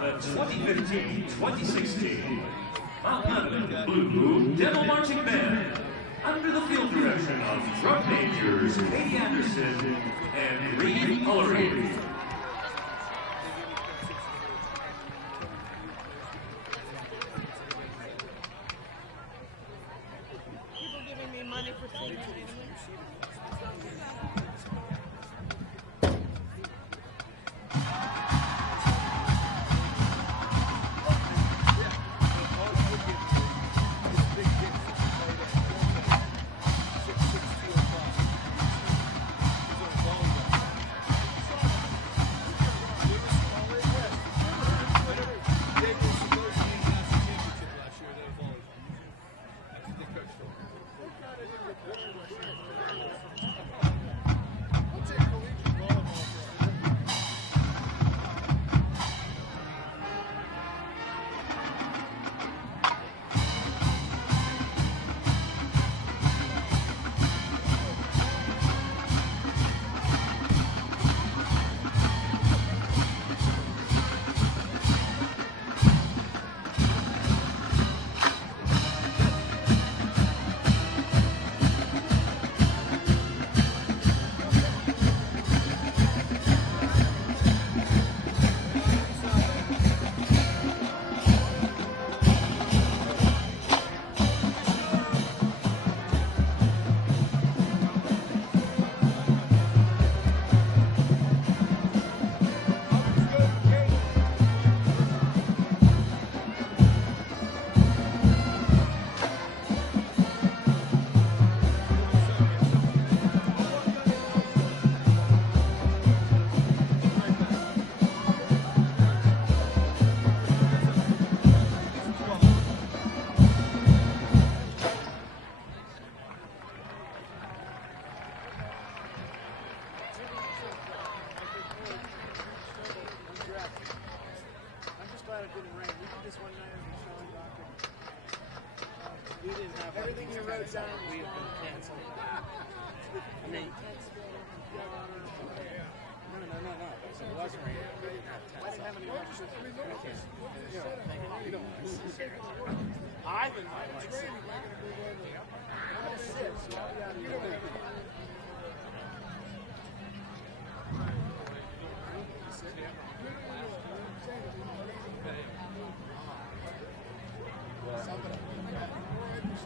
The 2015-2016 Mount Lebanon Blue Devil Marching Band, under the field direction of drum majors Katie Anderson and Reed Ullery. People giving me money for singing. Everything you wrote down, we've been canceled. I mean, no. So it wasn't right. I didn't have any electricity. You don't. I've been like six.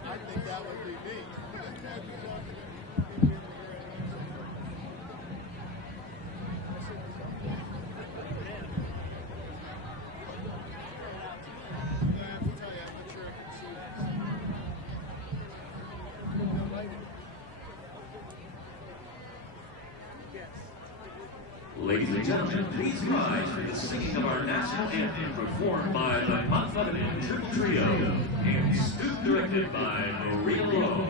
I think that would be me. Ladies and gentlemen, please rise for the singing of our national anthem performed by the Mount Lebanon Triple Trio and scoop directed by Maria Lowe.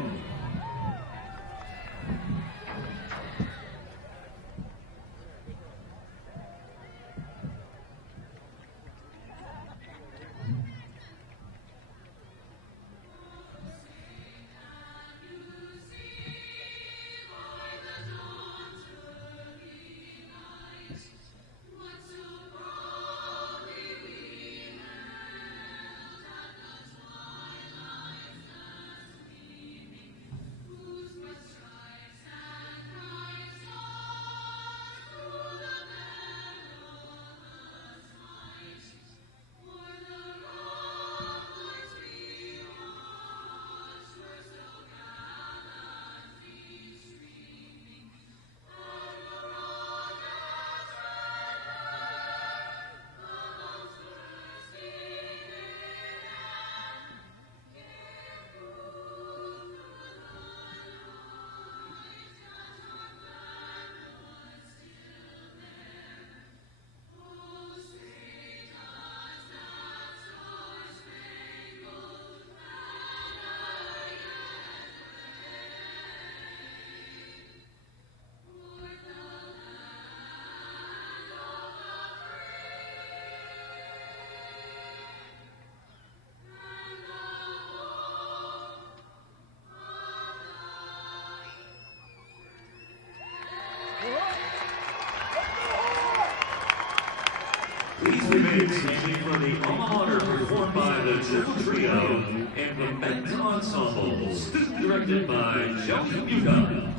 Please remain standing for the alma mater performed by the Triple Trio and the men's ensemble, student directed by Joey Buda.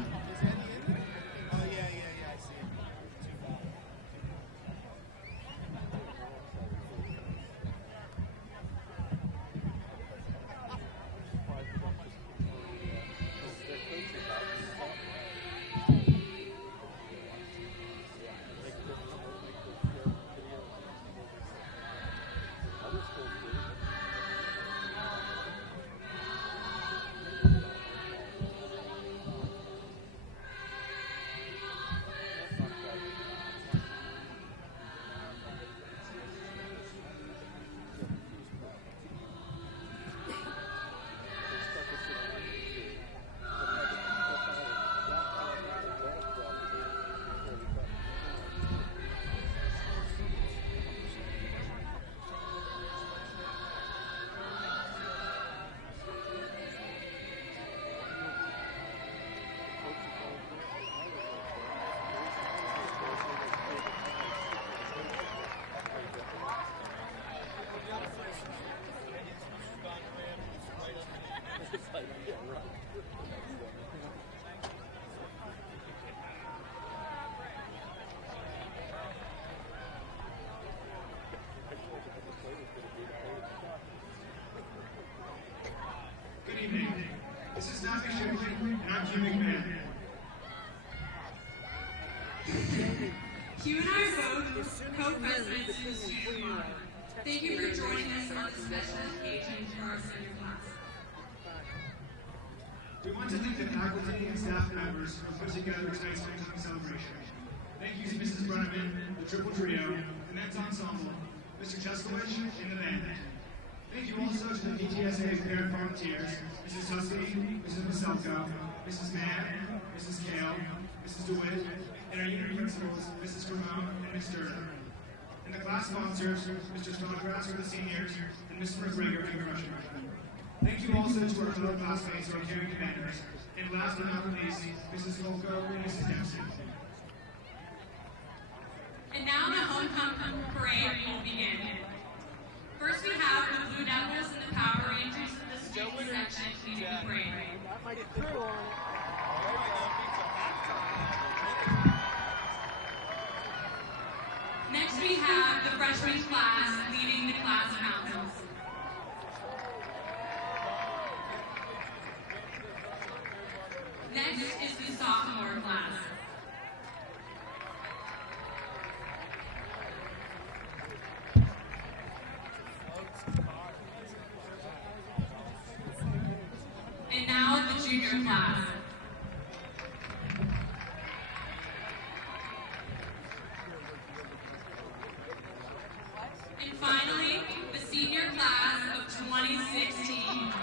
Good evening. This is Nazi Shipley, and I'm Jimmy McMahon. Q and I both co-presidents of the student body. Thank you for joining us on this special occasion for our senior class. We want to thank the faculty and staff members who put together tonight's homecoming celebration. Thank you to Mrs. Brenneman, the Triple Trio, the men's ensemble, Mr. Cheskowicz, and the band. Thank you also to the PTSA's parent volunteers, Mrs. Tuscany, Mrs. Maselko, Mrs. Mann, Mrs. Kale, Mrs. DeWitt, and our unit principals, Mrs. Ramon and Ms. Durden. And the class sponsors, Mr. Snodgrass for the seniors, and Mrs. McGregor for the freshmen. Thank you also to our fellow classmates who are caring commanders, and last but not least, Mrs. Holko and Mrs. Dempsey. And now the homecoming parade will begin. First we have the Blue Devils and the Power Rangers of the student section leading the parade. Next we have the freshman class leading the class councils. Next is the sophomore class. And now the junior class. And finally, the senior class of 2016.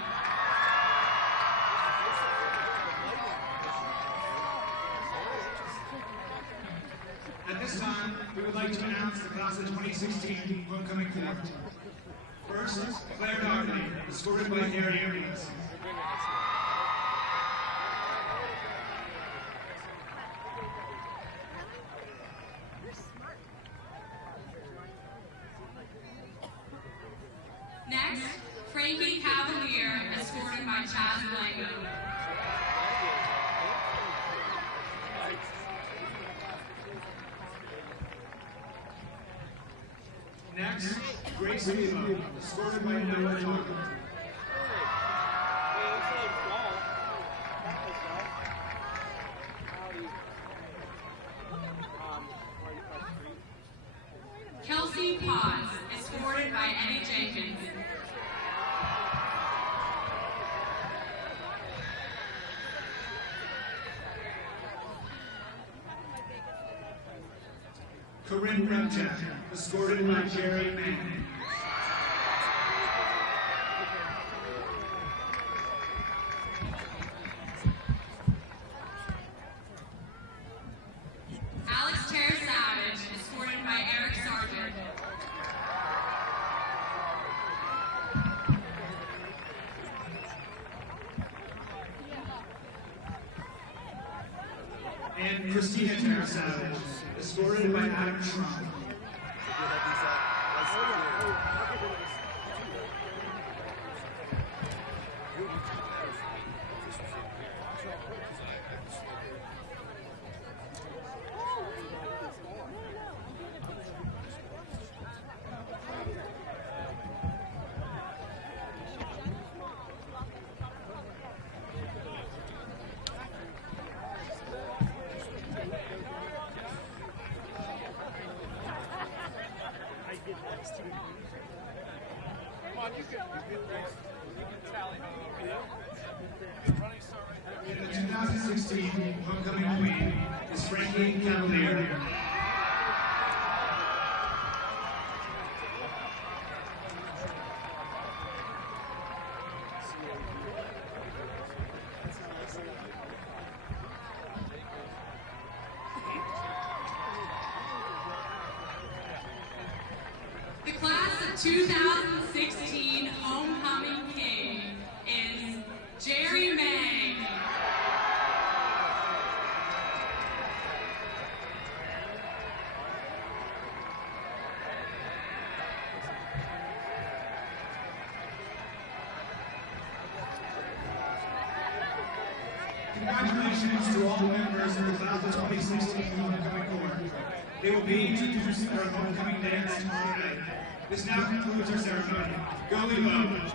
At this time, we would like to announce the class of 2016 homecoming court. First, Claire Dougherty, escorted by Harry Arias. Next, Frankie Cavalier, escorted by Chaz Blanco. Next, Grace Lilo, escorted by Noah Tonga. Kelsey Paz, escorted by Eddie Jenkins. Corinne Remchak, escorted by Jerry Mann. Alex Terra Savage, escorted by Eric Sargent. And Christina Terra Savage, escorted by Adam Trump. And the 2016 homecoming queen is Cavalier. The class of 2016 homecoming king is Jerry May. Congratulations to all members of the class of 2016 homecoming corps. They will be introduced at our homecoming dance tomorrow night. This now concludes our ceremony. Go Lebanon!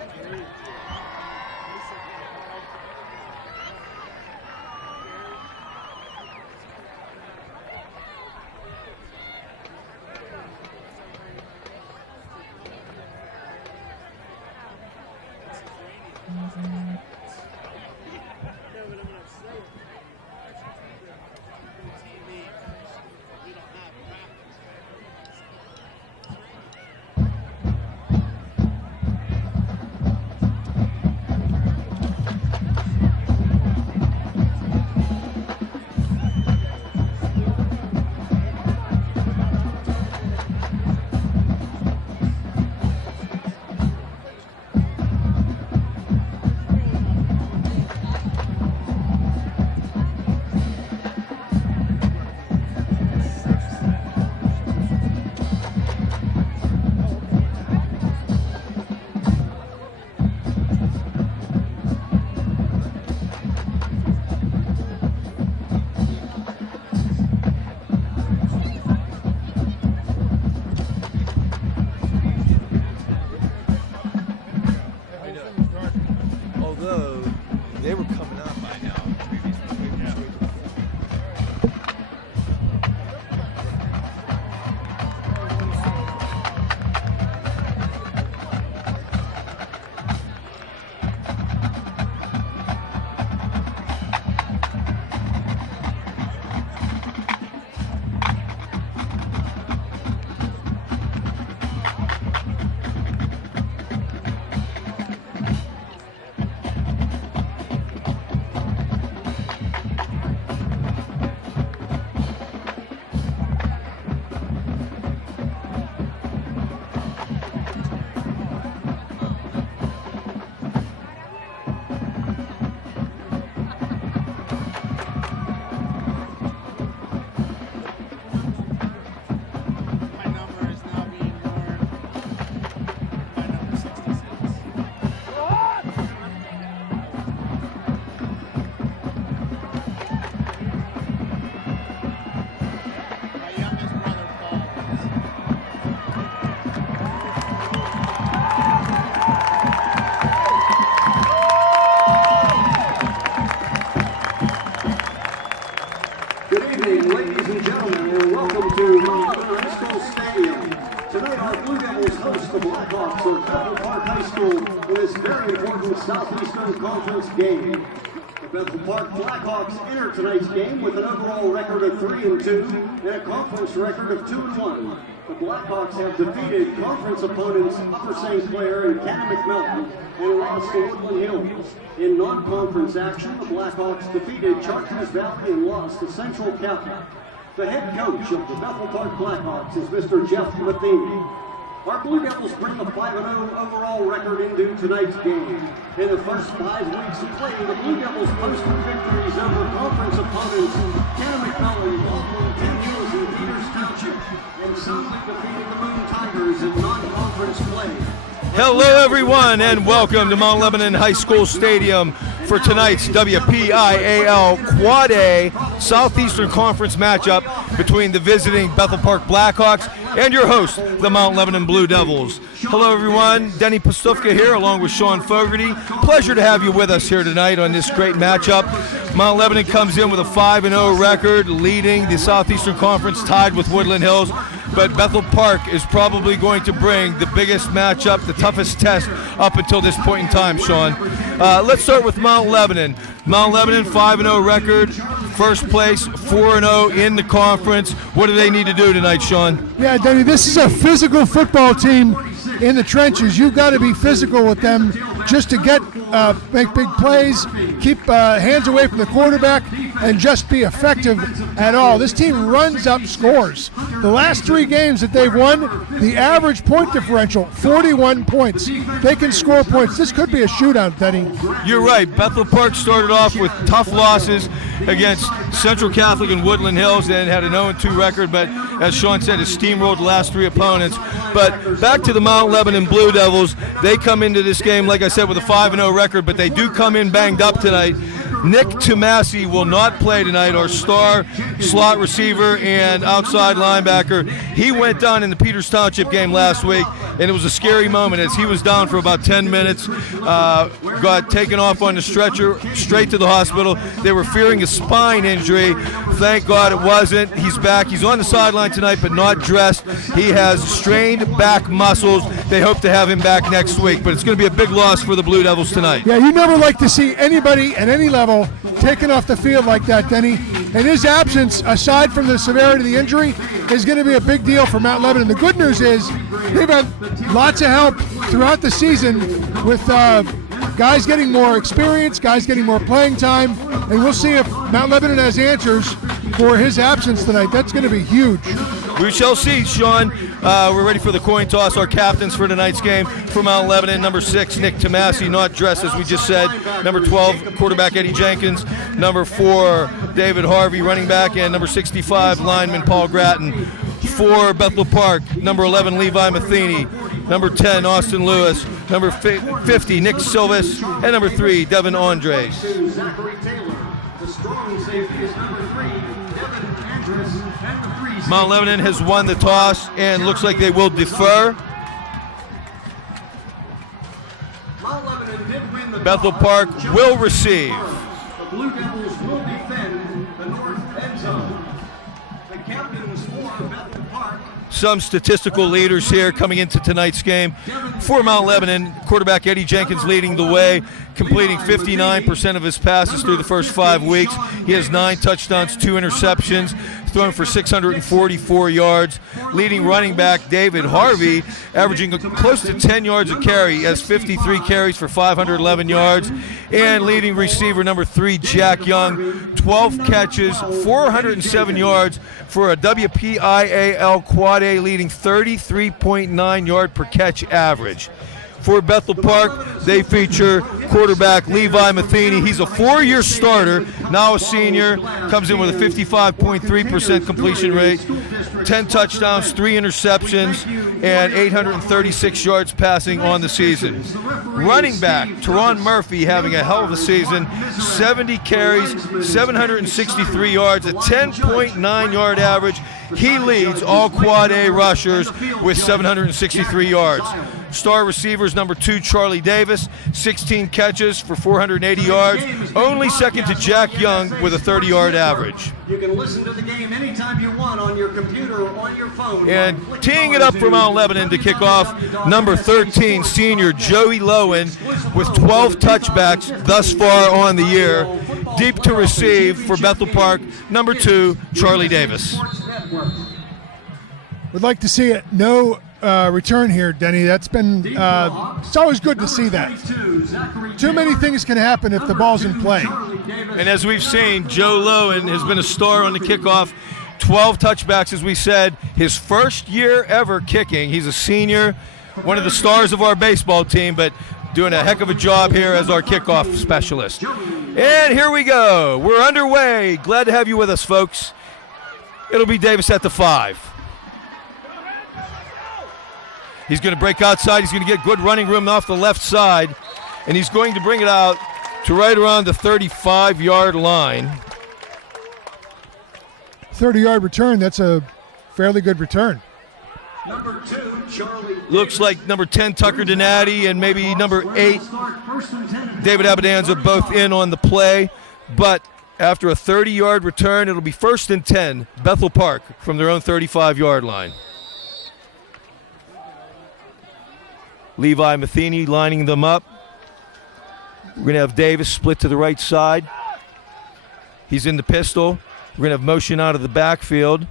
Although they were coming up by now. Ladies and gentlemen, and welcome to Lebanon High School Stadium. Tonight our Blue Devils host the Blackhawks of Bethel Park High School in this very important Southeastern Conference game. The Bethel Park Blackhawks enter tonight's game with an overall record of 3-2 and a conference record of 2-1. The Blackhawks have defeated conference opponents Upper St. Clair and Catamount Mountain and lost to Woodland Hills. In non-conference action, the Blackhawks defeated Chartiers Valley and lost to Central Catholic. The head coach of the Bethel Park Blackhawks is Mr. Jeff Matheny. Our Blue Devils bring a 5-0 overall record into tonight's game. In the first 5 weeks of play, the Blue Devils posted victories over conference opponents Catamount Mountain, Baldwin, Ten Hills, and Peters Township, and soundly defeated the Moon Tigers in non-conference conference play. Hello, everyone, and welcome to Mount Lebanon High School Stadium for tonight's WPIAL Quad A Southeastern Conference matchup between the visiting Bethel Park Blackhawks and your host, the Mount Lebanon Blue Devils. Hello, everyone. Denny Pastufka here, along with Sean Fogarty. Pleasure to have you with us here tonight on this great matchup. Mount Lebanon comes in with a 5-0 record, leading the Southeastern Conference, tied with Woodland Hills. But Bethel Park is probably going to bring the biggest matchup, the toughest test up until this point in time, Sean. Let's start with Mount Lebanon. Mount Lebanon, 5-0 record, first place, 4-0 in the conference. What do they need to do tonight, Sean? Yeah, Denny, this is a physical football team in the trenches. You've got to be physical with them just to make big plays, keep hands away from the quarterback, and just be effective at all. This team runs up scores. The last 3 games that they've won, the average point differential, 41 points. They can score points. This could be a shootout, Denny. You're right. Bethel Park started off with tough losses against Central Catholic and Woodland Hills and had an 0-2 record, but as Sean said, has steamrolled the last 3 opponents. But back to the Mount Lebanon Blue Devils, they come into this game, like I said, with a 5-0 record, but they do come in banged up tonight. Nick Tomasi will not play tonight, our star slot receiver and outside linebacker. He went down in the Peters Township game last week, and it was a scary moment as he was down for about 10 minutes, got taken off on the stretcher, straight to the hospital. They were fearing a spine injury. Thank God it wasn't. He's back. He's on the sideline tonight, but not dressed. He has strained back muscles. They hope to have him back next week, but it's going to be a big loss for the Blue Devils tonight. Yeah, you never like to see anybody at any level taken off the field like that, Denny. And his absence, aside from the severity of the injury, is going to be a big deal for Mount Lebanon. The good news is they've had lots of help throughout the season with guys getting more experience, guys getting more playing time, and we'll see if Mount Lebanon has answers for his absence tonight. That's going to be huge. We shall see, Sean. We're ready for the coin toss. Our captains for tonight's game for Mount Lebanon, number 6, Nick Tomasi, not dressed as we just said. Number 12, quarterback Eddie Jenkins. Number 4, David Harvey, running back. And number 65, lineman Paul Gratton. For Bethel Park, number 11, Levi Matheny. Number 10, Austin Lewis. Number 50, Nick Silvis. And number 3, Devin Andres. Zachary Taylor. The strong safety is number 3, Devin Andres, and the 3 Mount Lebanon has won the toss and looks like they will defer. Mount Lebanon did win the Bethel toss. Park will receive. The Blue Devils will defend the north end zone. The captains for Bethel Park. Some statistical leaders here coming into tonight's game. For Mount Lebanon, quarterback Eddie Jenkins leading the way, completing 59% of his passes through the first 5 weeks. He has 9 touchdowns, 2 interceptions, thrown for 644 yards. Leading running back David Harvey, averaging close to 10 yards a carry. He has 53 carries for 511 yards. And leading receiver number 3, Jack Young, 12 catches, 407 yards for a WPIAL Quad A leading 33.9 yard per catch average. For Bethel Park, they feature quarterback Levi Matheny. He's a 4-year starter, now a senior, comes in with a 55.3% completion rate, 10 touchdowns, 3 interceptions, and 836 yards passing on the season. Running back Teron Murphy having a hell of a season, 70 carries, 763 yards, a 10.9 yard average. He leads all Quad A rushers with 763 yards. Star receivers number 2, Charlie Davis, 16 catches for 480 yards, only second to Jack Young with a 30-yard average. You can listen to the game anytime you want on your computer or on your phone. And teeing it up for Mount Lebanon to kick off, number 13, senior Joey Lowen, with 12 touchbacks thus far on the year. Deep to receive for Bethel Park, number 2, Charlie Davis. Would like to see it. No return here, Denny. That's been, it's always good to see that. Too many things can happen if the ball's in play. And as we've seen, Joe Lowen has been a star on the kickoff. 12 touchbacks, as we said, his first year ever kicking. He's a senior, one of the stars of our baseball team, but doing a heck of a job here as our kickoff specialist. And here we go. We're underway. Glad to have you with us, folks. It'll be Davis at the 5. He's going to break outside. He's going to get good running room off the left side, and he's going to bring it out to right around the 35-yard line. 30-yard return. That's a fairly good return. Number 2, Charlie. Looks like number 10, Tucker Donati, and maybe number 8, David Abedanza, both in on the play. But after a 30-yard return, it'll be 1st and 10, Bethel Park, from their own 35-yard line. Levi Matheny lining them up. We're going to have Davis split to the right side. He's in the pistol. We're going to have motion out of the backfield.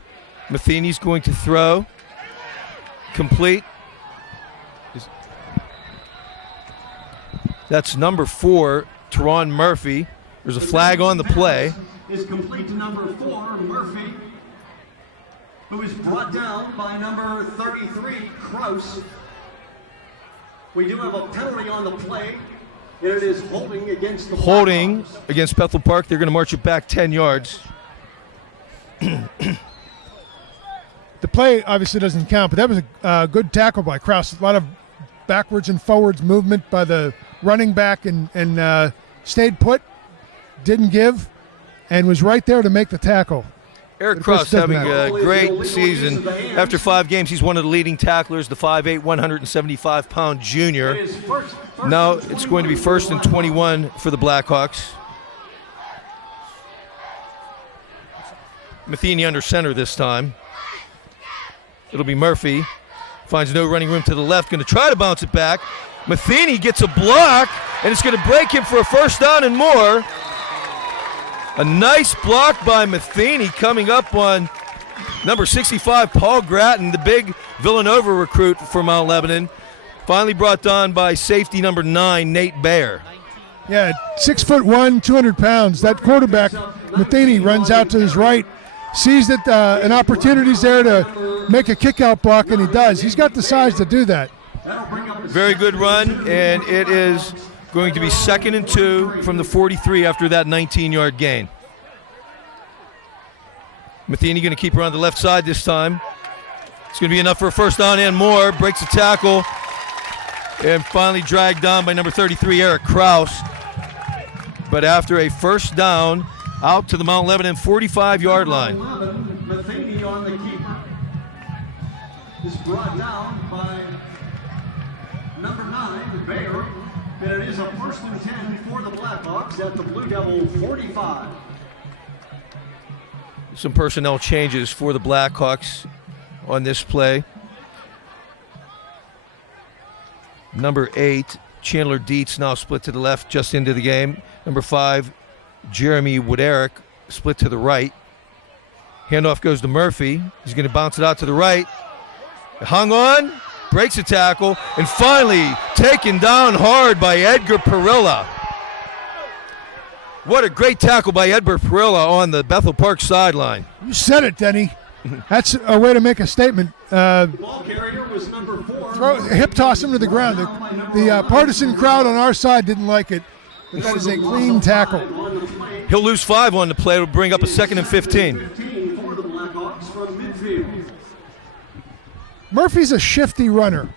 Matheny's going to throw. Complete. That's number 4, Teron Murphy. There's a flag on the play. Is complete to number 4, Murphy, who is brought down by number 33, Kraus. We do have a penalty on the play, and it is holding against the Holding Blackhawks. against Bethel Park. They're going to march it back 10 yards. The play obviously doesn't count, but that was a good tackle by Kraus. A lot of backwards and forwards movement by the running back and stayed put, didn't give, and was right there to make the tackle. Eric Of course, Kraus it doesn't having matter. a great season. After 5 games, he's one of the leading tacklers, the 5'8", 175-pound junior. It is first Now and it's going to be 21 1st and 21 for the Blackhawks. Matheny under center this time. It'll be Murphy. Finds no running room to the left. Going to try to bounce it back. Matheny gets a block, and it's going to break him for a 1st down and more. A nice block by Matheny coming up on number 65, Paul Gratton, the big Villanova recruit for Mount Lebanon. Finally brought down by safety number 9, Nate Baer. Yeah, 6'1", 200 pounds. That quarterback, Matheny, runs out to his right, sees that an opportunity's there to make a kick-out block, and he does. He's got the size to do that. Very good run, and it is going to be 2nd and 2 from the 43 after that 19-yard gain. Matheny going to keep her on the left side this time. It's going to be enough for a 1st down and more. Breaks the tackle, and finally dragged down by number 33, Eric Kraus. But after a 1st down, out to the Mount Lebanon 45-yard line. Matheny on the keeper is brought down by number 9, Bayer, and it is a 1st and 10 for the Blackhawks at the Blue Devil 45. Some personnel changes for the Blackhawks on this play. Number 8, Chandler Dietz, now split to the left, just into the game. Number 5, Jeremy Wooderick, split to the right. Handoff goes to Murphy. He's going to bounce it out to the right. Hung on, breaks a tackle, and finally taken down hard by Edgar Perilla. What a great tackle by Edgar Perilla on the Bethel Park sideline. You said it, Denny. That's a way to make a statement. Ball carrier was number 4. Hip toss him to the ground. The partisan crowd on our side didn't like it, but that is a clean tackle. He'll lose 5 on the play. It'll bring up a 2nd and 15. 15 for the Blackhawks from midfield. Murphy's a shifty runner.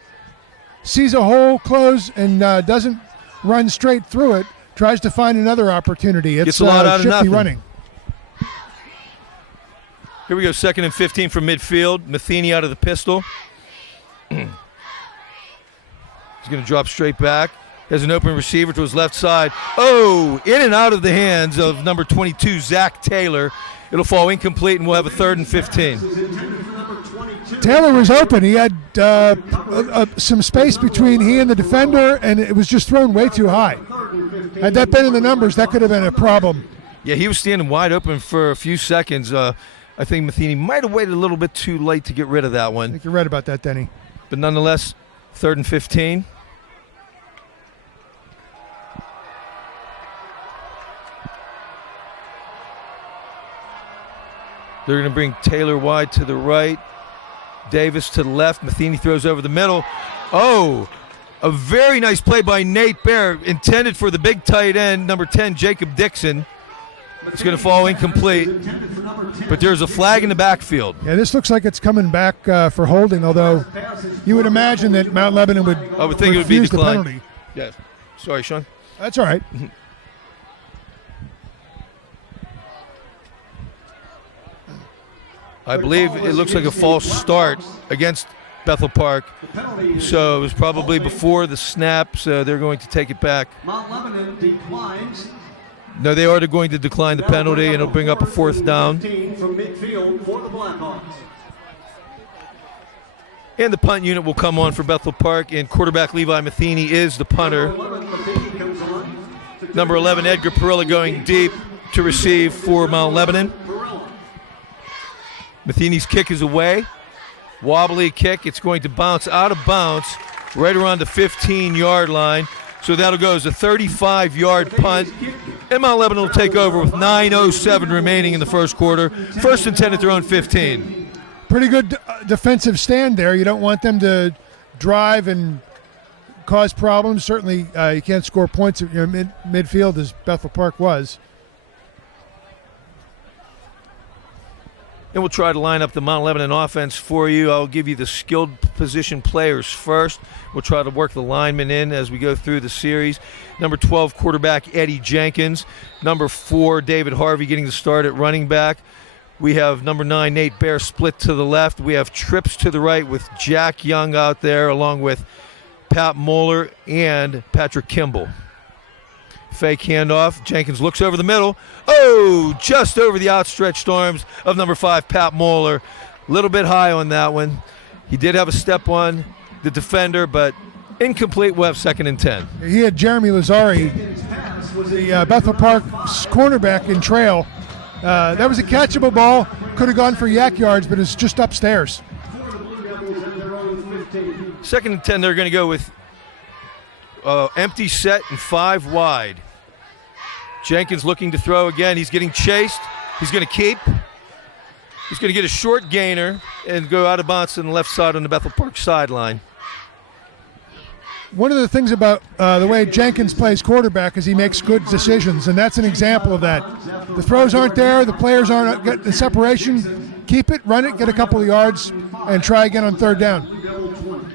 Sees a hole close and doesn't run straight through it. Tries to find another opportunity. It's Gets a lot out of shifty nothing. running. Here we go, 2nd and 15 from midfield. Matheny out of the pistol. He's going to drop straight back. Has an open receiver to his left side. Oh, in and out of the hands of number 22, Zach Taylor. It'll fall incomplete, and we'll have a 3rd and 15. Taylor was open. He had some space between he and the defender, and it was just thrown way too high. Had that been in the numbers, that could have been a problem. Yeah, he was standing wide open for a few seconds. I think Matheny might have waited a little bit too late to get rid of that I one. think you're right about that, Denny. But nonetheless, 3rd and 15. They're going to bring Taylor wide to the right. Davis to the left. Matheny throws over the middle. Oh, a very nice play by Nate Baer, intended for the big tight end, number 10, Jacob Dixon. It's going to fall incomplete, but there's a flag in the backfield. Yeah, this looks like it's coming back for holding, although you would imagine that Mount Lebanon would I would think it would be refuse the declined. penalty. Yeah. Sorry, Sean. That's all right. I believe it looks like a false start against Bethel Park. So it was probably before the snap, so they're going to take it back. Mount Lebanon declines. No, they are going to decline the penalty, and it'll bring up a 4th down. From midfield for the Blackhawks. And the punt unit will come on for Bethel Park, and quarterback Levi Matheny is the punter. Number 11, Edgar Perilla, going deep to receive for Mount Lebanon. Matheny's kick is away. Wobbly kick. It's going to bounce out of bounds right around the 15-yard line. So that'll go as a 35-yard punt. And Mount Lebanon will take over with 9:07 remaining in the first quarter. 1st and 10 at their own 15. Pretty good defensive stand there. You don't want them to drive and cause problems. Certainly you can't score points at your midfield as Bethel Park was. And we'll try to line up the Mount Lebanon offense for you. I'll give you the skilled position players first. We'll try to work the linemen in as we go through the series. Number 12, quarterback Eddie Jenkins. Number 4, David Harvey getting the start at running back. We have number 9, Nate Bear, split to the left. We have trips to the right with Jack Young out there, along with Pat Moeller and Patrick Kimball. Fake handoff. Jenkins looks over the middle. Oh, just over the outstretched arms of number 5, Pat Moeller. A little bit high on that one. He did have a step on the defender, but incomplete. We'll have 2nd and 10. He had Jeremy Lazari, the Bethel Park cornerback in trail. That was a catchable ball. Could have gone for yak yards, but it's just upstairs. 2nd and 10, they're going to go with empty set and 5 wide. Jenkins looking to throw again. He's getting chased. He's going to keep. He's going to get a short gainer and go out of bounds on the left side on the Bethel Park sideline. One of the things about the way Jenkins plays quarterback is he makes good decisions, and that's an example of that. The throws aren't there. The players aren't getting the separation. Keep it, run it, get a couple of yards, and try again on 3rd down.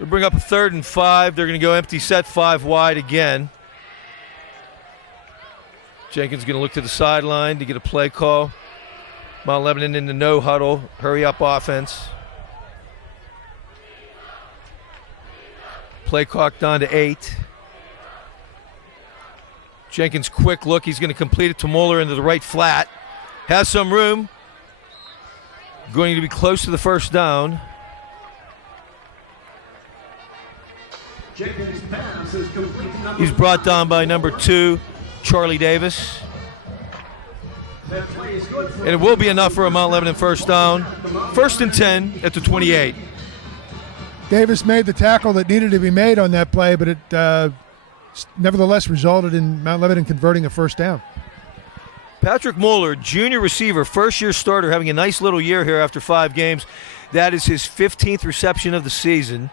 We'll bring up a 3rd and 5. They're going to go empty set, 5 wide again. Jenkins going to look to the sideline to get a play call. Mount Lebanon in the no huddle, hurry up offense. Play clock down to 8. Jenkins quick look. He's going to complete it to Moeller into the right flat. Has some room. Going to be close to the 1st down. He's brought down by number 2, Charlie Davis. And it will be enough for a Mount Lebanon 1st down. 1st and 10 at the 28. Davis made the tackle that needed to be made on that play, but it nevertheless resulted in Mount Lebanon converting a 1st down. Patrick Moeller, junior receiver, 1st-year starter, having a nice little year here after 5 games. That is his 15th reception of the season,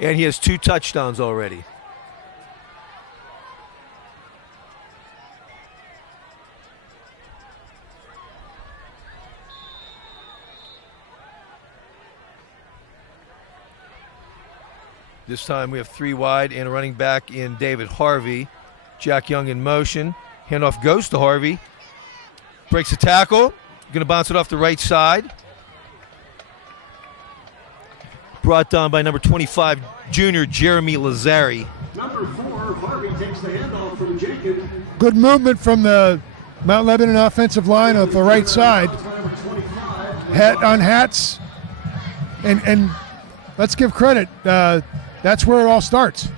and he has 2 touchdowns already. This time we have 3 wide and a running back in David Harvey. Jack Young in motion. Handoff goes to Harvey. Breaks a tackle. Going to bounce it off the right side. Brought down by number 25, junior Jeremy Lazari. Number 4, Harvey takes the handoff from Jenkins. Good movement from the Mount Lebanon offensive line on the right side. Hat on hats. And let's give credit. That's where it all starts.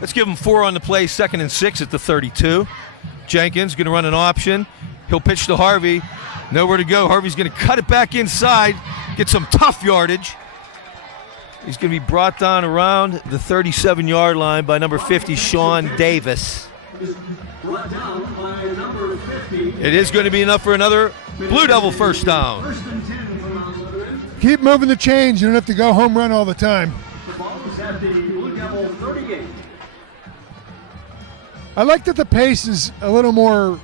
Let's give him 4 on the play, 2nd and 6 at the 32. Jenkins going to run an option. He'll pitch to Harvey. Nowhere to go. Harvey's going to cut it back inside, get some tough yardage. He's going to be brought down around the 37-yard line by number 50, Sean Davis. It is going to be enough for another Blue Devil 1st down. Keep moving the chains. You don't have to go home run all the time. I I like that the pace is a little more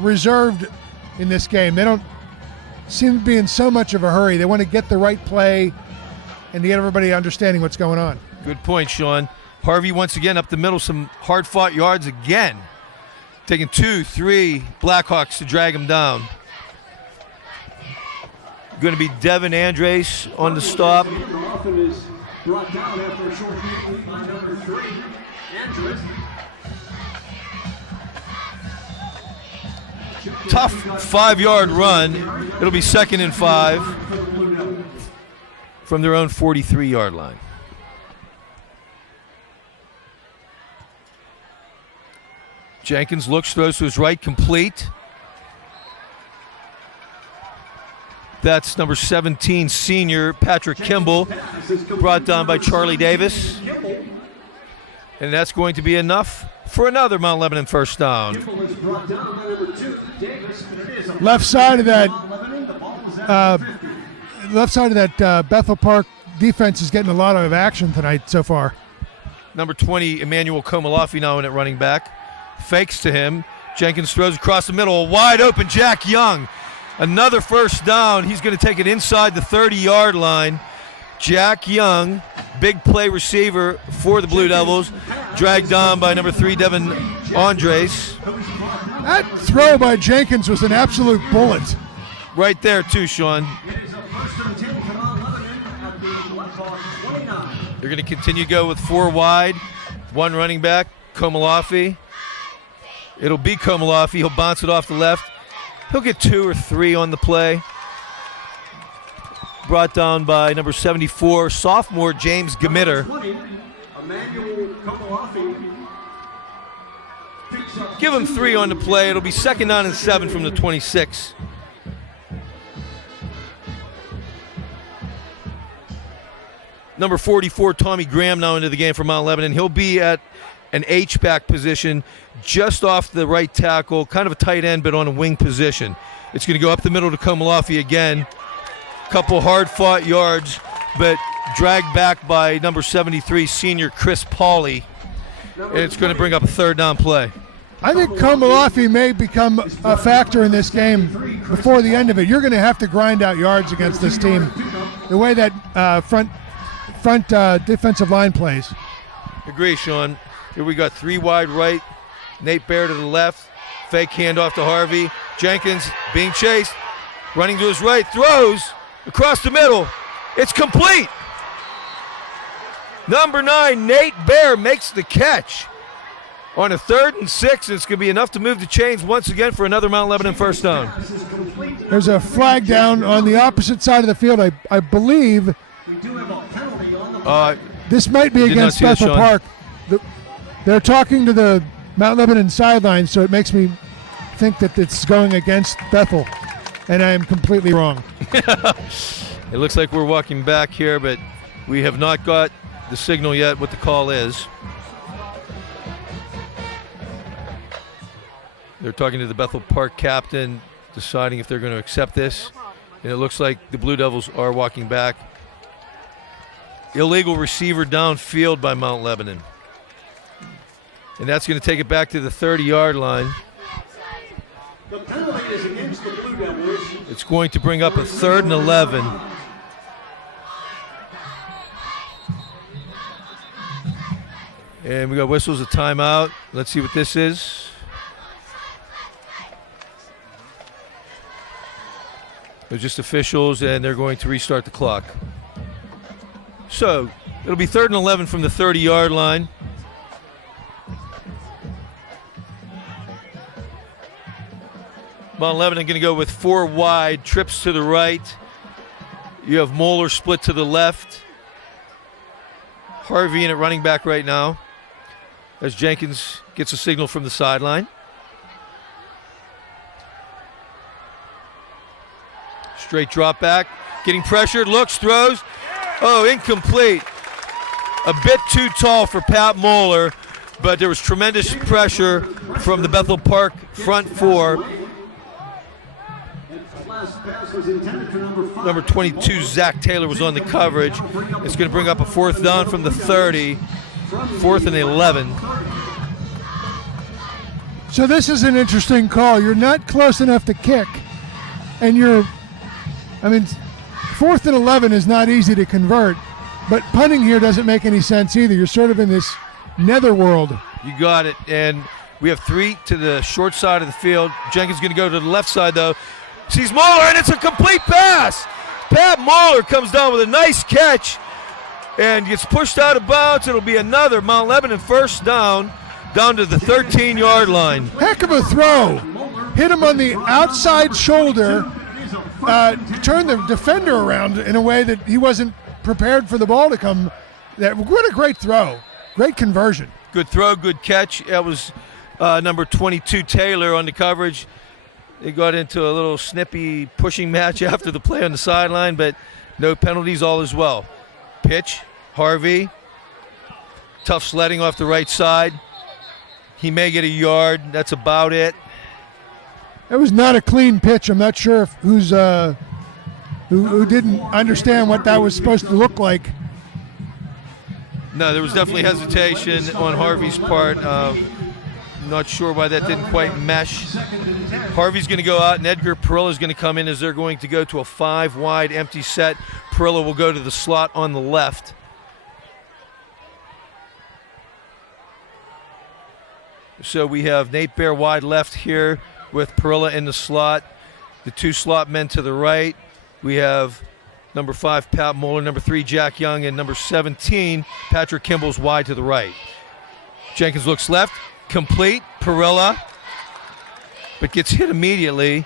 reserved in this game. They don't seem to be in so much of a hurry. They want to get the right play and to get everybody understanding what's going on. Good point, Sean. Harvey once again up the middle, some hard-fought yards again. Taking 2-3 Blackhawks to drag him down. Going to be Devin Andres on the stop. Is brought down after a short lead by number 3, Andrews. Tough 5-yard run. It'll be 2nd and 5 from their own 43-yard line. Jenkins looks, throws to his right, complete. That's number 17, senior Patrick Kimball, brought down by Charlie Davis. And that's going to be enough for another Mount Lebanon first down. Left side of that Bethel Park defense is getting a lot of action tonight so far. Number 20, Emmanuel Komalafi now in at running back. Fakes to him. Jenkins throws across the middle. A wide open Jack Young. Another first down. He's going to take it inside the 30-yard line. Jack Young, big play receiver for the Blue Devils, dragged down by number 3, Devin Andres. That throw by Jenkins was an absolute bullet. Right there, too, Sean. They're going to continue to go with 4 wide, 1 running back, Komalafi. It'll be Komalafi. He'll bounce it off the left. He'll get 2 or 3 on the play. Brought down by number 74, sophomore James Gamitter. Give him 3 on the play. It'll be 2nd down and 7 from the 26. Number 44, Tommy Graham, now into the game for Mount Lebanon. He'll be at an H-back position just off the right tackle, kind of a tight end, but on a wing position. It's going to go up the middle to Komalafi again. Couple hard-fought yards, but dragged back by number 73, senior Chris Pauley. And it's going to bring up a 3rd down play. I think Komalafi may become a factor in this game before the end of it. You're going to have to grind out yards against this team, the way that front defensive line plays. Agree, Sean. Here we got 3 wide right, Nate Bair to the left, fake handoff to Harvey. Jenkins being chased, running to his right, throws across the middle. It's complete. Number 9, Nate Bair makes the catch on a 3rd and 6, and it's going to be enough to move the chains once again for another Mount Lebanon first down. There's a flag down on the opposite side of the field, I believe. This might be against Bethel Park. They're talking to the Mount Lebanon sideline, so it makes me think that it's going against Bethel, and I am completely wrong. It looks like we're walking back here, but we have not got the signal yet what the call is. They're talking to the Bethel Park captain, deciding if they're going to accept this, and it looks like the Blue Devils are walking back. Illegal receiver downfield by Mount Lebanon. And that's going to take it back to the 30-yard line. The penalty is against the Blue Devils. It's going to bring up a 3rd and 11. And we got whistles, a timeout. Let's see what this is. They're just officials, and they're going to restart the clock. So it'll be 3rd and 11 from the 30-yard line. Mount Lebanon going to go with 4 wide, trips to the right. You have Moeller split to the left. Harvey in at running back right now as Jenkins gets a signal from the sideline. Straight drop back, getting pressured, looks, throws. Oh, incomplete. A bit too tall for Pat Moeller, but there was tremendous pressure from the Bethel Park front 4. Number 22, Zach Taylor, was on the coverage. It's going to bring up a 4th down from the 30, 4th and 11. So this is an interesting call. You're not close enough to kick, and I mean, 4th and 11 is not easy to convert, but punting here doesn't make any sense either. You're sort of in this netherworld. You got it, and we have 3 to the short side of the field. Jenkins going to go to the left side, though. Sees Mahler, and it's a complete pass. Pat Mahler comes down with a nice catch and gets pushed out of bounds. It'll be another Mount Lebanon first down to the 13-yard line. Heck of a throw. Hit him on the outside shoulder, turned the defender around in a way that he wasn't prepared for the ball to come. What a great throw. Great conversion. Good throw, good catch. That was number 22, Taylor, on the coverage. They got into a little snippy pushing match after the play on the sideline, but no penalties, all is well. Pitch, Harvey. Tough sledding off the right side. He may get a yard. That's about it. It was not a clean pitch. I'm not sure if who didn't understand what that was supposed to look like. No, there was definitely hesitation on Harvey's part. Not sure why that didn't quite mesh. Harvey's going to go out, and Edgar Perilla is going to come in as they're going to go to a 5-wide empty set. Perilla will go to the slot on the left. So we have Nate Bear wide left here with Perilla in the slot. The 2 slot men to the right. We have number 5, Pat Moeller, number 3, Jack Young, and number 17, Patrick Kimball's wide to the right. Jenkins looks left. Complete, Perilla, but gets hit immediately.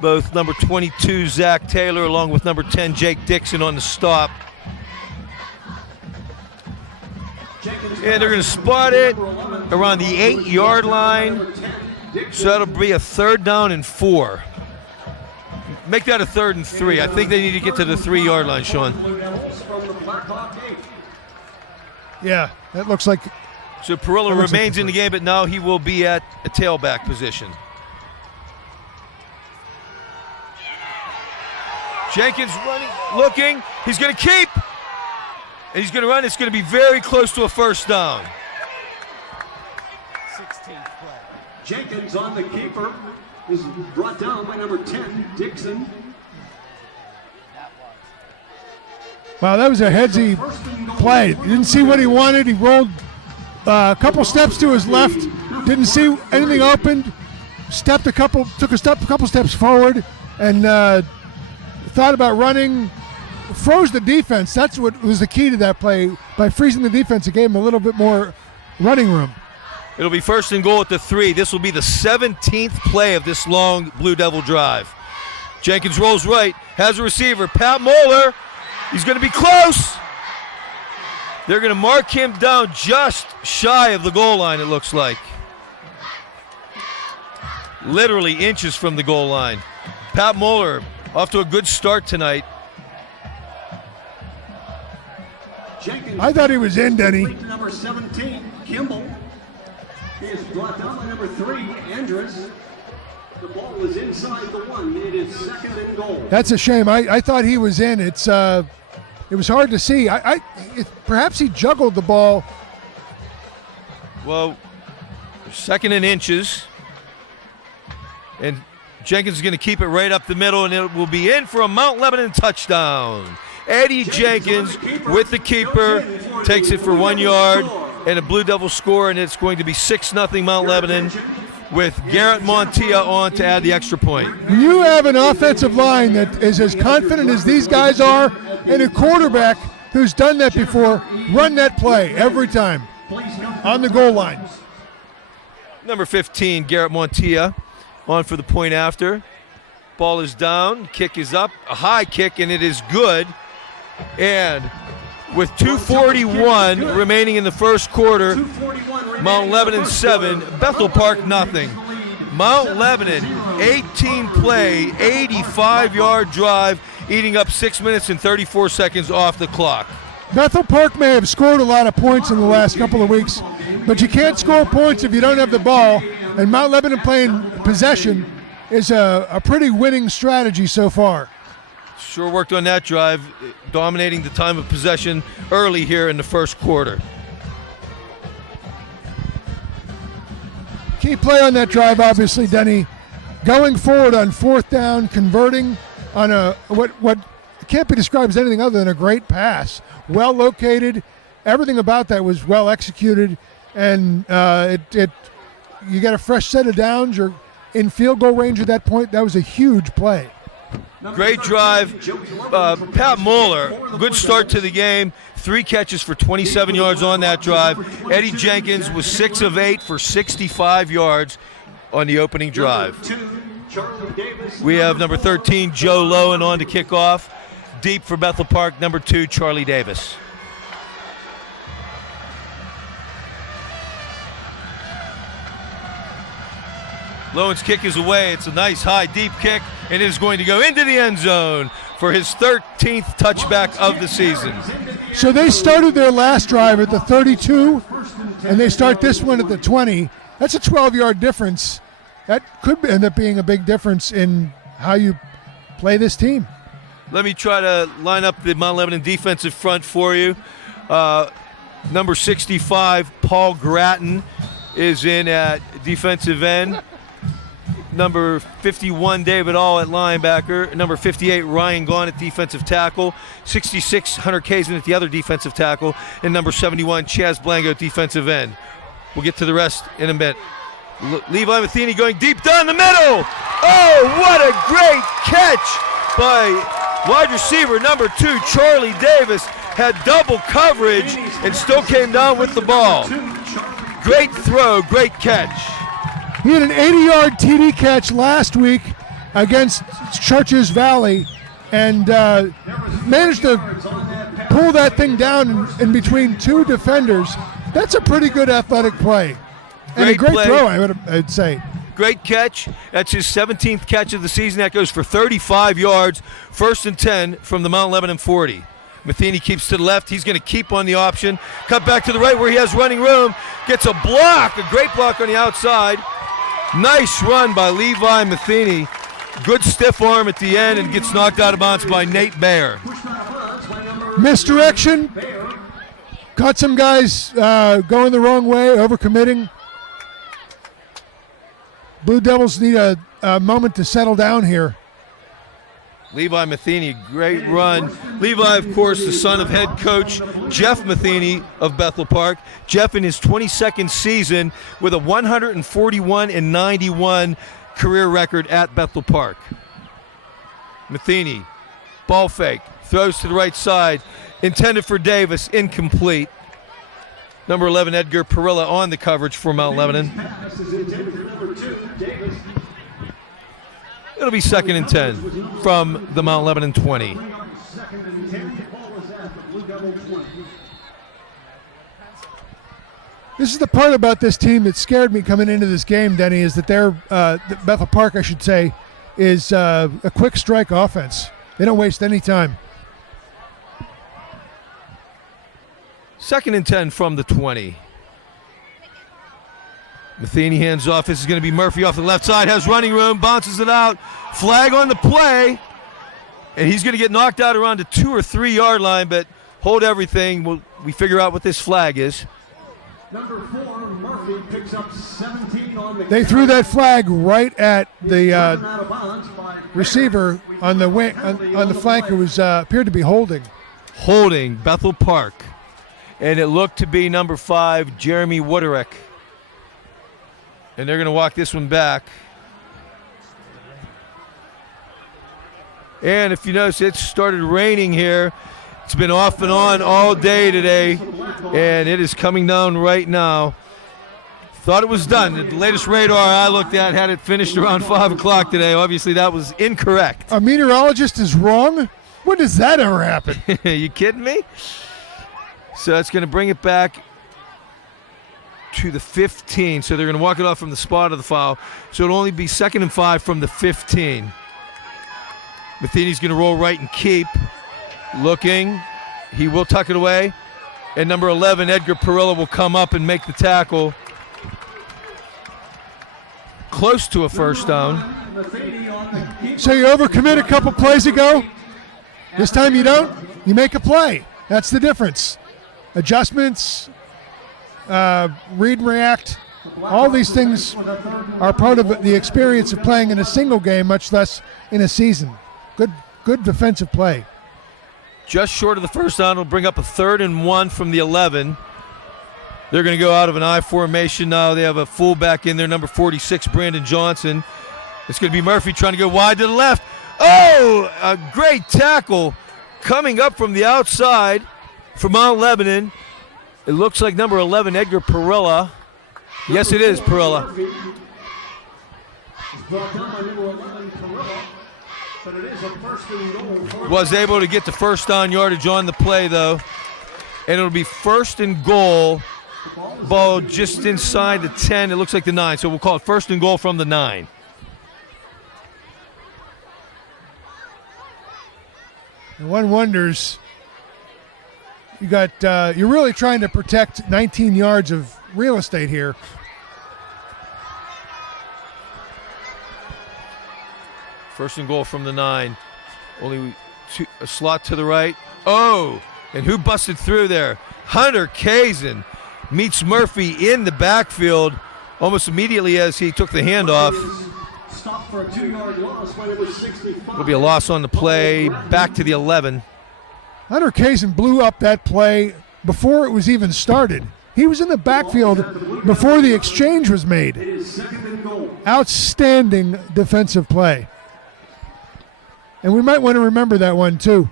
Both number 22, Zach Taylor, along with number 10, Jake Dixon, on the stop. And they're going to spot it around the 8-yard line. So that'll be a 3rd down and 4. Make that a 3rd and 3. I think they need to get to the 3-yard line, Sean. Yeah, that looks like. So Perilla remains in the game, but now he will be at a tailback position. Jenkins running, looking. He's going to keep. And he's going to run. It's going to be very close to a first down. 16th play. Jenkins on the keeper is brought down by number 10, Dixon. Wow, that was a headsy play. He didn't see what he wanted. He rolled a couple steps to his left. Didn't see anything open. Took a couple steps forward, and thought about running. Froze the defense. That's what was the key to that play. By freezing the defense, it gave him a little bit more running room. It'll be 1st and goal at the 3. This will be the 17th play of this long Blue Devil drive. Jenkins rolls right, has a receiver, Pat Moeller. He's going to be close. They're going to mark him down just shy of the goal line, it looks like. Literally inches from the goal line. Pat Moeller off to a good start tonight. I thought he was in, Denny. Number 17, Kimball. He is brought down by number 3, Andrus. The ball is inside the 1. It is 2nd and goal. That's a shame. I thought he was in. It was hard to see. Perhaps he juggled the ball. Well, 2nd and inches. And Jenkins is going to keep it right up the middle, and it will be in for a Mount Lebanon touchdown. Eddie Jenkins with the keeper takes it for 1 yard and a Blue Devil score, and it's going to be 6-0 Mount Lebanon with Garrett Montilla on to add the extra point. You have an offensive line that is as confident as these guys are, and a quarterback who's done that before. Run that play every time on the goal line. Number 15, Garrett Montilla, on for the point after. Ball is down, kick is up, a high kick, and it is good. And with 2:41 remaining in the first quarter, Mount Lebanon 7, Bethel Park nothing. Mount Lebanon, 18-play, 85-yard drive, eating up 6 minutes and 34 seconds off the clock. Bethel Park may have scored a lot of points in the last couple of weeks, but you can't score points if you don't have the ball, and Mount Lebanon playing possession is a pretty winning strategy so far. Sure worked on that drive, dominating the time of possession early here in the first quarter. Key play on that drive, obviously, Denny. Going forward on 4th down, converting on a what can't be described as anything other than a great pass. Well located. Everything about that was well executed, and you got a fresh set of downs. You're in field goal range at that point. That was a huge play. Great drive. Pat Mueller, good start to the game. 3 catches for 27 yards on that drive. Eddie Jenkins was 6 of 8 for 65 yards on the opening drive. We have number 13, Joe Lowen, on to kick off. Deep for Bethel Park, number 2, Charlie Davis. Lowen's kick is away. It's a nice high deep kick, and it is going to go into the end zone for his 13th touchback of the season. So they started their last drive at the 32, and they start this one at the 20. That's a 12-yard difference. That could end up being a big difference in how you play this team. Let me try to line up the Mount Lebanon defensive front for you. Number 65, Paul Gratton, is in at defensive end. Number 51, David All at linebacker. Number 58, Ryan Gaughan at defensive tackle. 66, Hunter Kazin at the other defensive tackle. And number 71, Chaz Blanco at defensive end. We'll get to the rest in a bit. Levi Matheny going deep down the middle. Oh, what a great catch by wide receiver number 2, Charlie Davis. Had double coverage and still came down with the ball. Great throw, great catch. He had an 80-yard TD catch last week against Churches Valley and managed to pull that thing down in between 2 defenders. That's a pretty good athletic play. And a great throw, I'd say. Great catch. That's his 17th catch of the season. That goes for 35 yards. 1st and 10 from the Mount Lebanon 40. Matheny keeps to the left. He's going to keep on the option. Cut back to the right where he has running room. Gets a block, a great block on the outside. Nice run by Levi Matheny. Good stiff arm at the end and gets knocked out of bounds by Nate Bayer. Misdirection. Caught some guys going the wrong way, overcommitting. Blue Devils need a moment to settle down here. Levi Matheny, great run. Levi, of course, the son of head coach Jeff Matheny of Bethel Park. Jeff in his 22nd season with a 141-91 career record at Bethel Park. Matheny, ball fake, throws to the right side, intended for Davis, incomplete. Number 11, Edgar Perilla on the coverage for Mount Lebanon. It'll be 2nd and 10 from the Mount Lebanon 20. This is the part about this team that scared me coming into this game, Denny, is that they're, Bethel Park, I should say, is a quick strike offense. They don't waste any time. 2nd and 10 from the 20. Matheny hands off. This is going to be Murphy off the left side. Has running room. Bounces it out. Flag on the play. And he's going to get knocked out around the 2 or 3 yard line, but hold everything. We figure out what this flag is. Number 4, Murphy picks up 17 on the They threw that flag right at the receiver on the wing, on the flank who was appeared to be holding. Holding Bethel Park. And it looked to be number 5, Jeremy Wooderick. And they're going to walk this one back. And if you notice, it started raining here. It's been off and on all day today, and it is coming down right now. Thought it was done. The latest radar I looked at had it finished around 5 o'clock today. Obviously, that was incorrect. A meteorologist is wrong? When does that ever happen? You kidding me? So it's going to bring it back to the 15. So they're going to walk it off from the spot of the foul. So it'll only be 2nd and 5 from the 15. Matheny's going to roll right and keep. Looking. He will tuck it away. And number 11, Edgar Perilla, will come up and make the tackle. Close to a first down. So you overcommit a couple plays ago. This time you don't. You make a play. That's the difference. Adjustments, read and react. All these things are part of the experience of playing in a single game, much less in a season. Good defensive play. Just short of the first down, will bring up a 3rd and 1 from the 11. They're going to go out of an I formation now. They have a fullback in there, number 46, Brandon Johnson. It's going to be Murphy trying to go wide to the left. Oh, a great tackle coming up from the outside for Mount Lebanon. It looks like number 11, Edgar Perella. Yes, it is Perella. Was able to get the first down yardage on the play, though. And it'll be 1st and goal. Ball just inside the 10. It looks like the 9. So we'll call it 1st and goal from the 9. And one wonders, you're really trying to protect 19 yards of real estate here. First and goal from the 9. Only a slot to the right. Oh, and who busted through there? Hunter Kazin meets Murphy in the backfield almost immediately as he took the handoff. Stop for a 2-yard loss when it was 65. Will be a loss on the play, back to the 11. Hunter Kazin blew up that play before it was even started. He was in the backfield before the exchange was made. It is 2nd and goal. Outstanding defensive play. And we might want to remember that one too.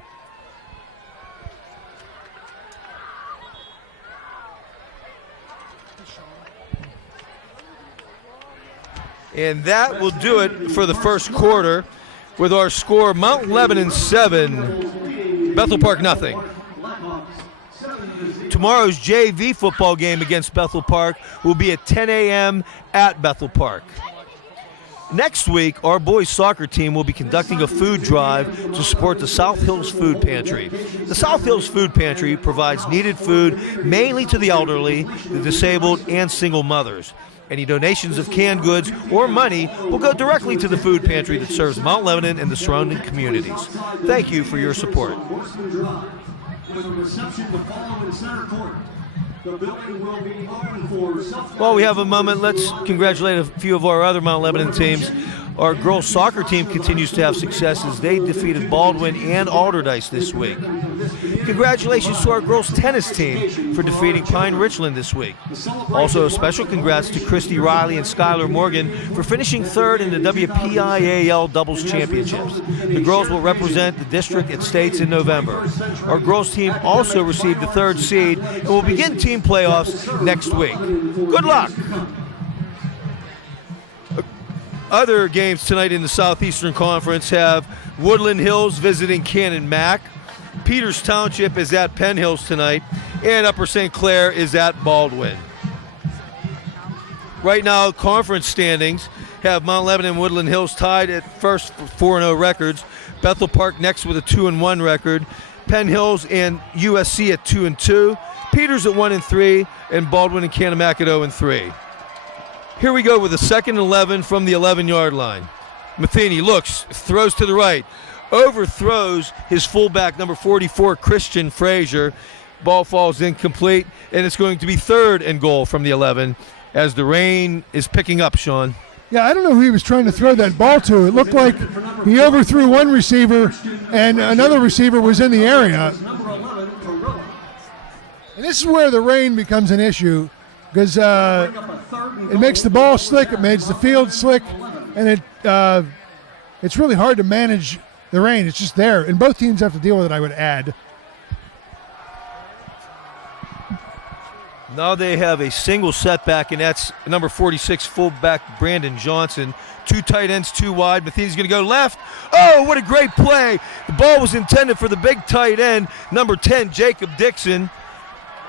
And that will do it for the first quarter with our score, Mount Lebanon 7, Bethel Park nothing. Tomorrow's JV football game against Bethel Park will be at 10 a.m. at Bethel Park. Next week, our boys soccer team will be conducting a food drive to support the South Hills Food Pantry. The South Hills Food Pantry provides needed food mainly to the elderly, the disabled, and single mothers. Any donations of canned goods or money will go directly to the food pantry that serves Mount Lebanon and the surrounding communities. Thank you for your support. While we have a moment, let's congratulate a few of our other Mount Lebanon teams. Our girls soccer team continues to have success as they defeated Baldwin and Alderdice this week. Congratulations to our girls tennis team for defeating Pine Richland this week. Also, a special congrats to Christy Riley and Skylar Morgan for finishing 3rd in the WPIAL doubles championships. The girls will represent the district at states in November. Our girls team also received the 3rd seed and will begin team playoffs next week. Good luck! Other games tonight in the Southeastern Conference have Woodland Hills visiting Cannon Mac. Peters Township is at Penn Hills tonight, and Upper St. Clair is at Baldwin. Right now, conference standings have Mount Lebanon and Woodland Hills tied at first for 4-0 records. Bethel Park next with a 2-1 record. Penn Hills and USC at 2-2. Peters at 1-3, and Baldwin and Canamac at 0-3. Here we go with a 2nd and 11 from the 11-yard line. Matheny looks, throws to the right, overthrows his fullback, number 44, Christian Frazier. Ball falls incomplete, and it's going to be 3rd and goal from the 11 as the rain is picking up, Sean. Yeah, I don't know who he was trying to throw that ball to. It looked like he overthrew one receiver, and another receiver was in the area. And this is where the rain becomes an issue, because it makes the ball slick, it makes the field slick, and it's really hard to manage the rain. It's just there, and both teams have to deal with it, I would add. Now they have a single setback, and that's number 46 fullback Brandon Johnson. 2 tight ends, 2 wide. Matheny's going to go left. Oh, what a great play. The ball was intended for the big tight end, number 10, Jacob Dixon.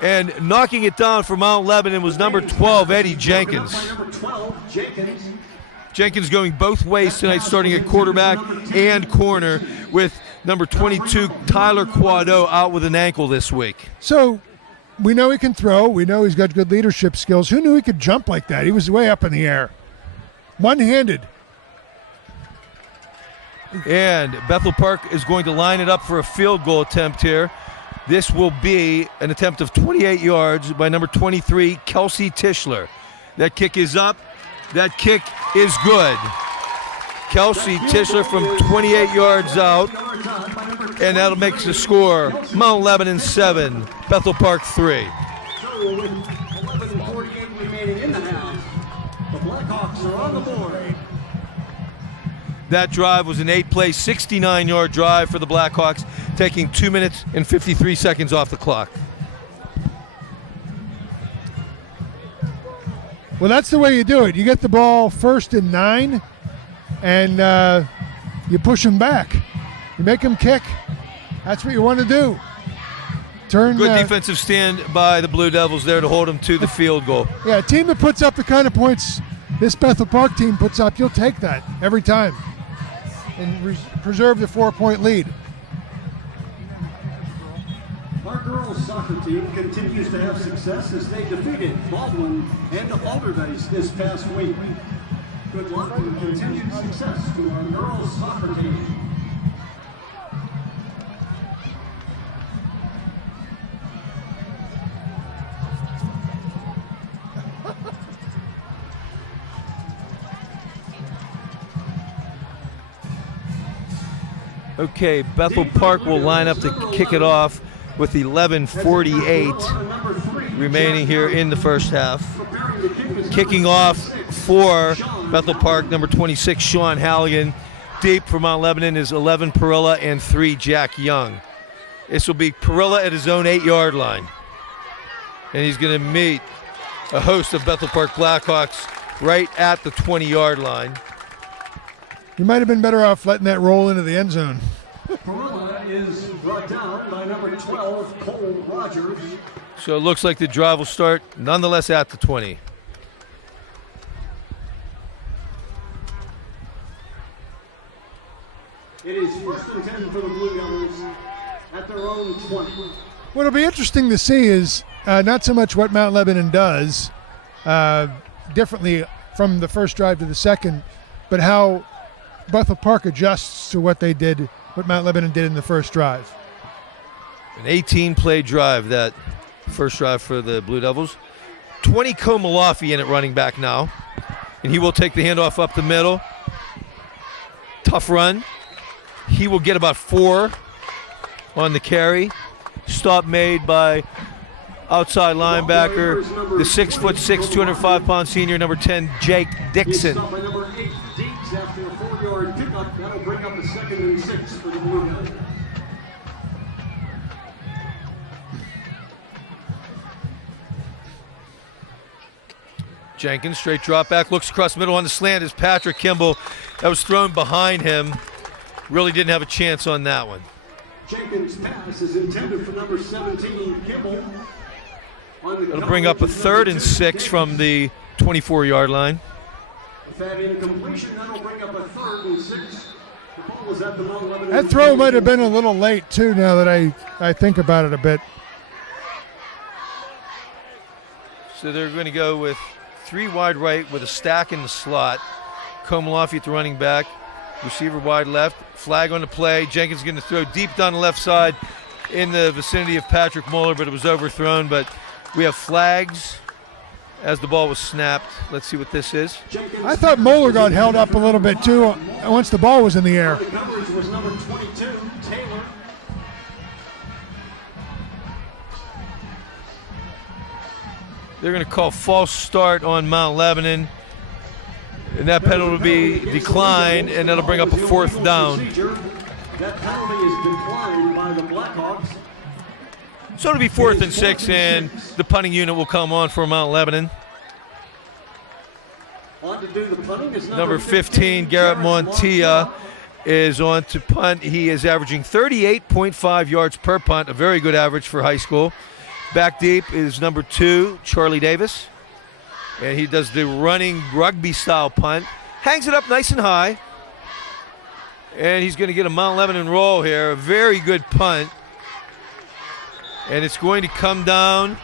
And knocking it down for Mount Lebanon was number 12, Eddie Jenkins. Jenkins going both ways tonight, starting at quarterback and corner, with number 22, Tyler Quado, out with an ankle this week. So we know he can throw. We know he's got good leadership skills. Who knew he could jump like that? He was way up in the air. One-handed. And Bethel Park is going to line it up for a field goal attempt here. This will be an attempt of 28 yards by number 23, Kelsey Tischler. That kick is up. That kick is good. Kelsey Tischler from 28 yards out, and that'll make the score Mount Lebanon 7, Bethel Park 3. So with 11:48 remaining in the half, the Blackhawks are on the board. That drive was an 8-play, 69-yard drive for the Blackhawks, taking 2 minutes and 53 seconds off the clock. Well, that's the way you do it. You get the ball 1st and 9, and you push them back. You make them kick. That's what you want to do. Good Defensive stand by the Blue Devils there to hold them to the field goal. Yeah, a team that puts up the kind of points this Bethel Park team puts up, you'll take that every time and preserve the 4-point lead. Our girls soccer team continues to have success as they defeated Baldwin and Alderdice this past week. Good luck and continued success to our girls soccer team. Okay, Bethel Park will line up to kick it off with 11:48 remaining here in the first half. Kicking off for Bethel Park, number 26, Sean Halligan. Deep for Mount Lebanon is 11 Perilla and 3 Jack Young. This will be Perilla at his own 8-yard line. And he's going to meet a host of Bethel Park Blackhawks right at the 20-yard line. You might have been better off letting that roll into the end zone. Perilla is brought down by number 12, Cole Rogers. So it looks like the drive will start nonetheless at the 20. It is 1st and 10 for the Blue Devils at their own 20. What'll be interesting to see is not so much what Mount Lebanon does differently from the first drive to the second, but how Bethel Park adjusts to what Mount Lebanon did in the first drive. An 18-play drive, that first drive for the Blue Devils. 20 Komalafi in at running back now, and he will take the handoff up the middle. Tough run. He will get about 4 on the carry. Stop made by outside linebacker, the 6'6", 205-pound senior, number 10, Jake Dixon. Stop by number 8, Deeks, after a 4-yard pickup. That'll bring up a 2nd and 6 for the Blue Devils. Jenkins, straight drop back, looks across the middle on the slant is Patrick Kimball. That was thrown behind him. Really didn't have a chance on that one. Jenkins' pass is intended for number 17, Kimball. It'll bring up a 3rd and 6 from the 24-yard line. With that incompletion, that'll bring up a 3rd and 6. The ball was at the Mount Lebanon. That throw might have been a little late, too, now that I think about it a bit. So they're going to go with 3 wide right with a stack in the slot. Komalafi at the running back. Receiver wide left. Flag on the play. Jenkins is going to throw deep down the left side in the vicinity of Patrick Muller, but it was overthrown. But we have flags as the ball was snapped. Let's see what this is. I thought Muller got held up a little bit, too, once the ball was in the air. The coverage was number 22, Taylor. They're going to call false start on Mount Lebanon. And that penalty will be declined, and that'll bring up a 4th down. That penalty is declined by the Blackhawks. So it'll be 4th and 6, and the punting unit will come on for Mount Lebanon. On to do the punting is Number 15, Garrett Montilla, is on to punt. He is averaging 38.5 yards per punt, a very good average for high school. Back deep is number 2, Charlie Davis. And he does the running rugby-style punt. Hangs it up nice and high. And he's going to get a Mount Lebanon roll here. A very good punt. And it's going to come down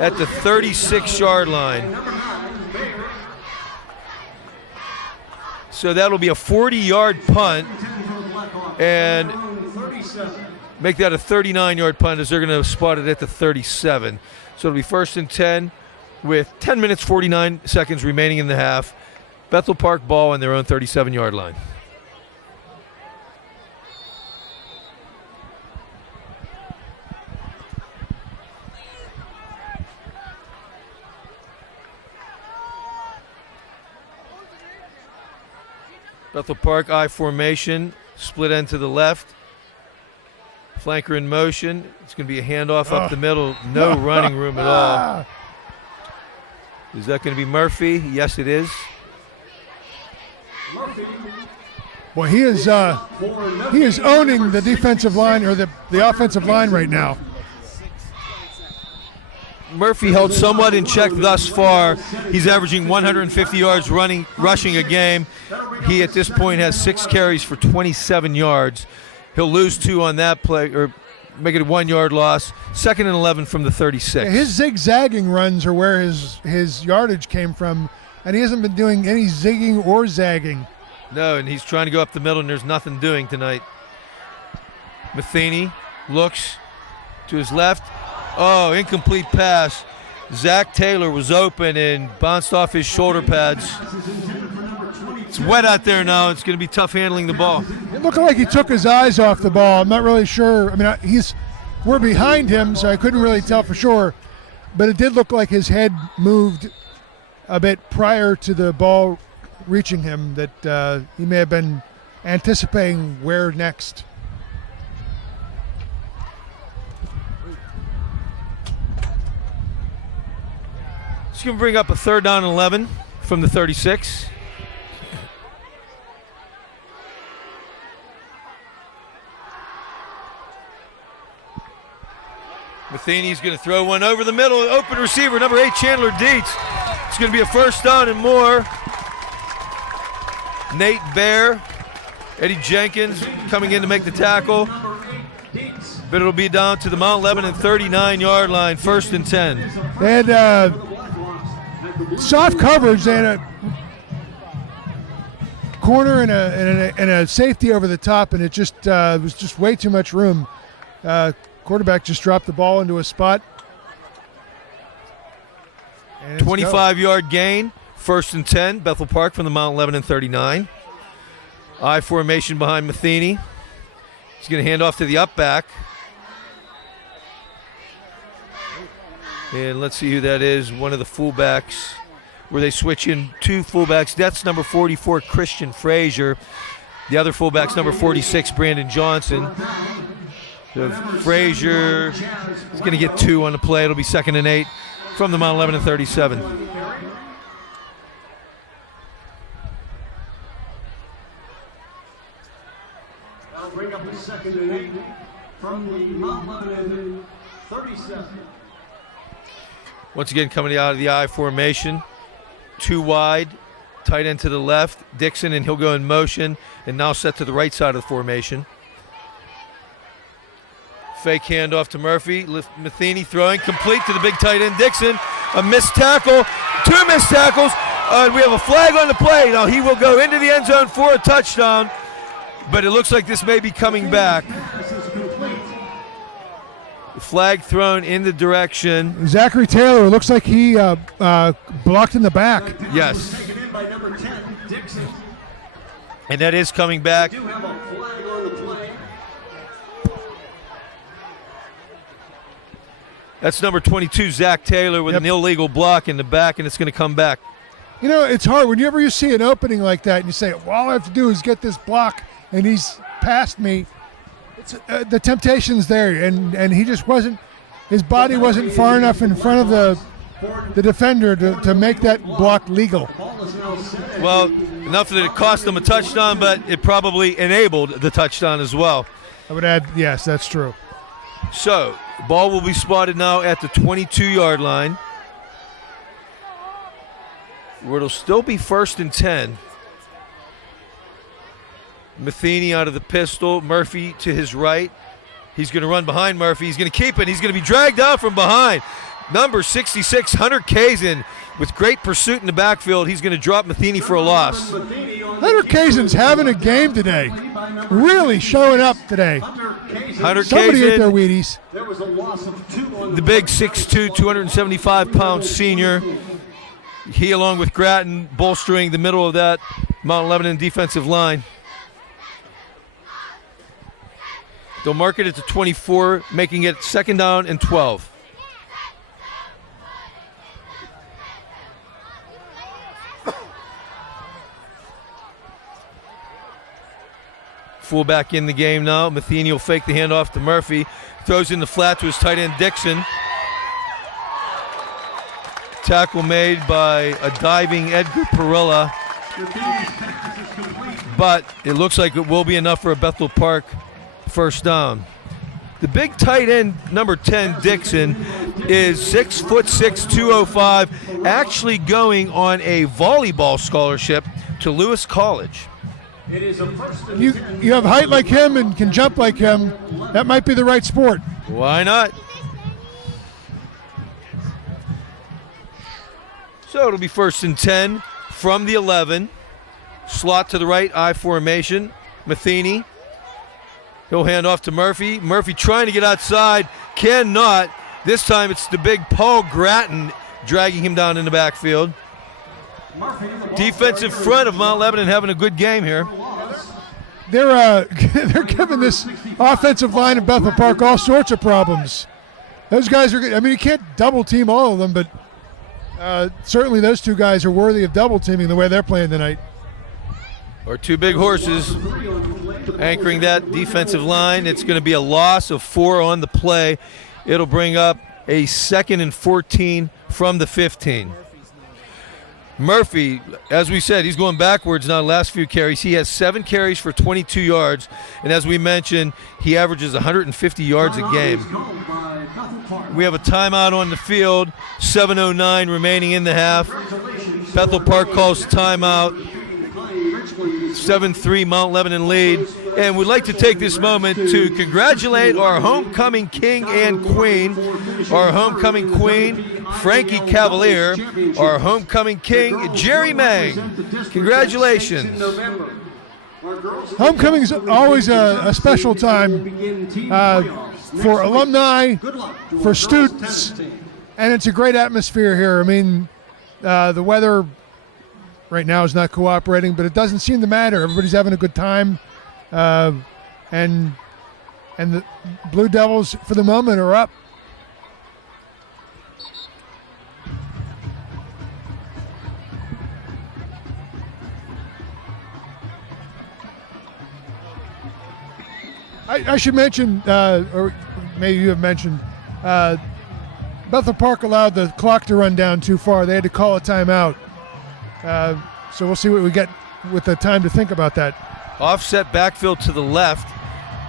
at the 36-yard line. So that'll be a 40-yard punt. And make that a 39-yard punt as they're going to spot it at the 37. So it'll be 1st and 10 with 10 minutes, 49 seconds remaining in the half. Bethel Park ball on their own 37-yard line. Bethel Park I formation, split end to the left. Flanker in motion. It's going to be a handoff up the middle. No running room at all. Is that going to be Murphy? Yes, it is. Well, he is owning the defensive line or the offensive line right now. Murphy held somewhat in check thus far. He's averaging 150 yards rushing a game. He, at this point, has 6 carries for 27 yards. He'll lose 2 on that play, or make it a 1-yard loss. 2nd and 11 from the 36. His zigzagging runs are where his yardage came from, and he hasn't been doing any zigging or zagging. No, and he's trying to go up the middle, and there's nothing doing tonight. Matheny looks to his left. Oh, incomplete pass. Zach Taylor was open and bounced off his shoulder pads. It's wet out there now. It's going to be tough handling the ball. It looked like he took his eyes off the ball. I'm not really sure. I mean, we're behind him, so I couldn't really tell for sure. But it did look like his head moved a bit prior to the ball reaching him, that he may have been anticipating where next. It's going to bring up a 3rd down and 11 from the 36. Matheny's going to throw one over the middle. Open receiver, number 8, Chandler Dietz. It's going to be a 1st down and more. Nate Bear, Eddie Jenkins coming in to make the tackle. But it'll be down to the Mount Lebanon 39-yard line, 1st and 10. They had soft coverage. They had a corner and a safety over the top, and it just was just way too much room. Quarterback just dropped the ball into a spot. 25-yard gain, 1st and 10. Bethel Park from the Mount Lebanon 39. I formation behind Matheny. He's going to hand off to the up back. And let's see who that is. One of the fullbacks, where they switch in 2 fullbacks. That's number 44, Christian Frazier. The other fullback's number 46, Brandon Johnson. So Frazier is going to get 2 on the play. It'll be 2nd and 8 from the Mount Lebanon 37. That'll bring up the 2nd and 8 from the Mount Lebanon 37. Once again, coming out of the I formation, 2 wide, tight end to the left, Dixon, and he'll go in motion, and now set to the right side of the formation. Fake handoff to Murphy. Matheny throwing complete to the big tight end Dixon. A missed tackle, 2 missed tackles, and we have a flag on the play. Now he will go into the end zone for a touchdown, but it looks like this may be coming back. The flag thrown in the direction. Zachary Taylor, looks like he blocked in the back. Yes. And that is coming back. That's number 22, Zach Taylor, with an illegal block in the back, and it's going to come back. You know, it's hard. Whenever you see an opening like that and you say, well, all I have to do is get this block, and he's past me, it's, the temptation's there, and he just wasn't, his body wasn't far enough in front of the defender to make that block legal. Well, enough that it cost them a touchdown, but it probably enabled the touchdown as well. I would add, yes, that's true. So, the ball will be spotted now at the 22-yard line, where it'll still be 1st and 10. Matheny out of the pistol, Murphy to his right. He's going to run behind Murphy. He's going to keep it. He's going to be dragged out from behind. Number 66, Hunter Kazin, with great pursuit in the backfield. He's going to drop Matheny for a loss. Hunter Kazin's having a game today. really showing up today. Hunter Somebody ate their Kazin, Wheaties. There was a loss of 2 on the big 6'2", 275-pound senior. He, along with Grattan, bolstering the middle of that Mount Lebanon defensive line. They'll mark it at the 24, making it 2nd down and 12. Fullback in the game now. Matheny will fake the handoff to Murphy. Throws in the flat to his tight end Dixon. Tackle made by a diving Edgar Perilla. But it looks like it will be enough for a Bethel Park first down. The big tight end, number 10, Dixon, is 6'6", 205, actually going on a volleyball scholarship to Lewis College. It is a first and You have height like him and can jump like him. That might be the right sport. Why not? So it'll be 1st and 10 from the 11. Slot to the right, I formation. Matheny. He'll hand off to Murphy. Murphy trying to get outside, cannot. This time it's the big Paul Grattan dragging him down in the backfield. Defensive front of Mount Lebanon having a good game here. They're giving this offensive line of Bethel Park all sorts of problems. Those guys are good. I mean, you can't double team all of them, but certainly those two guys are worthy of double teaming the way they're playing tonight. Or two big horses anchoring that defensive line. It's going to be a loss of 4 on the play. It'll bring up a 2nd and 14 from the 15. Murphy, as we said, he's going backwards now the last few carries. He has 7 carries for 22 yards. And as we mentioned, he averages 150 yards a game. We have a timeout on the field, 7:09 remaining in the half. Bethel Park calls timeout. 7-3 Mount Lebanon lead. And we'd like to take this moment to congratulate our homecoming king and queen. Our homecoming queen, Frankie Cavalier. Our homecoming king, Jerry Mang. Congratulations. Homecoming is always a special time for alumni, for students, and it's a great atmosphere here. I mean, the weather right now is not cooperating, but it doesn't seem to matter. Everybody's having a good time, and the Blue Devils, for the moment, are up. I should mention, or maybe you have mentioned, Bethel Park allowed the clock to run down too far. They had to call a timeout. So we'll see what we get with the time to think about that. Offset backfield to the left.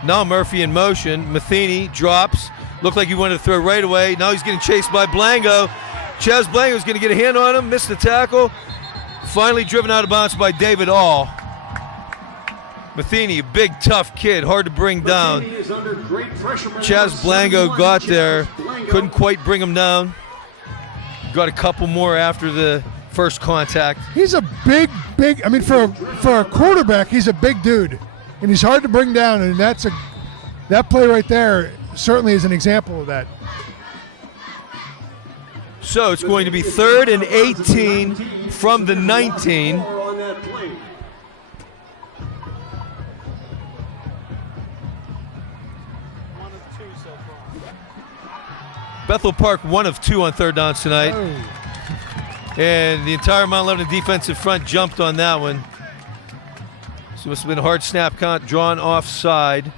Now Murphy in motion. Matheny drops. Looked like he wanted to throw right away. Now he's getting chased by Blango. Chaz Blango's going to get a hand on him. Missed the tackle. Finally driven out of bounds by David All. Matheny, a big, tough kid, hard to bring down. Chaz Blango got there. Couldn't quite bring him down. Got a couple more after the first contact. He's a big, I mean, for a quarterback, he's a big dude, and he's hard to bring down, and that play right there certainly is an example of that. So it's going to be 3rd and 18 from the 19. Bethel Park 1 of 2 on 3rd downs tonight. And the entire Mount Lebanon defensive front jumped on that one. So it must have been a hard snap count drawn offside.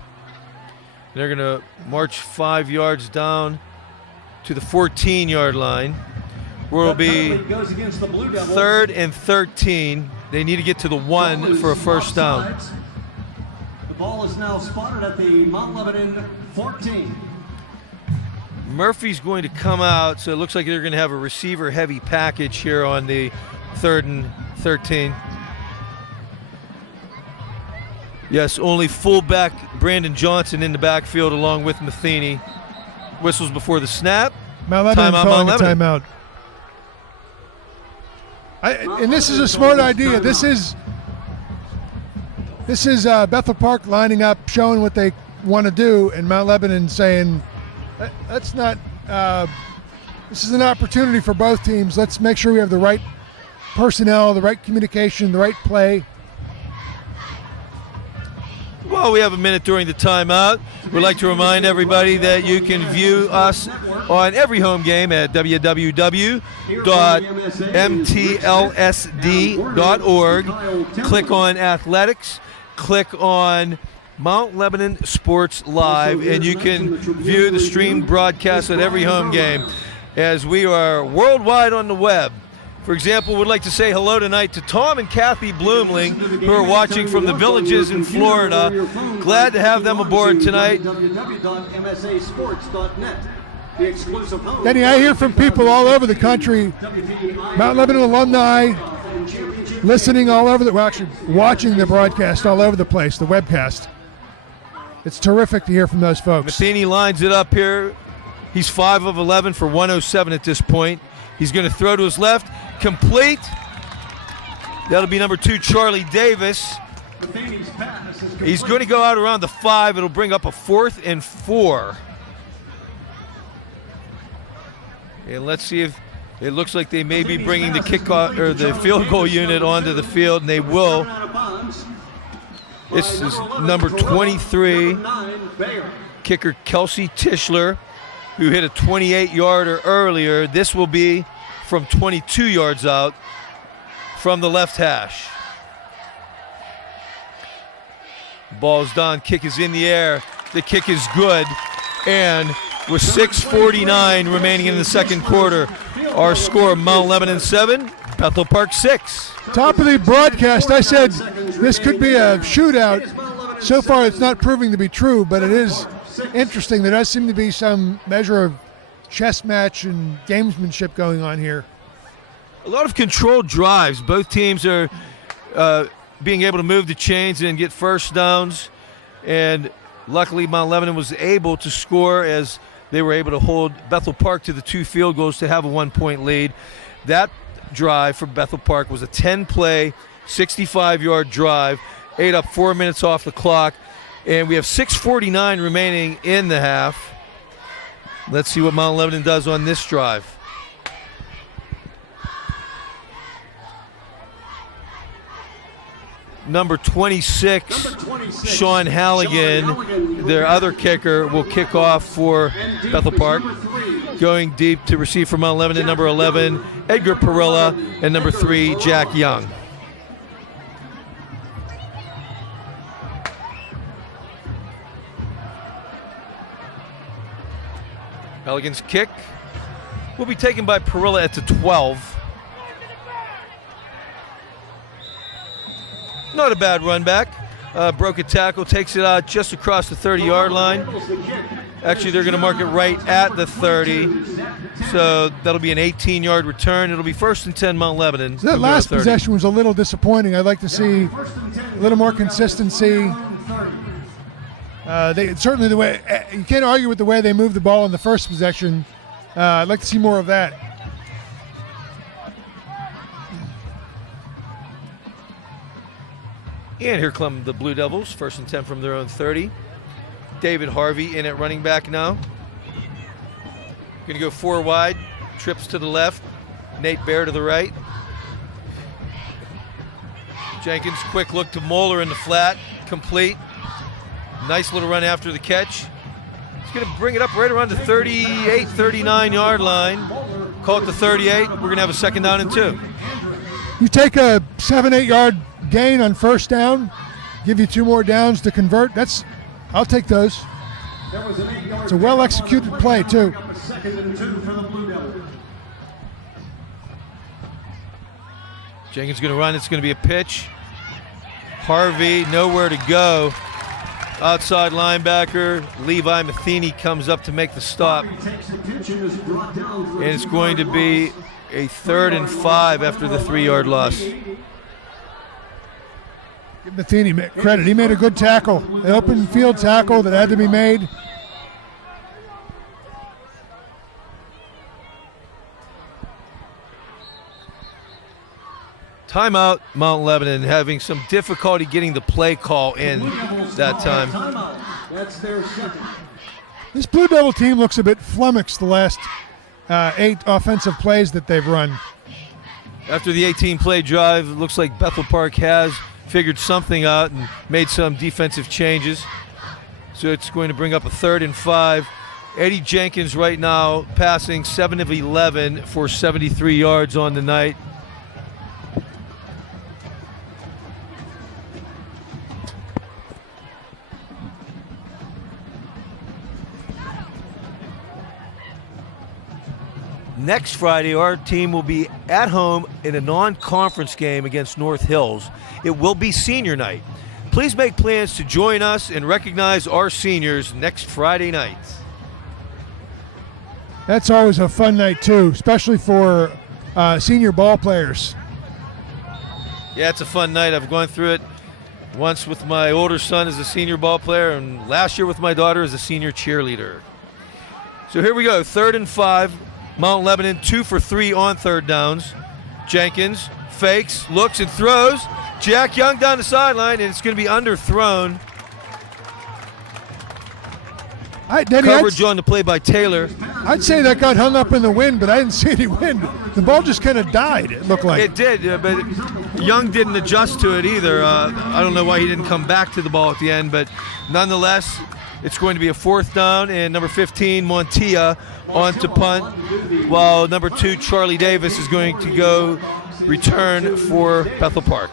They're going to march 5 yards down to the 14-yard line, where it'll be 3rd and 13. They need to get to the 1 for a first down. The ball is now spotted at the Mount Lebanon 14. Murphy's going to come out, so it looks like they're going to have a receiver-heavy package here on the 3rd and 13. Yes, only fullback Brandon Johnson in the backfield along with Matheny. Whistles before the snap. Mount Lebanon calling a timeout. And this is a smart idea. This is This is Bethel Park lining up, showing what they want to do, and Mount Lebanon saying, that's not, this is an opportunity for both teams. Let's make sure we have the right personnel, the right communication, the right play. Well, we have a minute during the timeout. We'd like to remind everybody that you can view us on every home game at www.mtlsd.org. Click on Athletics, click on Mount Lebanon Sports Live, and you can view the streamed broadcast at every home game, as we are worldwide on the web. For example, we'd like to say hello tonight to Tom and Kathy Bloomling, who are watching from the Villages in Florida. Glad to have them aboard tonight. Denny, I hear from people all over the country, Mount Lebanon alumni, listening all over actually watching the broadcast all over the place, the webcast. It's terrific to hear from those folks. Matheny lines it up here. He's 5 of 11 for 107 at this point. He's going to throw to his left. Complete. That'll be number 2, Charlie Davis. He's going to go out around the 5. It'll bring up a 4th and 4. And let's see if it looks like they may be bringing the kickoff or the field goal unit onto the field, and they will. This is number 23, kicker Kelsey Tischler, who hit a 28-yarder earlier. This will be from 22 yards out from the left hash. Ball's done. Kick is in the air. The kick is good. And with 6:49 remaining in the second quarter, our score, Mount Lebanon 7, Bethel Park 6. Top of the broadcast, I said this could be a shootout. So far, it's not proving to be true, but it is interesting. There does seem to be some measure of chess match and gamesmanship going on here. A lot of controlled drives. Both teams are being able to move the chains and get first downs. And luckily, Mount Lebanon was able to score as they were able to hold Bethel Park to the 2 field goals to have a 1-point lead. That drive for Bethel Park was a 10-play, 65-yard drive, ate up 4 minutes off the clock. And we have 6:49 remaining in the half. Let's see what Mount Lebanon does on this drive. Number 26, Sean Halligan, their other kicker, will kick off for Bethel Park. Going deep to receive for Mount Lebanon, number 11, Edgar Perilla, and number 3, Jack Young. Halligan's kick will be taken by Perilla at the 12. Not a bad run back. Broke a tackle, takes it out just across the 30-yard line. Actually, they're going to mark it right at the 30. So that'll be an 18-yard return. It'll be 1st and 10 Mount Lebanon. So that last possession was a little disappointing. I'd like to see a little more consistency. Certainly the way you can't argue with the way they moved the ball in the first possession. I'd like to see more of that. And here come the Blue Devils, 1st and 10 from their own 30. David Harvey in at running back now. Going to go 4 wide, trips to the left. Nate Bear to the right. Jenkins, quick look to Moeller in the flat, complete. Nice little run after the catch. He's going to bring it up right around the 38, 39-yard line. Call it the 38. We're going to have a 2nd down and 2. You take a 7-8 yard gain on 1st down, give you 2 more downs to convert. I'll take those. It's a well-executed play, too. Jenkins going to run. It's going to be a pitch. Harvey, nowhere to go. Outside linebacker Levi Matheny comes up to make the stop. And it's going to be a 3rd and 5 after the 3-yard loss. Give Matheny credit. He made a good tackle. An open field tackle that had to be made. Timeout, Mount Lebanon having some difficulty getting the play call in that time. Timeout. That's their second. This Blue Devil team looks a bit flummoxed the last 8 offensive plays that they've run. After the 18-play drive, it looks like Bethel Park has figured something out and made some defensive changes. So it's going to bring up a 3rd and 5. Eddie Jenkins right now passing 7 of 11 for 73 yards on the night. Next Friday, our team will be at home in a non-conference game against North Hills. It will be senior night. Please make plans to join us and recognize our seniors next Friday night. That's always a fun night, too, especially for senior ball players. Yeah, it's a fun night. I've gone through it once with my older son as a senior ball player and last year with my daughter as a senior cheerleader. So here we go, 3rd and 5. Mount Lebanon 2 for 3 on 3rd downs. Jenkins fakes, looks, and throws. Jack Young down the sideline, and it's going to be underthrown. Coverage on the play by Taylor. I'd say that got hung up in the wind, but I didn't see any wind. The ball just kind of died, it looked like. It did, but Young didn't adjust to it either. I don't know why he didn't come back to the ball at the end, but nonetheless, it's going to be a 4th down, and number 15, Montilla, on to punt, while number 2, Charlie Davis, is going to go return for Bethel Park.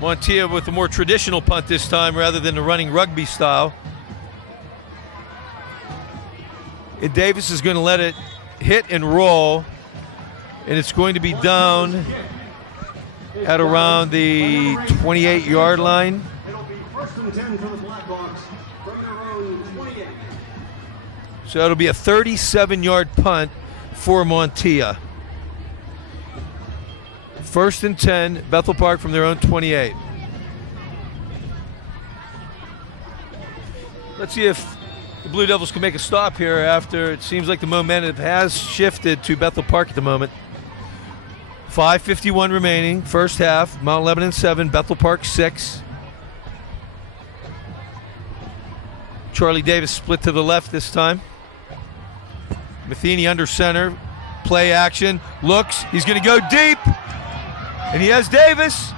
Montilla with a more traditional punt this time rather than the running rugby style. And Davis is going to let it hit and roll, and it's going to be down at around the 28-yard line. It'll be 1st and 10 for the Blackhawks from their own 28. So it'll be a 37-yard punt for Montilla. 1st and 10, Bethel Park from their own 28. Let's see if the Blue Devils can make a stop here after it seems like the momentum has shifted to Bethel Park at the moment. 5:51 remaining, first half. Mount Lebanon 7, Bethel Park 6. Charlie Davis split to the left this time. Matheny under center, play action, looks, he's going to go deep, and he has Davis.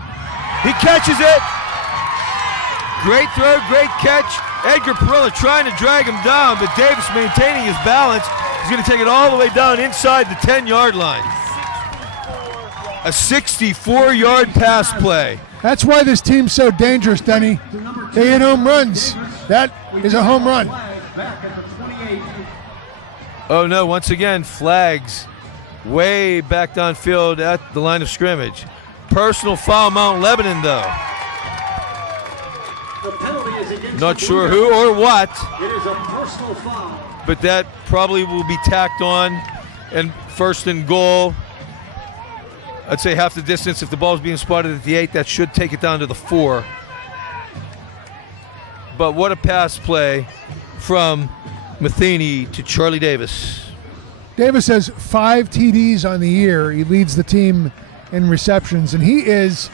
He catches it. Great throw, great catch. Edgar Perilla trying to drag him down, but Davis maintaining his balance. He's going to take it all the way down inside the 10-yard line. A 64-yard pass play. That's why this team's so dangerous, Denny. They hit home runs. That is a home run. Oh no, once again, flags way back downfield at the line of scrimmage. Personal foul, Mount Lebanon, though. The penalty is against Not sure who or what, It is a personal foul. but that probably will be tacked on. And 1st and goal, I'd say half the distance. If the ball's being spotted at the 8, that should take it down to the 4. But what a pass play from Matheny to Charlie Davis. Davis has 5 TDs on the year. He leads the team in receptions, and he's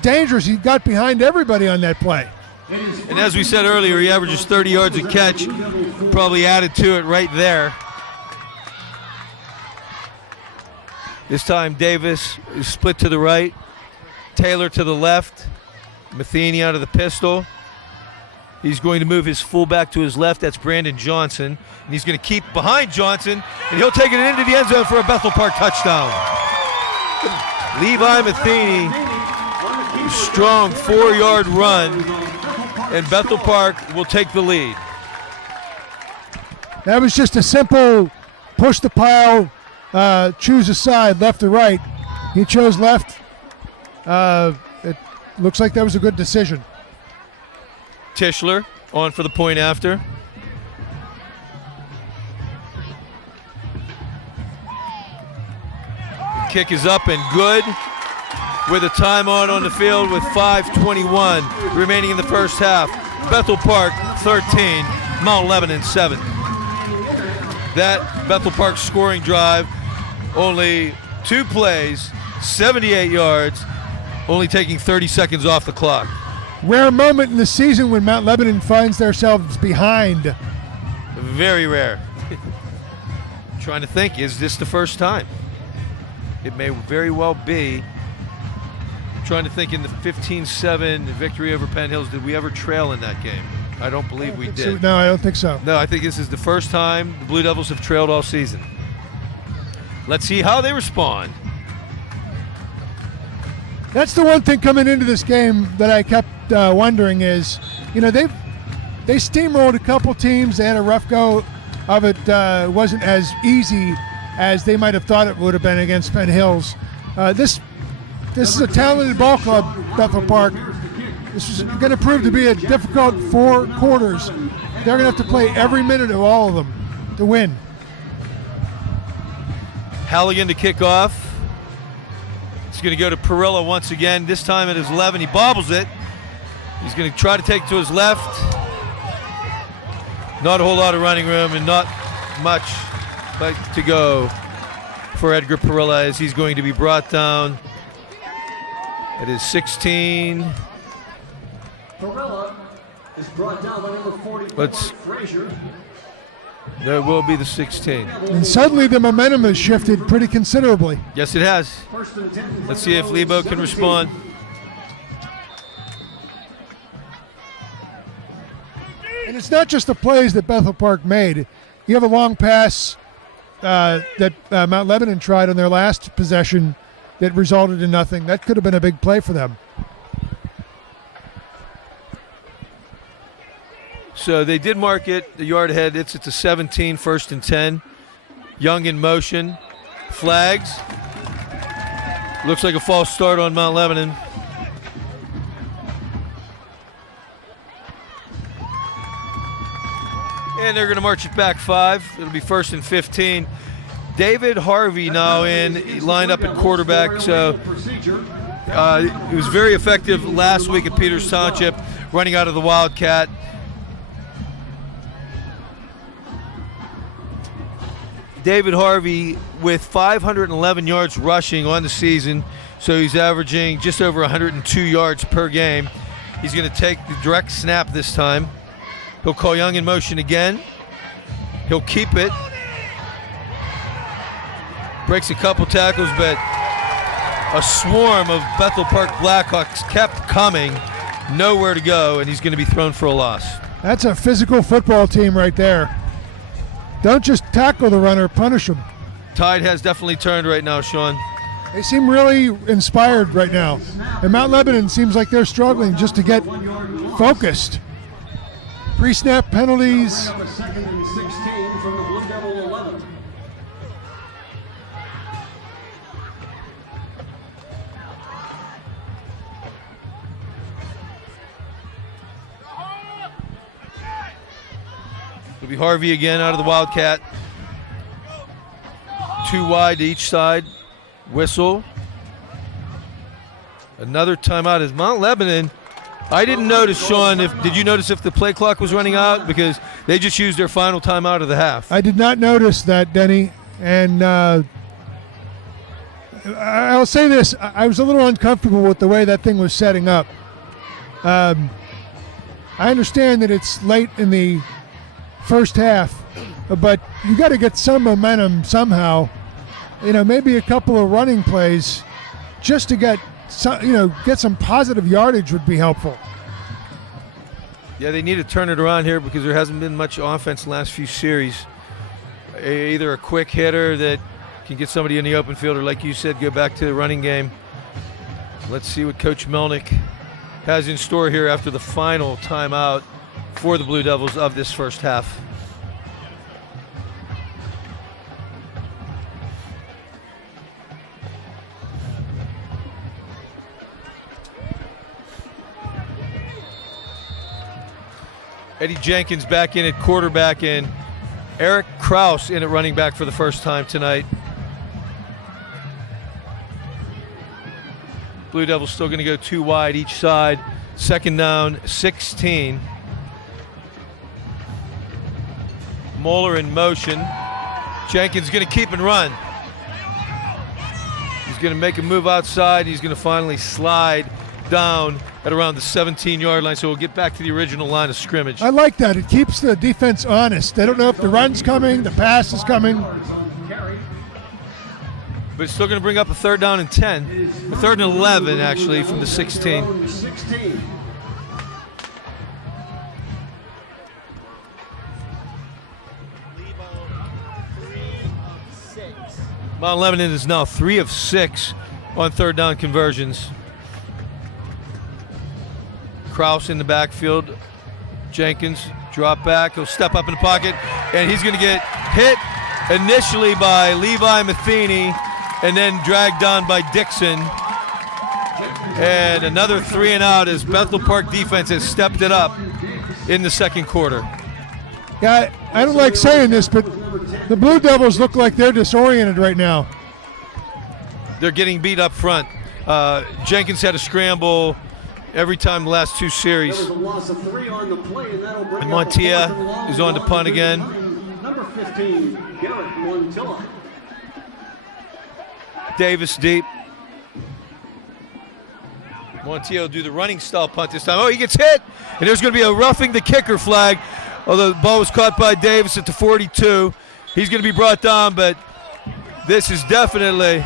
dangerous. He got behind everybody on that play. And as we said earlier, he averages 30 yards a catch. Probably added to it right there. This time Davis is split to the right, Taylor to the left, Matheny out of the pistol. He's going to move his fullback to his left. That's Brandon Johnson. And he's going to keep behind Johnson, and he'll take it into the end zone for a Bethel Park touchdown. Levi Matheny, strong 4-yard run, and Bethel Park will take the lead. That was just a simple push the pile, choose a side, left or right. He chose left. It looks like that was a good decision. Tischler on for the point after. Kick is up and good. with a time on the field with 5:21 remaining in the first half. Bethel Park 13, Mount Lebanon 7. That Bethel Park scoring drive, only 2 plays, 78 yards, only taking 30 seconds off the clock. Rare moment in the season when Mount Lebanon finds themselves behind. Very rare. Trying to think, is this the first time? It may very well be. Trying to think, in the 15-7 victory over Penn Hills, did we ever trail in that game? I don't believe we did. So, no, I don't think so. No, I think this is the first time the Blue Devils have trailed all season. Let's see how they respond. That's the one thing coming into this game that I kept wondering is, you know, they steamrolled a couple teams. They had a rough go of it. Wasn't as easy as they might have thought it would have been against Penn Hills. This is a talented ball club, Bethel Park. This is going to prove to be a difficult 4 quarters. They're going to have to play every minute of all of them to win. Halligan to kick off. It's going to go to Perilla once again. This time at his 11. He bobbles it. He's going to try to take it to his left. Not a whole lot of running room and not much to go for Edgar Perilla, as he's going to be brought down at his 16. Perilla is brought down by number 44, Frazier. There will be the 16. And suddenly the momentum has shifted pretty considerably. Yes, it has. Let's see if Lebo can respond. And it's not just the plays that Bethel Park made. You have a long pass that Mount Lebanon tried on their last possession that resulted in nothing. That could have been a big play for them. So they did mark it, the yard ahead. It's a 17, 1st and 10. Young in motion. Flags. Looks like a false start on Mount Lebanon. And they're going to march it back 5. It'll be 1st and 15. David Harvey now in, lined up at quarterback. So he was very effective last week at Peters Township, running out of the Wildcat. David Harvey with 511 yards rushing on the season, so he's averaging just over 102 yards per game. He's going to take the direct snap this time. He'll call Young in motion again. He'll keep it. Breaks a couple tackles, but a swarm of Bethel Park Blackhawks kept coming. Nowhere to go, and he's going to be thrown for a loss. That's a physical football team right there. Don't just tackle the runner, punish him. Tide has definitely turned right now, Sean. They seem really inspired right now. And Mount Lebanon seems like they're struggling just to get focused. Pre-snap penalties. 2nd and 16 from the Blue Devil 11. It'll be Harvey again out of the Wildcat. 2 wide to each side. Whistle. Another timeout is Mount Lebanon. I didn't notice, Sean, did you notice if the play clock was running out? Because they just used their final timeout of the half. I did not notice that, Denny. And I'll say this. I was a little uncomfortable with the way that thing was setting up. I understand that it's late in the first half, but you got to get some momentum somehow. You know, maybe a couple of running plays just to get some positive yardage would be helpful. Yeah, they need to turn it around here because there hasn't been much offense the last few series. Either a quick hitter that can get somebody in the open field, or like you said, go back to the running game. Let's see what Coach Melnick has in store here after the final timeout for the Blue Devils of this first half. Eddie Jenkins back in at quarterback, and Eric Kraus in at running back for the first time tonight. Blue Devils still going to go 2 wide each side. Second down, 16. Moeller in motion. Jenkins going to keep and run. He's going to make a move outside. He's going to finally slide down at around the 17-yard line, so we'll get back to the original line of scrimmage. I like that. It keeps the defense honest. They don't know if the run's coming, the pass is coming. But it's still going to bring up a 3rd down and 10. A 3rd and 11, actually, from the 16. Mount Lebanon is now 3 of 6 on 3rd down conversions. Kraus in the backfield. Jenkins, drop back. He'll step up in the pocket, and he's going to get hit initially by Levi Matheny and then dragged down by Dixon. And another 3 and out as Bethel Park defense has stepped it up in the second quarter. Yeah, I don't like saying this, but the Blue Devils look like they're disoriented right now. They're getting beat up front. Jenkins had a scramble every time the last 2 series. There was a loss of 3 on the play, and that'll bring And Montilla is on to punt again. Number 15, Garrett Montilla. Davis deep. Montilla will do the running style punt this time. Oh, he gets hit, and there's going to be a roughing the kicker flag. Although the ball was caught by Davis at the 42. He's going to be brought down, but this is definitely,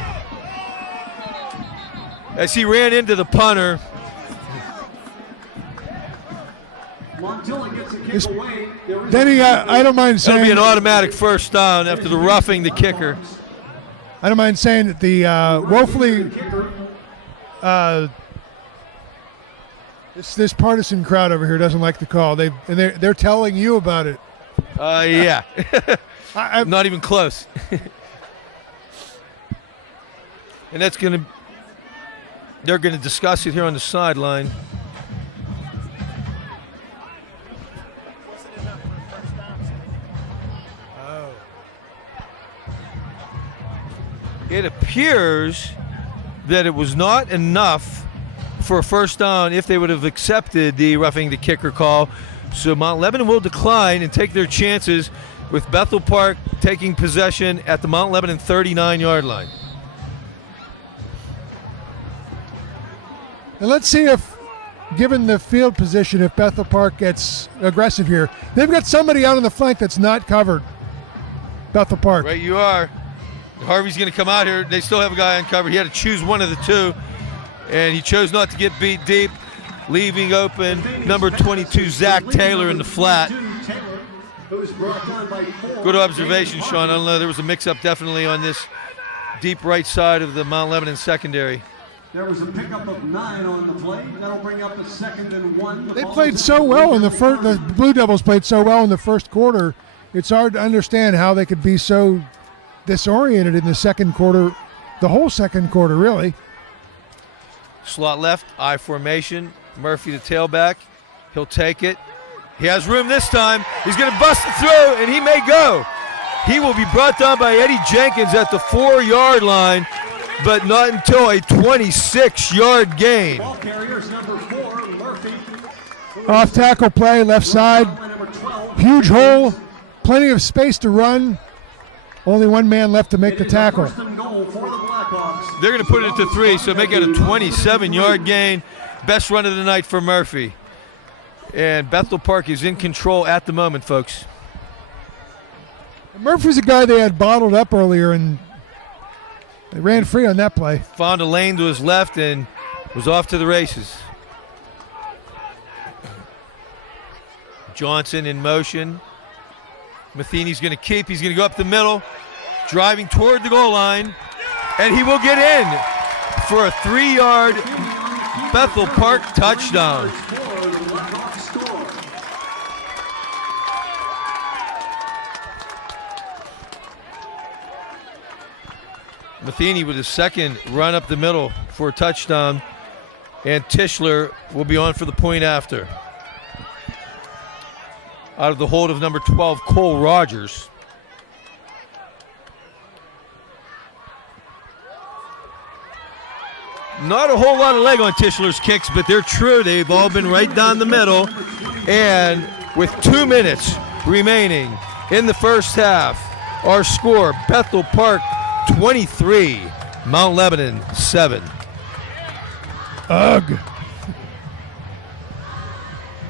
as he ran into the punter. Montilla gets a kick away. Denny, I don't mind saying. That'll be an automatic 1st down after the roughing the kicker. I don't mind saying that the woefully this partisan crowd over here doesn't like the call. They're telling you about it. Yeah. I'm not even close. And they're going to discuss it here on the sideline. It appears that it was not enough for a 1st down if they would have accepted the roughing the kicker call. So Mount Lebanon will decline and take their chances with Bethel Park taking possession at the Mount Lebanon 39-yard line. And let's see if, given the field position, if Bethel Park gets aggressive here. They've got somebody out on the flank that's not covered. Bethel Park. Right, you are. Harvey's going to come out here. They still have a guy uncovered. He had to choose one of the 2, and he chose not to get beat deep, leaving open number 22, Zach Taylor, in the flat. Good observation, Sean. I don't know. There was a mix-up definitely on this deep right side of the Mount Lebanon secondary. There was a pickup of 9 on the play. That'll bring up a 2nd and 1. They played so well in the first. The Blue Devils played so well in the first quarter. It's hard to understand how they could be so disoriented in the second quarter, the whole second quarter, really. Slot left, I formation. Murphy the tailback. He'll take it. He has room this time. He's going to bust it through, and he may go. He will be brought down by Eddie Jenkins at the 4-yard line, but not until a 26-yard gain. Ball carriers number 4, Murphy. Off tackle play, left side. Huge hole, plenty of space to run. Only one man left to make the tackle. They're going to put it to 3, so make it a 27-yard gain. Best run of the night for Murphy. And Bethel Park is in control at the moment, folks. Murphy's a guy they had bottled up earlier, and they ran free on that play. Found a lane to his left and was off to the races. Johnson in motion. Matheny's going to keep. He's going to go up the middle, driving toward the goal line, and he will get in for a 3-yard Bethel Park touchdown. Matheny with his 2nd run up the middle for a touchdown, and Tischler will be on for the point after. Out of the hold of number 12, Cole Rogers. Not a whole lot of leg on Tischler's kicks, but they're true. They've all been right down the middle. And with 2 minutes remaining in the first half, our score, Bethel Park 23, Mount Lebanon 7. Ugh.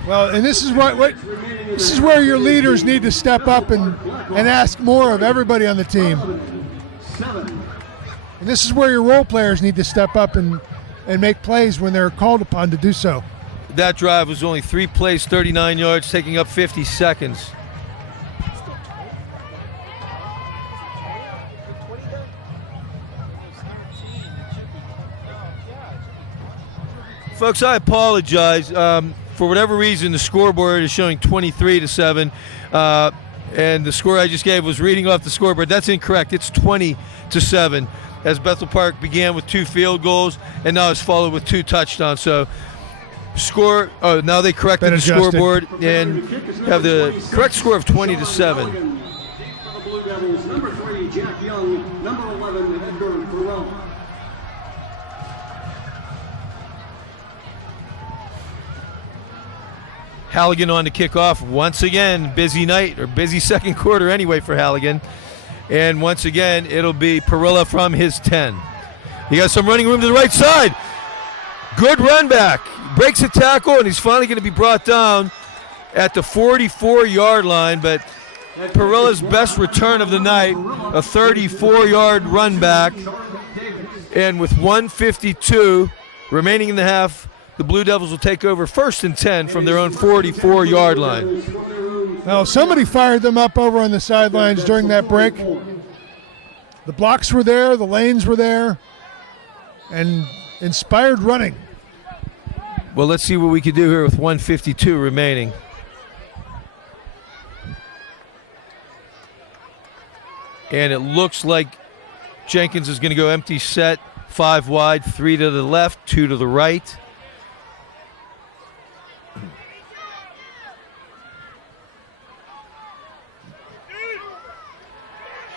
Well, and this is this is where your leaders need to step up and ask more of everybody on the team. And this is where your role players need to step up and make plays when they're called upon to do so. That drive was only 3 plays, 39 yards, taking up 50 seconds. Folks, I apologize. For whatever reason, the scoreboard is showing 23-7, and the score I just gave was reading off the scoreboard. That's incorrect. It's 20-7, as Bethel Park began with 2 field goals, and now it's followed with 2 touchdowns. So, now they corrected the scoreboard and have the correct score of 20-7. The Blue Devils, number 3, Jack Young, number 11, Edgar Burrell. Halligan on to kick off once again. Busy night, or busy second quarter anyway for Halligan. And once again, it'll be Perilla from his 10. He got some running room to the right side. Good run back. Breaks a tackle, and he's finally going to be brought down at the 44-yard line. But Perilla's best return of the night, a 34-yard run back. And with 1:52 remaining in the half, the Blue Devils will take over 1st and 10 from their own 44-yard line. Now, somebody fired them up over on the sidelines during that break. The blocks were there, the lanes were there, and inspired running. Well, let's see what we can do here with 1:52 remaining. And it looks like Jenkins is going to go empty set, 5 wide, 3 to the left, 2 to the right.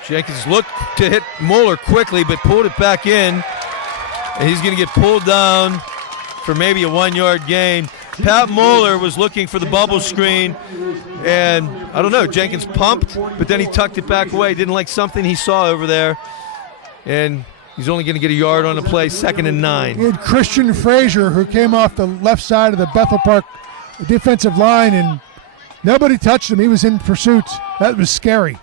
Jenkins looked to hit Moeller quickly, but pulled it back in. And he's going to get pulled down for maybe a 1-yard gain. Pat Moeller was looking for the bubble screen, and I don't know, Jenkins pumped, but then he tucked it back away. Didn't like something he saw over there. And he's only going to get a yard on the play, 2nd and 9. He had Christian Frazier, who came off the left side of the Bethel Park defensive line, and nobody touched him. He was in pursuit. That was scary.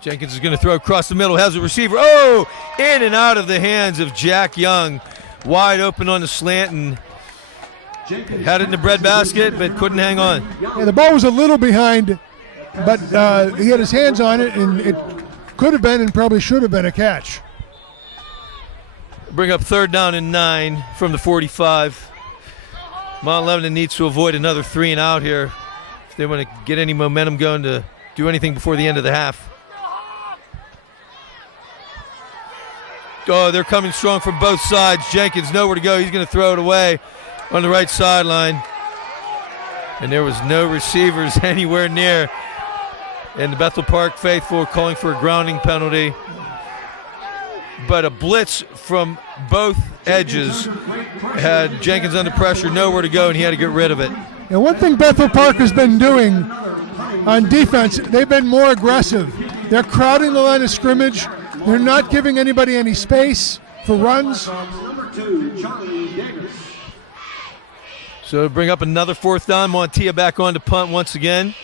Jenkins is going to throw across the middle, has a receiver. Oh, in and out of the hands of Jack Young. Wide open on the slant and had it in the breadbasket, but couldn't hang on. Yeah, the ball was a little behind, but he had his hands on it, and it could have been and probably should have been a catch. Bring up 3rd down and 9 from the 45. Mount Lebanon needs to avoid another 3 and out here if they want to get any momentum going to do anything before the end of the half. Oh, they're coming strong from both sides. Jenkins nowhere to go. He's going to throw it away on the right sideline. And there was no receivers anywhere near. And the Bethel Park faithful are calling for a grounding penalty. But a blitz from both edges had Jenkins under pressure, nowhere to go, and he had to get rid of it. And one thing Bethel Park has been doing on defense, they've been more aggressive. They're crowding the line of scrimmage. They're not giving anybody any space for runs. So bring up another 4th down. Montilla back on to punt once again.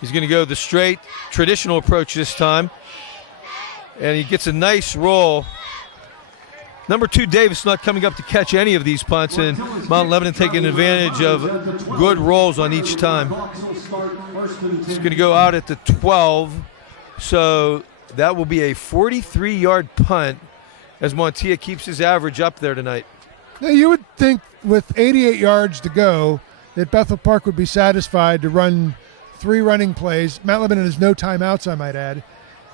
He's going to go the straight, traditional approach this time. And he gets a nice roll. Number 2, Davis, not coming up to catch any of these punts, and Mount Lebanon taking advantage of good rolls on each time. He's going to go out at the 12. So that will be a 43-yard punt as Montilla keeps his average up there tonight. Now, you would think with 88 yards to go that Bethel Park would be satisfied to run 3 running plays. Mount Lebanon has no timeouts, I might add,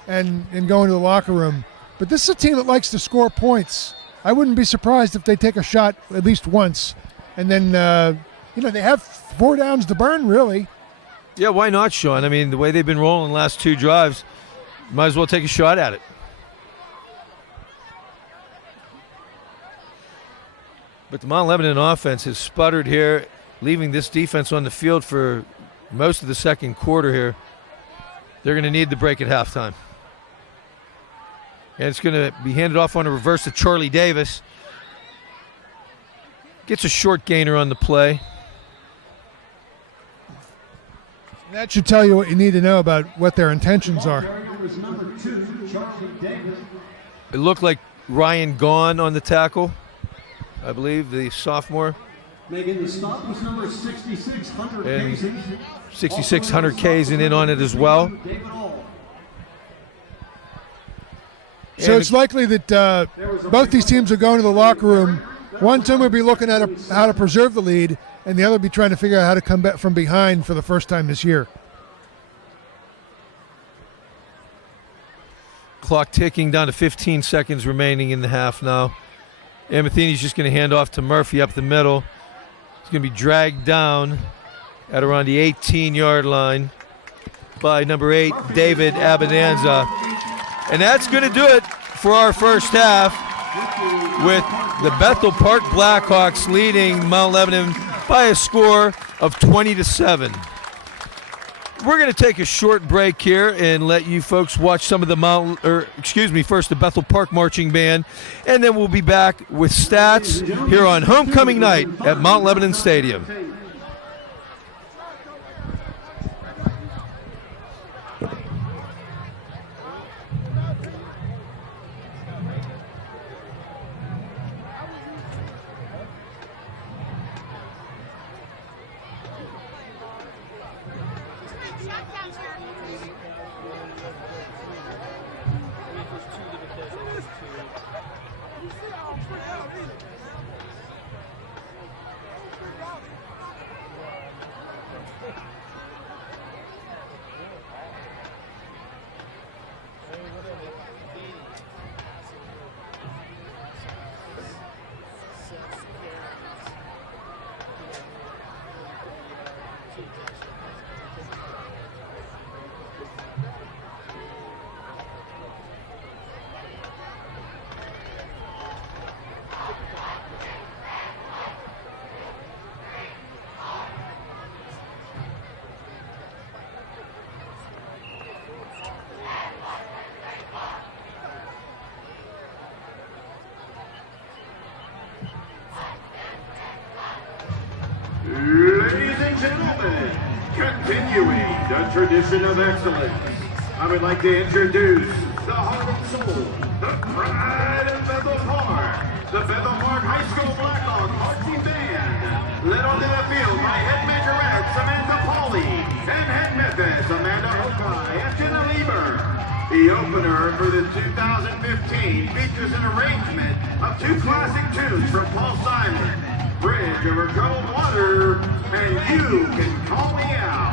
and go into the locker room. But this is a team that likes to score points. I wouldn't be surprised if they take a shot at least once. And then, they have 4 downs to burn, really. Yeah, why not, Sean? I mean, the way they've been rolling the last 2 drives, might as well take a shot at it. But the Mount Lebanon offense has sputtered here, leaving this defense on the field for most of the second quarter here. They're going to need the break at halftime. And it's going to be handed off on a reverse to Charlie Davis. Gets a short gainer on the play. That should tell you what you need to know about what their intentions are. It looked like Ryan Gaughan on the tackle, I believe, the sophomore. Making the stop was number 6600 And Casey. 6,600 Ks in on it as well. So it's likely that both these teams are going to the locker room. One team will be looking at how to preserve the lead, and the other will be trying to figure out how to come back from behind for the first time this year. Clock ticking down to 15 seconds remaining in the half now. And Matheny's just going to hand off to Murphy up the middle. He's going to be dragged down at around the 18-yard line by number 8, David Abinanza. And that's going to do it for our first half, with the Bethel Park Blackhawks leading Mount Lebanon by a score of 20-7. We're going to take a short break here and let you folks watch some of the first the Bethel Park Marching Band, and then we'll be back with stats here on homecoming night at Mount Lebanon Stadium. Ladies and gentlemen, continuing the tradition of excellence, I would like to introduce the heart and soul, the pride of Bethel Park, the Bethel Park High School Blackhawk Marching Band, led onto the field by head majorette Samantha Pauley and head Memphis Amanda Hokai and Jenna Lieber. The opener for the 2015 features an arrangement of 2 classic tunes from Paul Simon, Bridge Over Troubled Water, and You Can Call Me Out.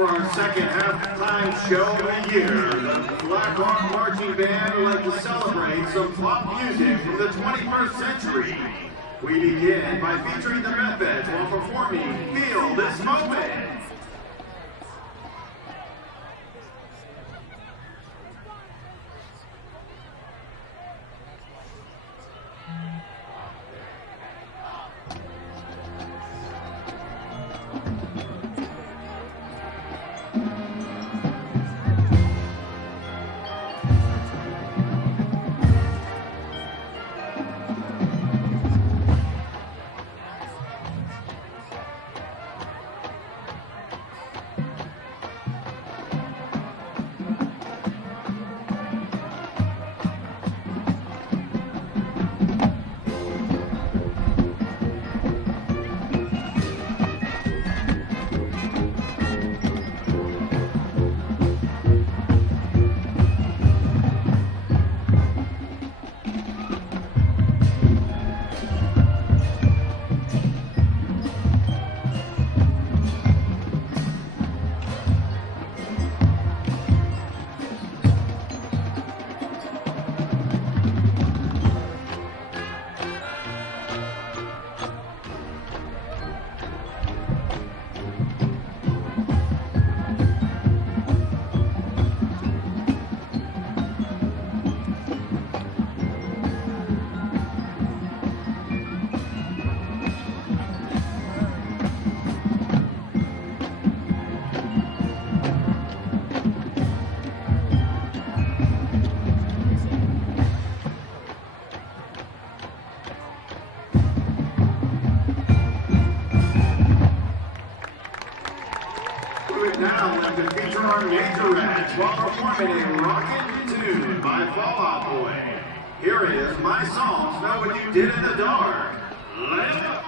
For our second halftime show of the year, the Blackhawk Marching Band would like to celebrate some pop music from the 21st century. We begin by featuring the Methods while performing Feel This Moment. Now let them feature our Majorettes while performing a rockin' tune by Fall Out Boy. Here is My Songs Know What You Did in the Dark. Light it up.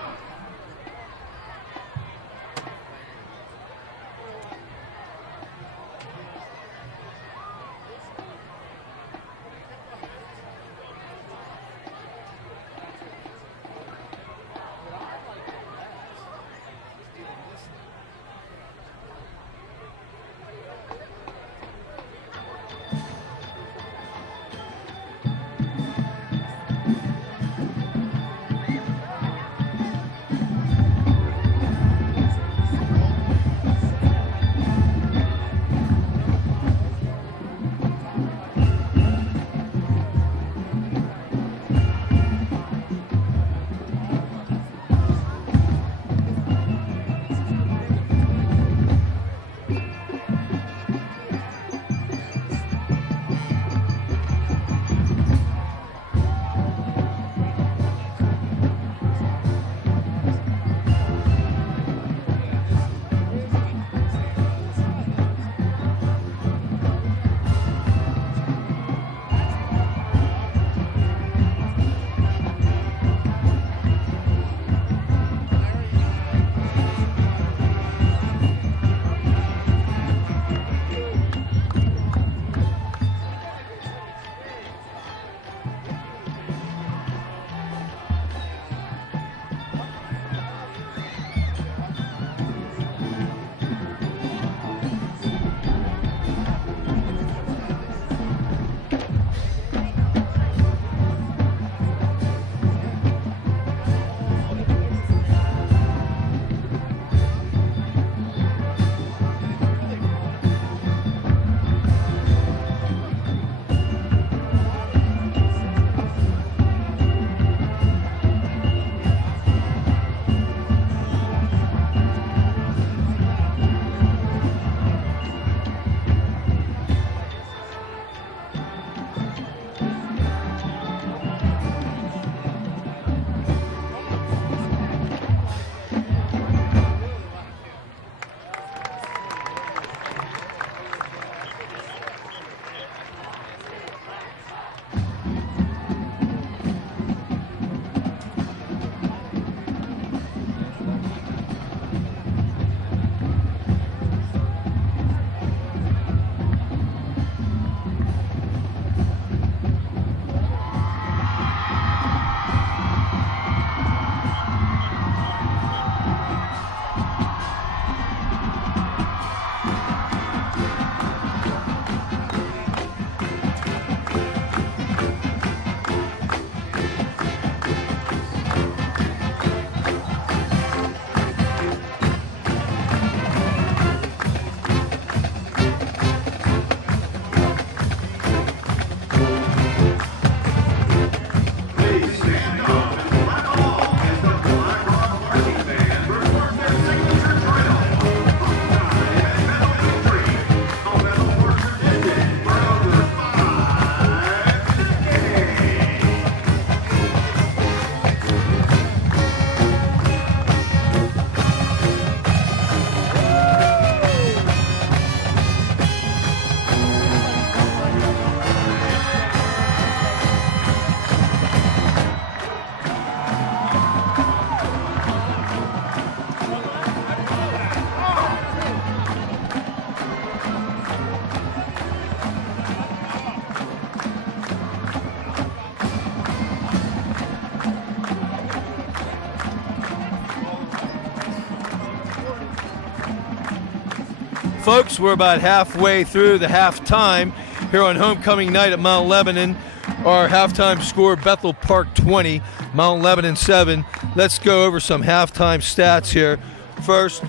Folks, we're about halfway through the halftime here on homecoming night at Mount Lebanon. Our halftime score, Bethel Park 20, Mount Lebanon 7. Let's go over some halftime stats here. First,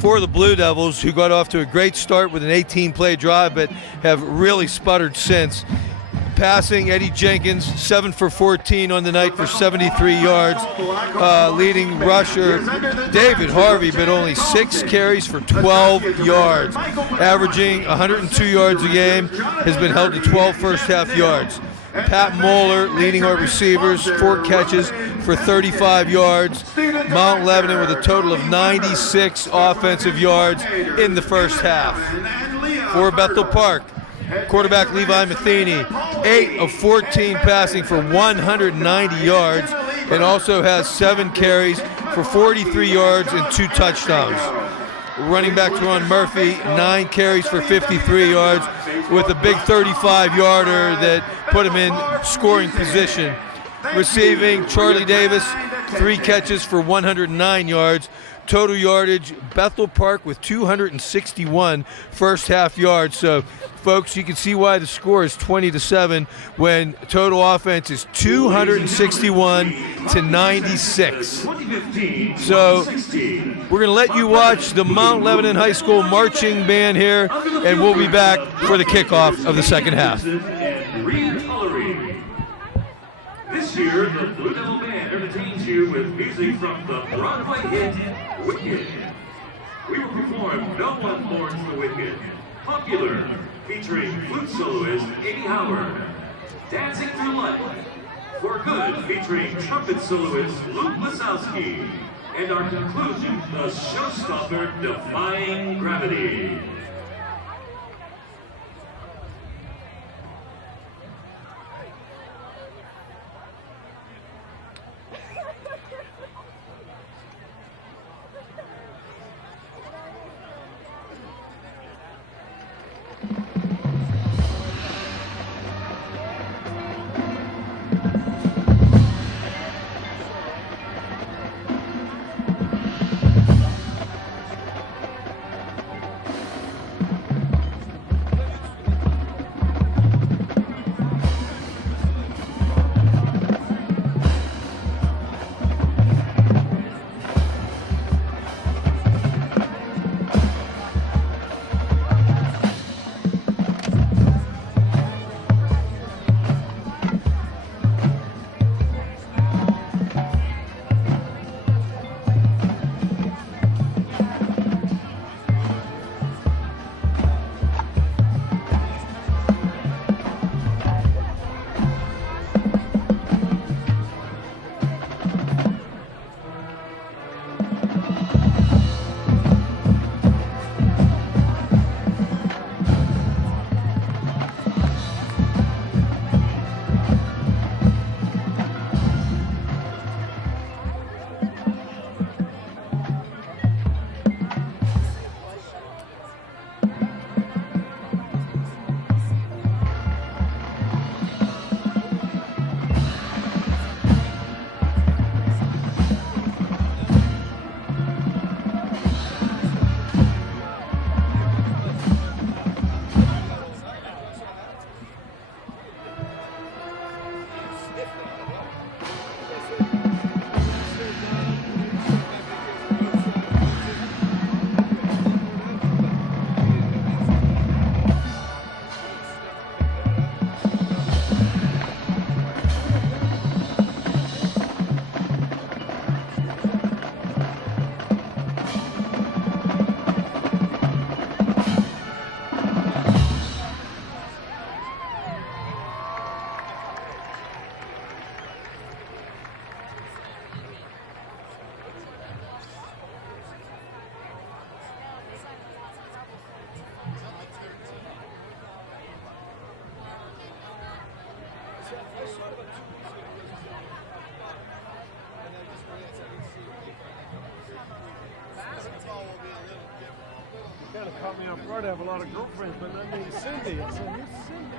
for the Blue Devils, who got off to a great start with an 18-play drive but have really sputtered since. Passing, Eddie Jenkins, 7 for 14 on the night for 73 yards. Leading rusher, David Harvey, but only 6 carries for 12 yards. Averaging 102 yards a game, has been held to 12 first-half yards. Pat Moeller leading our receivers, 4 catches for 35 yards. Mount Lebanon with a total of 96 offensive yards in the first half. For Bethel Park, quarterback Levi Matheny, 8 of 14 passing for 190 yards, and also has 7 carries for 43 yards and 2 touchdowns. Running back Teron Murphy, 9 carries for 53 yards with a big 35-yarder that put him in scoring position. Receiving, Charlie Davis, 3 catches for 109 yards. Total yardage, Bethel Park with 261 first-half yards. So, folks, you can see why the score is 20-7 when total offense is 261 to 96. So we're going to let you watch the Mount Lebanon High School marching band here, and we'll be back for the kickoff of the second half. This year, the Blue Devil Band entertains you with music from the Broadway hit Wicked. We will perform No One Mourns the Wicked, Popular, featuring flute soloist Amy Howard, Dancing Through Life, For Good, featuring trumpet soloist Luke Lisowski, and our conclusion, the showstopper Defying Gravity. Kind of caught me off guard. I have a lot of girlfriends, but that means Cindy. I said, who's Cindy?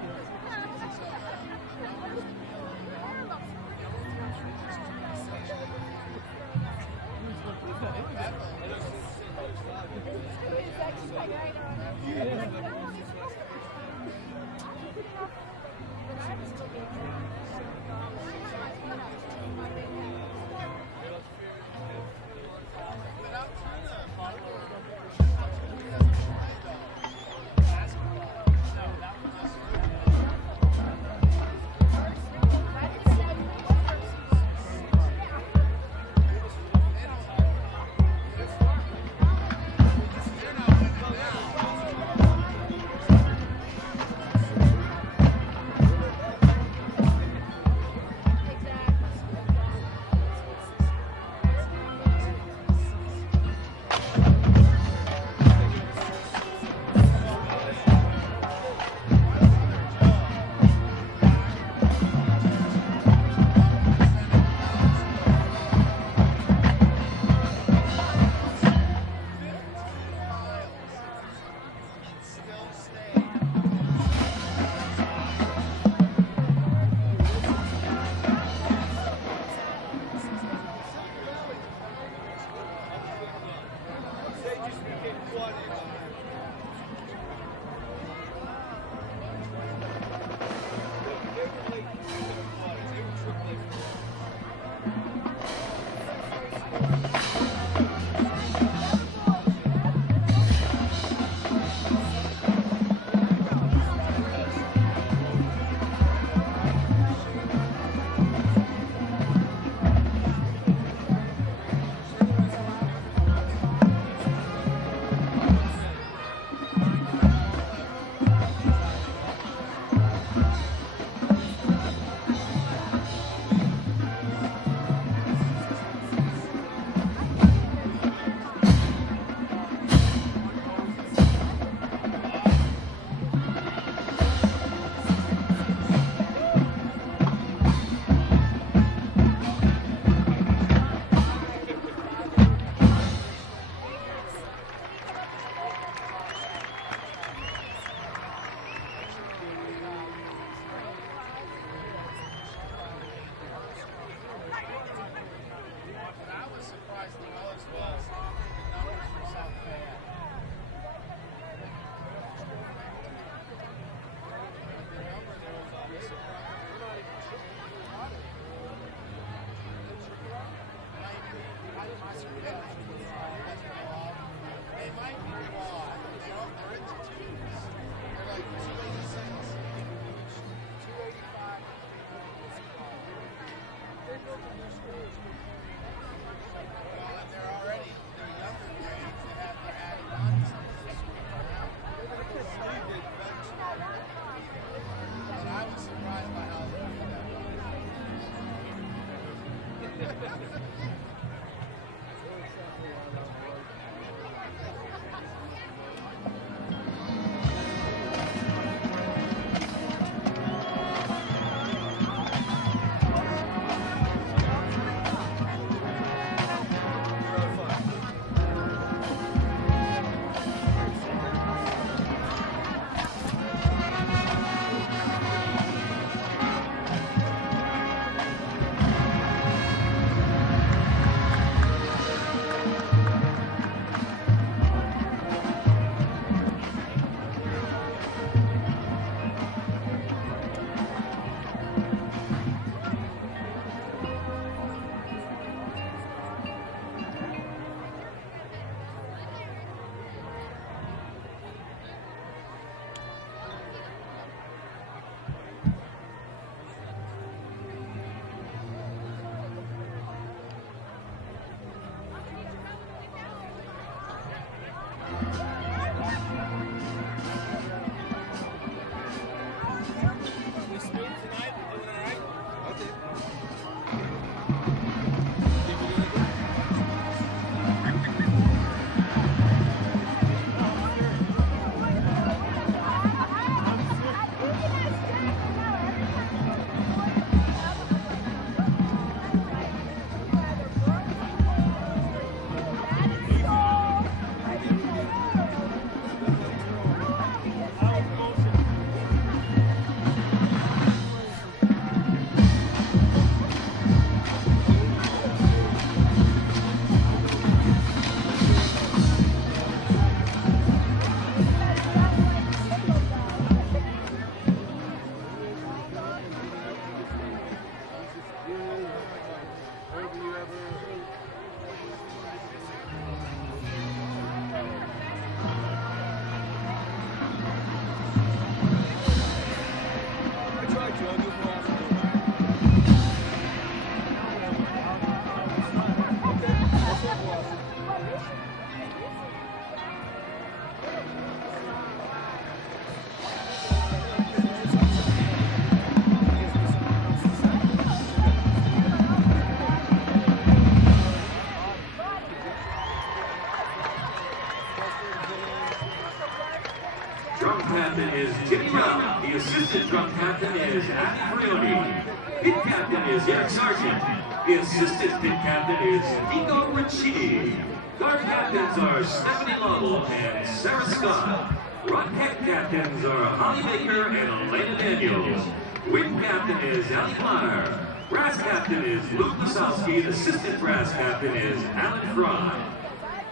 Drum captain is Jimmy Brown. The assistant drum captain is Andy Frioni. Pit captain is Eric Sargent. The assistant pit captain is Nico Ricci. Guard captains are Stephanie Lovell and Sarah Scott. Rock head captains are Holly Baker and Elena Daniels. Wing captain is Ali Meyer. Brass captain is Luke Lasowski. The assistant brass captain is Alan Fry.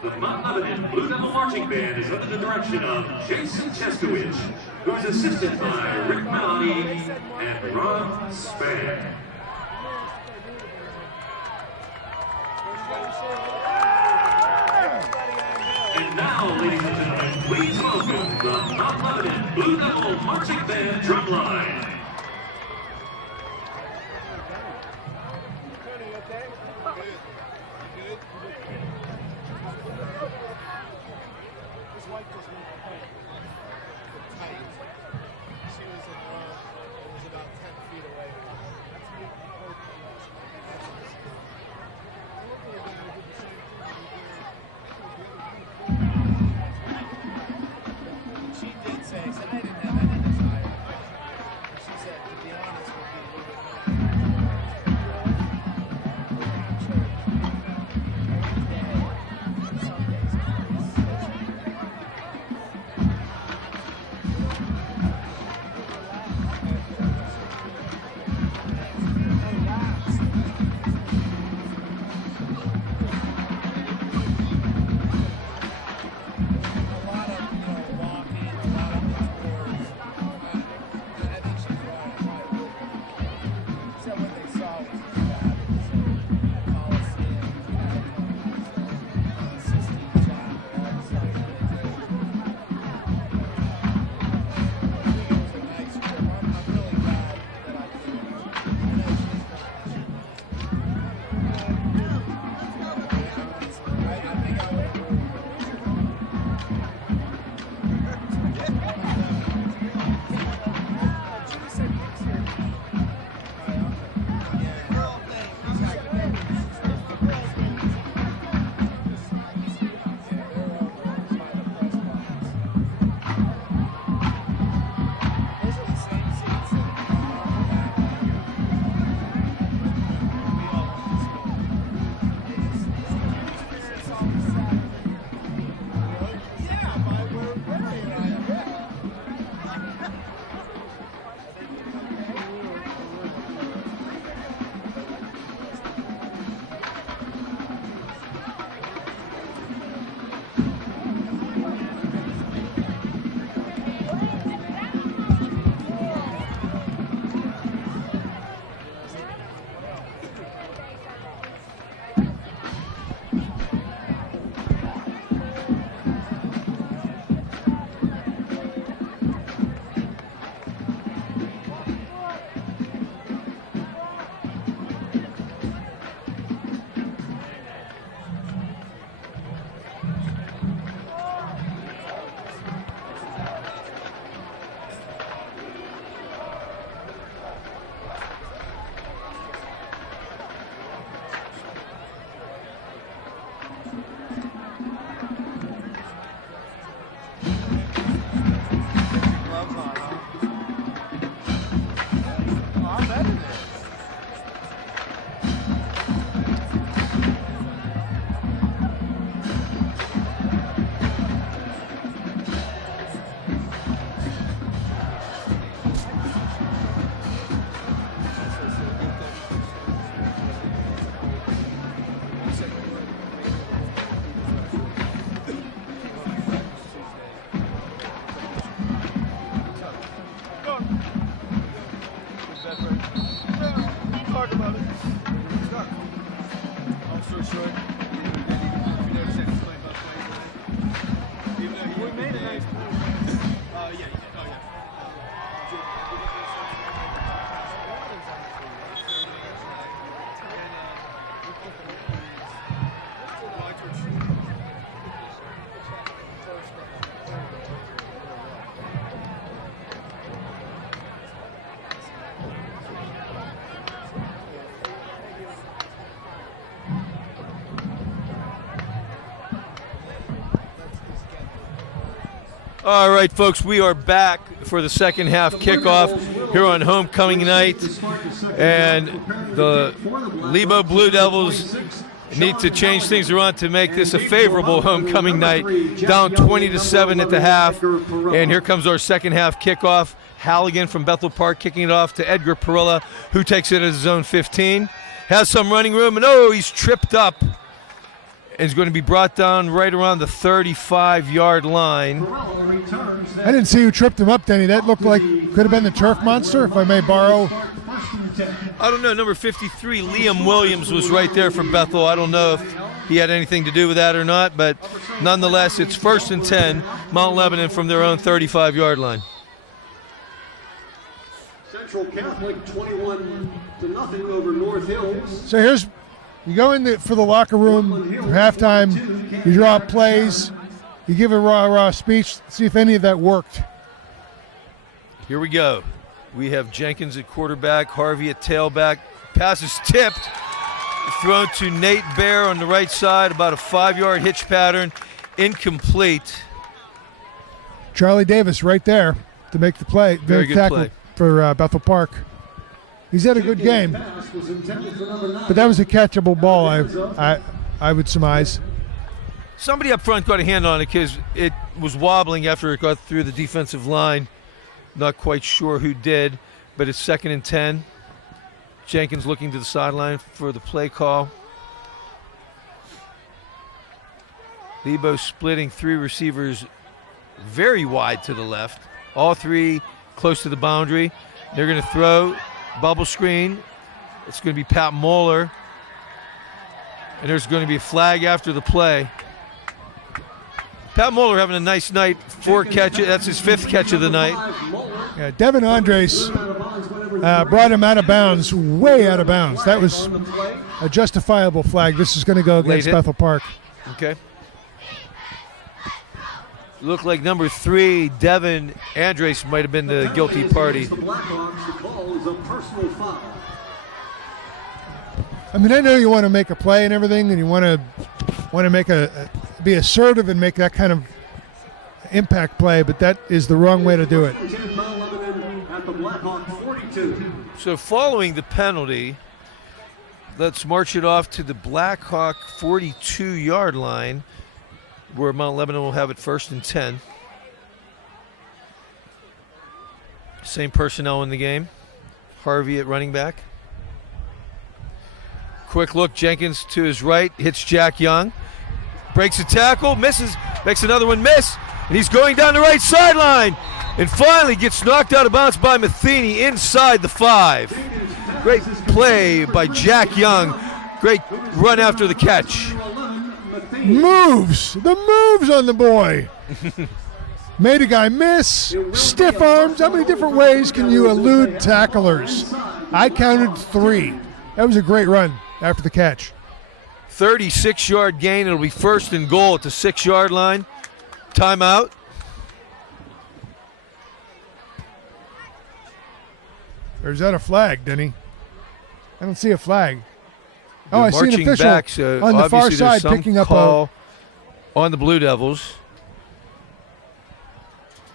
The Mount Lebanon Blue Devil Marching Band is under the direction of Jason Cheskowich, who is assisted by Rick Maloney and Ron Spann. And now, ladies and gentlemen, please welcome the Mount Lebanon Blue Devil Marching Band drumline. All right, folks, we are back for the second half kickoff here on homecoming night. And the Lebo Blue Devils need to change things around to make this a favorable homecoming night. Down 20-7 at the half. And here comes our second half kickoff. Halligan from Bethel Park kicking it off to Edgar Perilla, who takes it at his own 15. Has some running room, and he's tripped up. Is going to be brought down right around the 35-yard line. I didn't see who tripped him up, Denny. That looked like could have been the turf monster, if I may borrow. I don't know. Number 53, Liam Williams, was right there for Bethel. I don't know if he had anything to do with that or not, but nonetheless, it's 1st and 10, Mount Lebanon from their own 35-yard line. Central Catholic 21-0 over North Hills. So here's, you go in for the locker room for halftime, you draw up plays, you give a raw speech, see if any of that worked. Here we go. We have Jenkins at quarterback, Harvey at tailback. Pass is tipped, thrown to Nate Bear on the right side, about a 5-yard hitch pattern, incomplete. Charlie Davis right there to make the play. Very good tackle play for Bethel Park. He's had a good game, but that was a catchable ball, I would surmise. Somebody up front got a hand on it because it was wobbling after it got through the defensive line. Not quite sure who did, but it's 2nd and 10. Jenkins looking to the sideline for the play call. Lebo splitting 3 receivers very wide to the left. All 3 close to the boundary. They're going to throw. Bubble screen. It's going to be Pat Moeller. And there's going to be a flag after the play. Pat Moeller having a nice night. 4 catches. That's his 5th catch of the night. Yeah, Devin Andres brought him out of bounds, way out of bounds. That was a justifiable flag. This is going to go against Bethel Park. Okay. Looked like number 3, Devin Andres, might have been the guilty party. I mean, I know you want to make a play and everything, and you want to make be assertive and make that kind of impact play, but that is the wrong way to do it. So following the penalty, let's march it off to the Blackhawk 42-yard line, where Mount Lebanon will have it 1st and 10. Same personnel in the game. Harvey at running back. Quick look, Jenkins to his right, hits Jack Young. Breaks a tackle, misses, makes another one miss, and he's going down the right sideline. And finally gets knocked out of bounds by Matheny inside the 5. Great play by Jack Young. Great run after the catch. Moves on the boy. Made a guy miss, stiff arms. How many different ways can you elude tacklers? I counted 3. That was a great run after the catch. 36-yard gain. It'll be 1st and goal at the 6-yard line. Timeout. Or is that a flag, Denny? I don't see a flag. They're I see an official back, so on the far side some picking up call on the Blue Devils.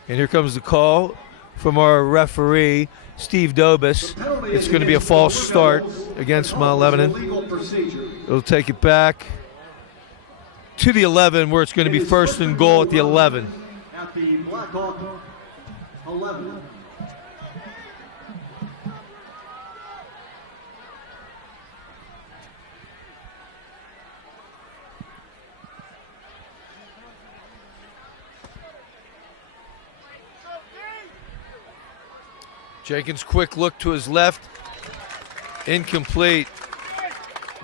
And here comes the call from our referee, Steve Dobis. It's going to be a false start against Mount Lebanon. It'll take it back to the 11, where it's going to be 1st and goal at the 11. At the Blackhawk 11. Jenkins, quick look to his left. Incomplete.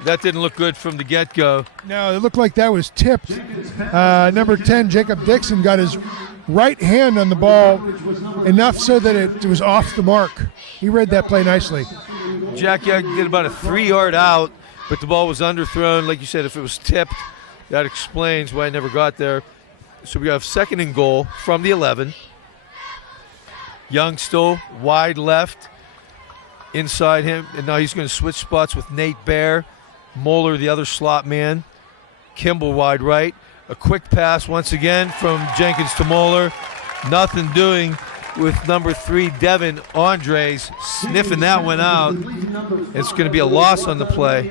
That didn't look good from the get-go. No, it looked like that was tipped. Number 10, Jacob Dixon, got his right hand on the ball enough so that it was off the mark. He read that play nicely. Jack Young did about a 3-yard out, but the ball was underthrown. Like you said, if it was tipped, that explains why I never got there. So we have 2nd and goal from the 11. Young still wide left inside him, and now he's going to switch spots with Nate Baer. Moeller, the other slot man. Kimball wide right. A quick pass once again from Jenkins to Moeller. Nothing doing with number 3, Devin Andres, sniffing that one out. It's going to be a loss on the play.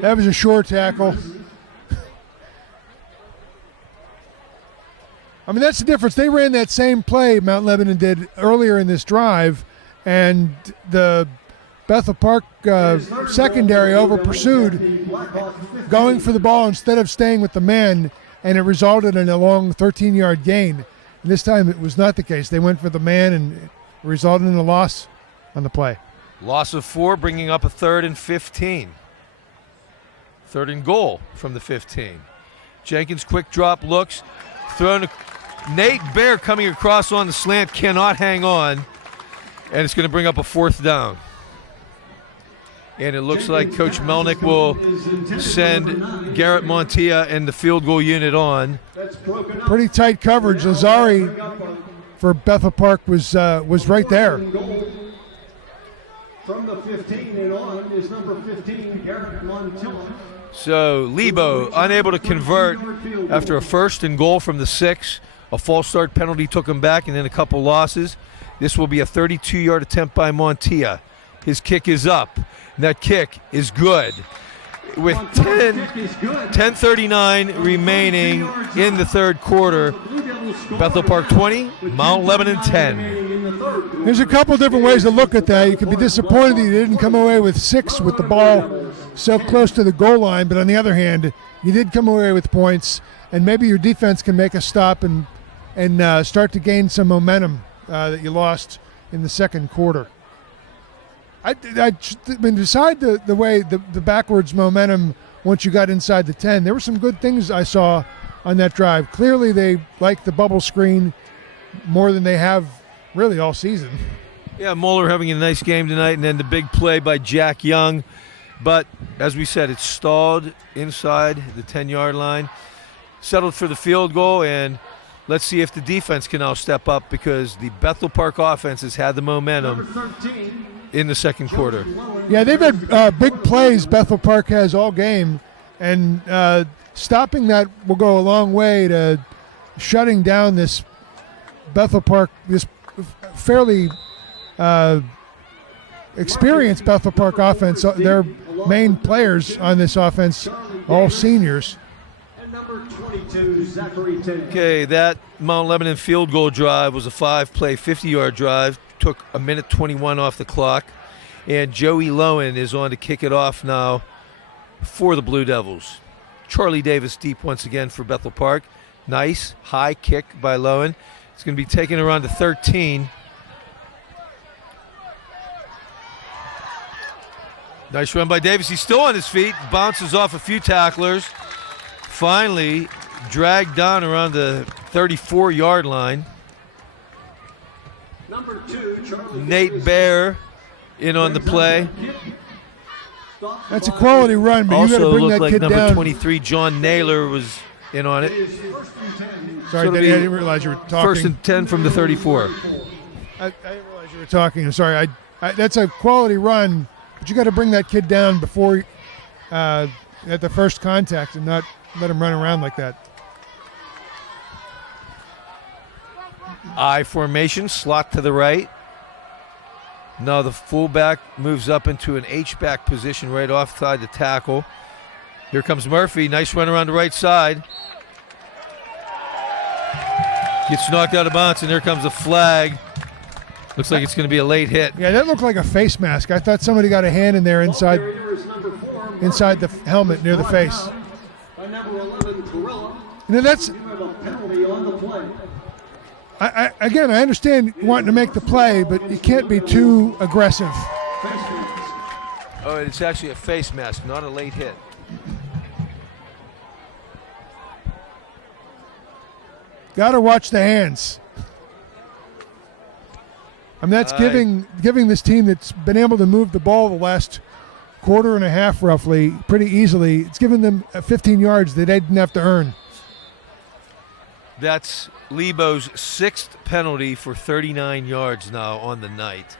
That was a short tackle. I mean, that's the difference. They ran that same play Mount Lebanon did earlier in this drive, and the Bethel Park secondary over-pursued, going for the ball instead of staying with the man, and it resulted in a long 13-yard gain. And this time it was not the case. They went for the man, and it resulted in a loss on the play. Loss of 4, bringing up a 3rd and 15. 3rd and goal from the 15. Jenkins quick drop looks, thrown to Nate Baer coming across on the slant, cannot hang on, and it's going to bring up a 4th down. And it looks like Coach Melnick will send Garrett Montilla and the field goal unit on. Pretty tight coverage. Lazari for Bethel Park was right there. From the 15 and on is number 15, Garrett Montilla. So Lebo unable to convert after a 1st and goal from the 6. A false start penalty took him back, and then a couple losses. This will be a 32-yard attempt by Montilla. His kick is up. And that kick is good. With 10:39 remaining in the 3rd quarter, Bethel Park 20, Mount Lebanon 10. There's a couple different ways to look at that. You could be disappointed that you didn't come away with 6 with the ball so close to the goal line, but on the other hand, you did come away with points, and maybe your defense can make a stop and start to gain some momentum that you lost in the 2nd quarter. I mean, beside the way the backwards momentum once you got inside the 10, there were some good things I saw on that drive. Clearly they like the bubble screen more than they have really all season. Yeah, Moeller having a nice game tonight, and then the big play by Jack Young. But as we said, it's stalled inside the 10-yard line. Settled for the field goal, and let's see if the defense can now step up, because the Bethel Park offense has had the momentum in the 2nd quarter. Yeah, they've had big plays Bethel Park has all game, and stopping that will go a long way to shutting down this Bethel Park, this fairly experienced Bethel Park offense. Their main players on this offense, all seniors. And number 22, Zachary Taylor. Okay, that Mount Lebanon field goal drive was a 5-play, 50-yard drive. Took a minute 21 off the clock. And Joey Lowen is on to kick it off now for the Blue Devils. Charlie Davis deep once again for Bethel Park. Nice high kick by Lowen. It's going to be taken around to 13. Nice run by Davis. He's still on his feet. Bounces off a few tacklers. Finally dragged down around the 34-yard line. Number 2, Charlie Nate Baer in on the play. That's a quality run, but you got to bring that like kid number down. 23, John Naylor, was in on it. Sorry, So Denny, I didn't realize you were talking. 1st and 10 from the 34. I didn't realize you were talking. I'm sorry. That's a quality run, but you got to bring that kid down before at the first contact and not let him run around like that. I formation, slot to the right. Now the fullback moves up into an H-back position right offside the tackle. Here comes Murphy. Nice run around the right side. Gets knocked out of bounds, and there comes a flag. Looks like it's going to be a late hit. Yeah, that looked like a face mask. I thought somebody got a hand in there inside the helmet near the face. by number 11, Corella. You know, that's... You have a penalty on the play. I understand wanting to make the play, but you can't be too aggressive. Oh, it's actually a face mask, not a late hit. Got to watch the hands. I mean, that's giving this team that's been able to move the ball the last quarter and a half roughly, pretty easily. It's given them 15 yards that they didn't have to earn. That's Lebo's 6th penalty for 39 yards now on the night.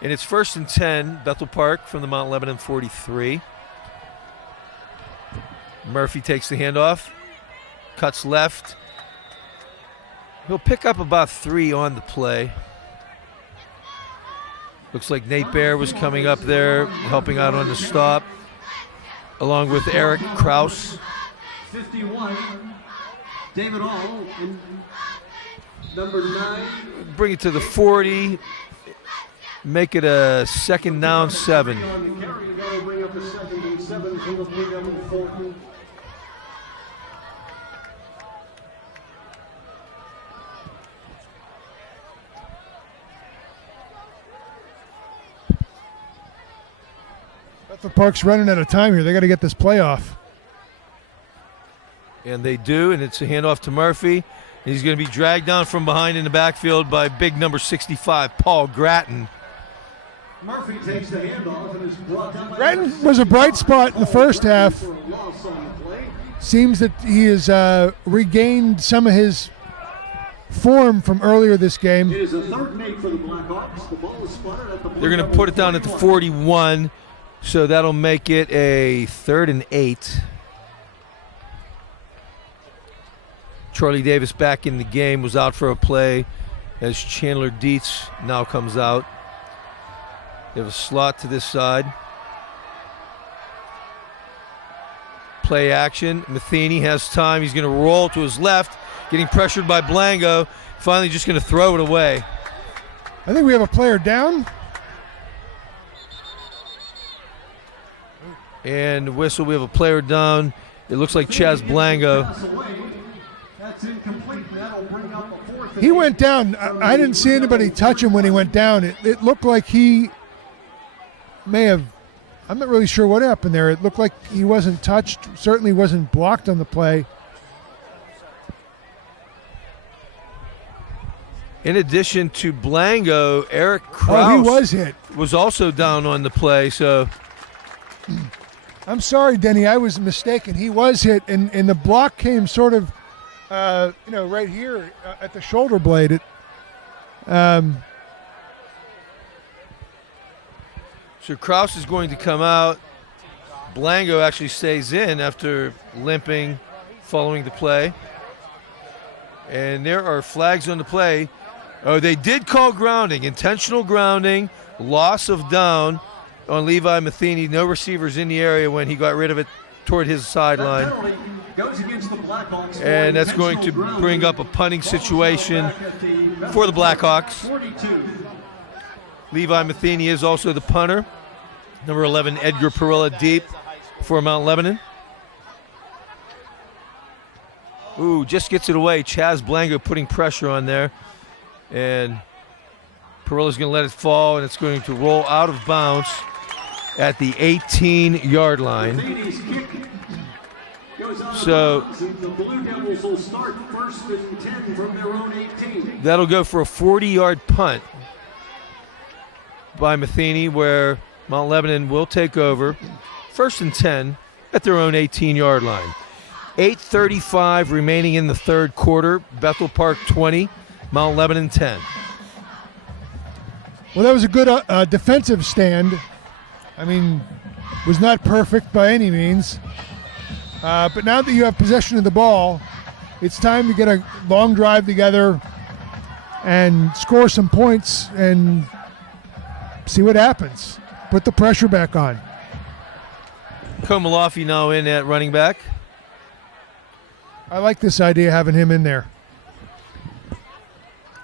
And it's 1st and 10, Bethel Park from the Mount Lebanon 43. Murphy takes the handoff, cuts left. He'll pick up about 3 on the play. Looks like Nate Baer was coming up there, helping out on the stop, along with Eric Kraus. 51, David All, and number 9. Bring it to the 40. Make it a 2nd down 7. Bring up a 2nd and 7 from the Blue Devil 40. Bethel Park's running out of time here. They got to get this play off. And they do, and it's a handoff to Murphy. He's going to be dragged down from behind in the backfield by big number 65, Paul Gratton. Murphy takes the handoff and is brought down. Gratton was a bright spot in the first half. Seems that he has regained some of his form from earlier this game. It is a 3rd and 8 for the Blackhawks. The ball is spotted at the Blue They're going to put it down at the 41, so that'll make it a 3rd and 8. Charlie Davis back in the game, was out for a play as Chandler Dietz now comes out. They have a slot to this side. Play action. Matheny has time. He's going to roll to his left, getting pressured by Blango. Finally just going to throw it away. I think we have a player down. And whistle, we have a player down. It looks like Chaz Blango. That's incomplete. That'll bring up a 4th. He went down. I didn't see anybody touch him when he went down. It looked like he may have, I'm not really sure what happened there. It looked like he wasn't touched, certainly wasn't blocked on the play. In addition to Blango, Eric Kraus he was hit. Was also down on the play. So I'm sorry, Denny, I was mistaken. He was hit, and the block came sort of, right here at the shoulder blade. So Kraus is going to come out. Blango actually stays in after limping following the play. And there are flags on the play. Oh, they did call grounding, intentional grounding, loss of down on Levi Matheny. No receivers in the area when he got rid of it toward his sideline. Goes against the Blackhawks. And that's going to bring up a punting situation for the Blackhawks. 42. Levi Matheny is also the punter. Number 11, Edgar Perilla deep for Mount Lebanon. Ooh, just gets it away. Chaz Blango putting pressure on there. And Perilla's going to let it fall, and it's going to roll out of bounds at the 18-yard line. So the Blue Devils will start 1st and 10 from their own 18. That'll go for a 40-yard punt by Matheny, where Mount Lebanon will take over 1st and 10 at their own 18-yard line. 8:35 remaining in the 3rd quarter. Bethel Park 20, Mount Lebanon 10. Well, that was a good defensive stand. I mean, was not perfect by any means. But now that you have possession of the ball, it's time to get a long drive together and score some points and see what happens. Put the pressure back on. Komalafi now in at running back. I like this idea, having him in there.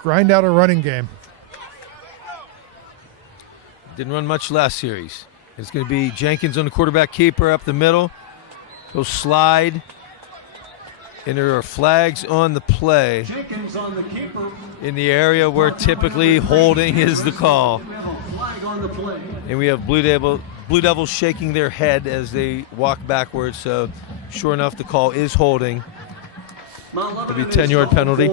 Grind out a running game. Didn't run much last series. It's going to be Jenkins on the quarterback keeper up the middle. He'll slide. And there are flags on the play Jenkins on the keeper. in the area where typically holding is the call. We have a flag on the play. And we have Blue Devils shaking their head as they walk backwards. So sure enough, the call is holding. It'll be a 10-yard penalty.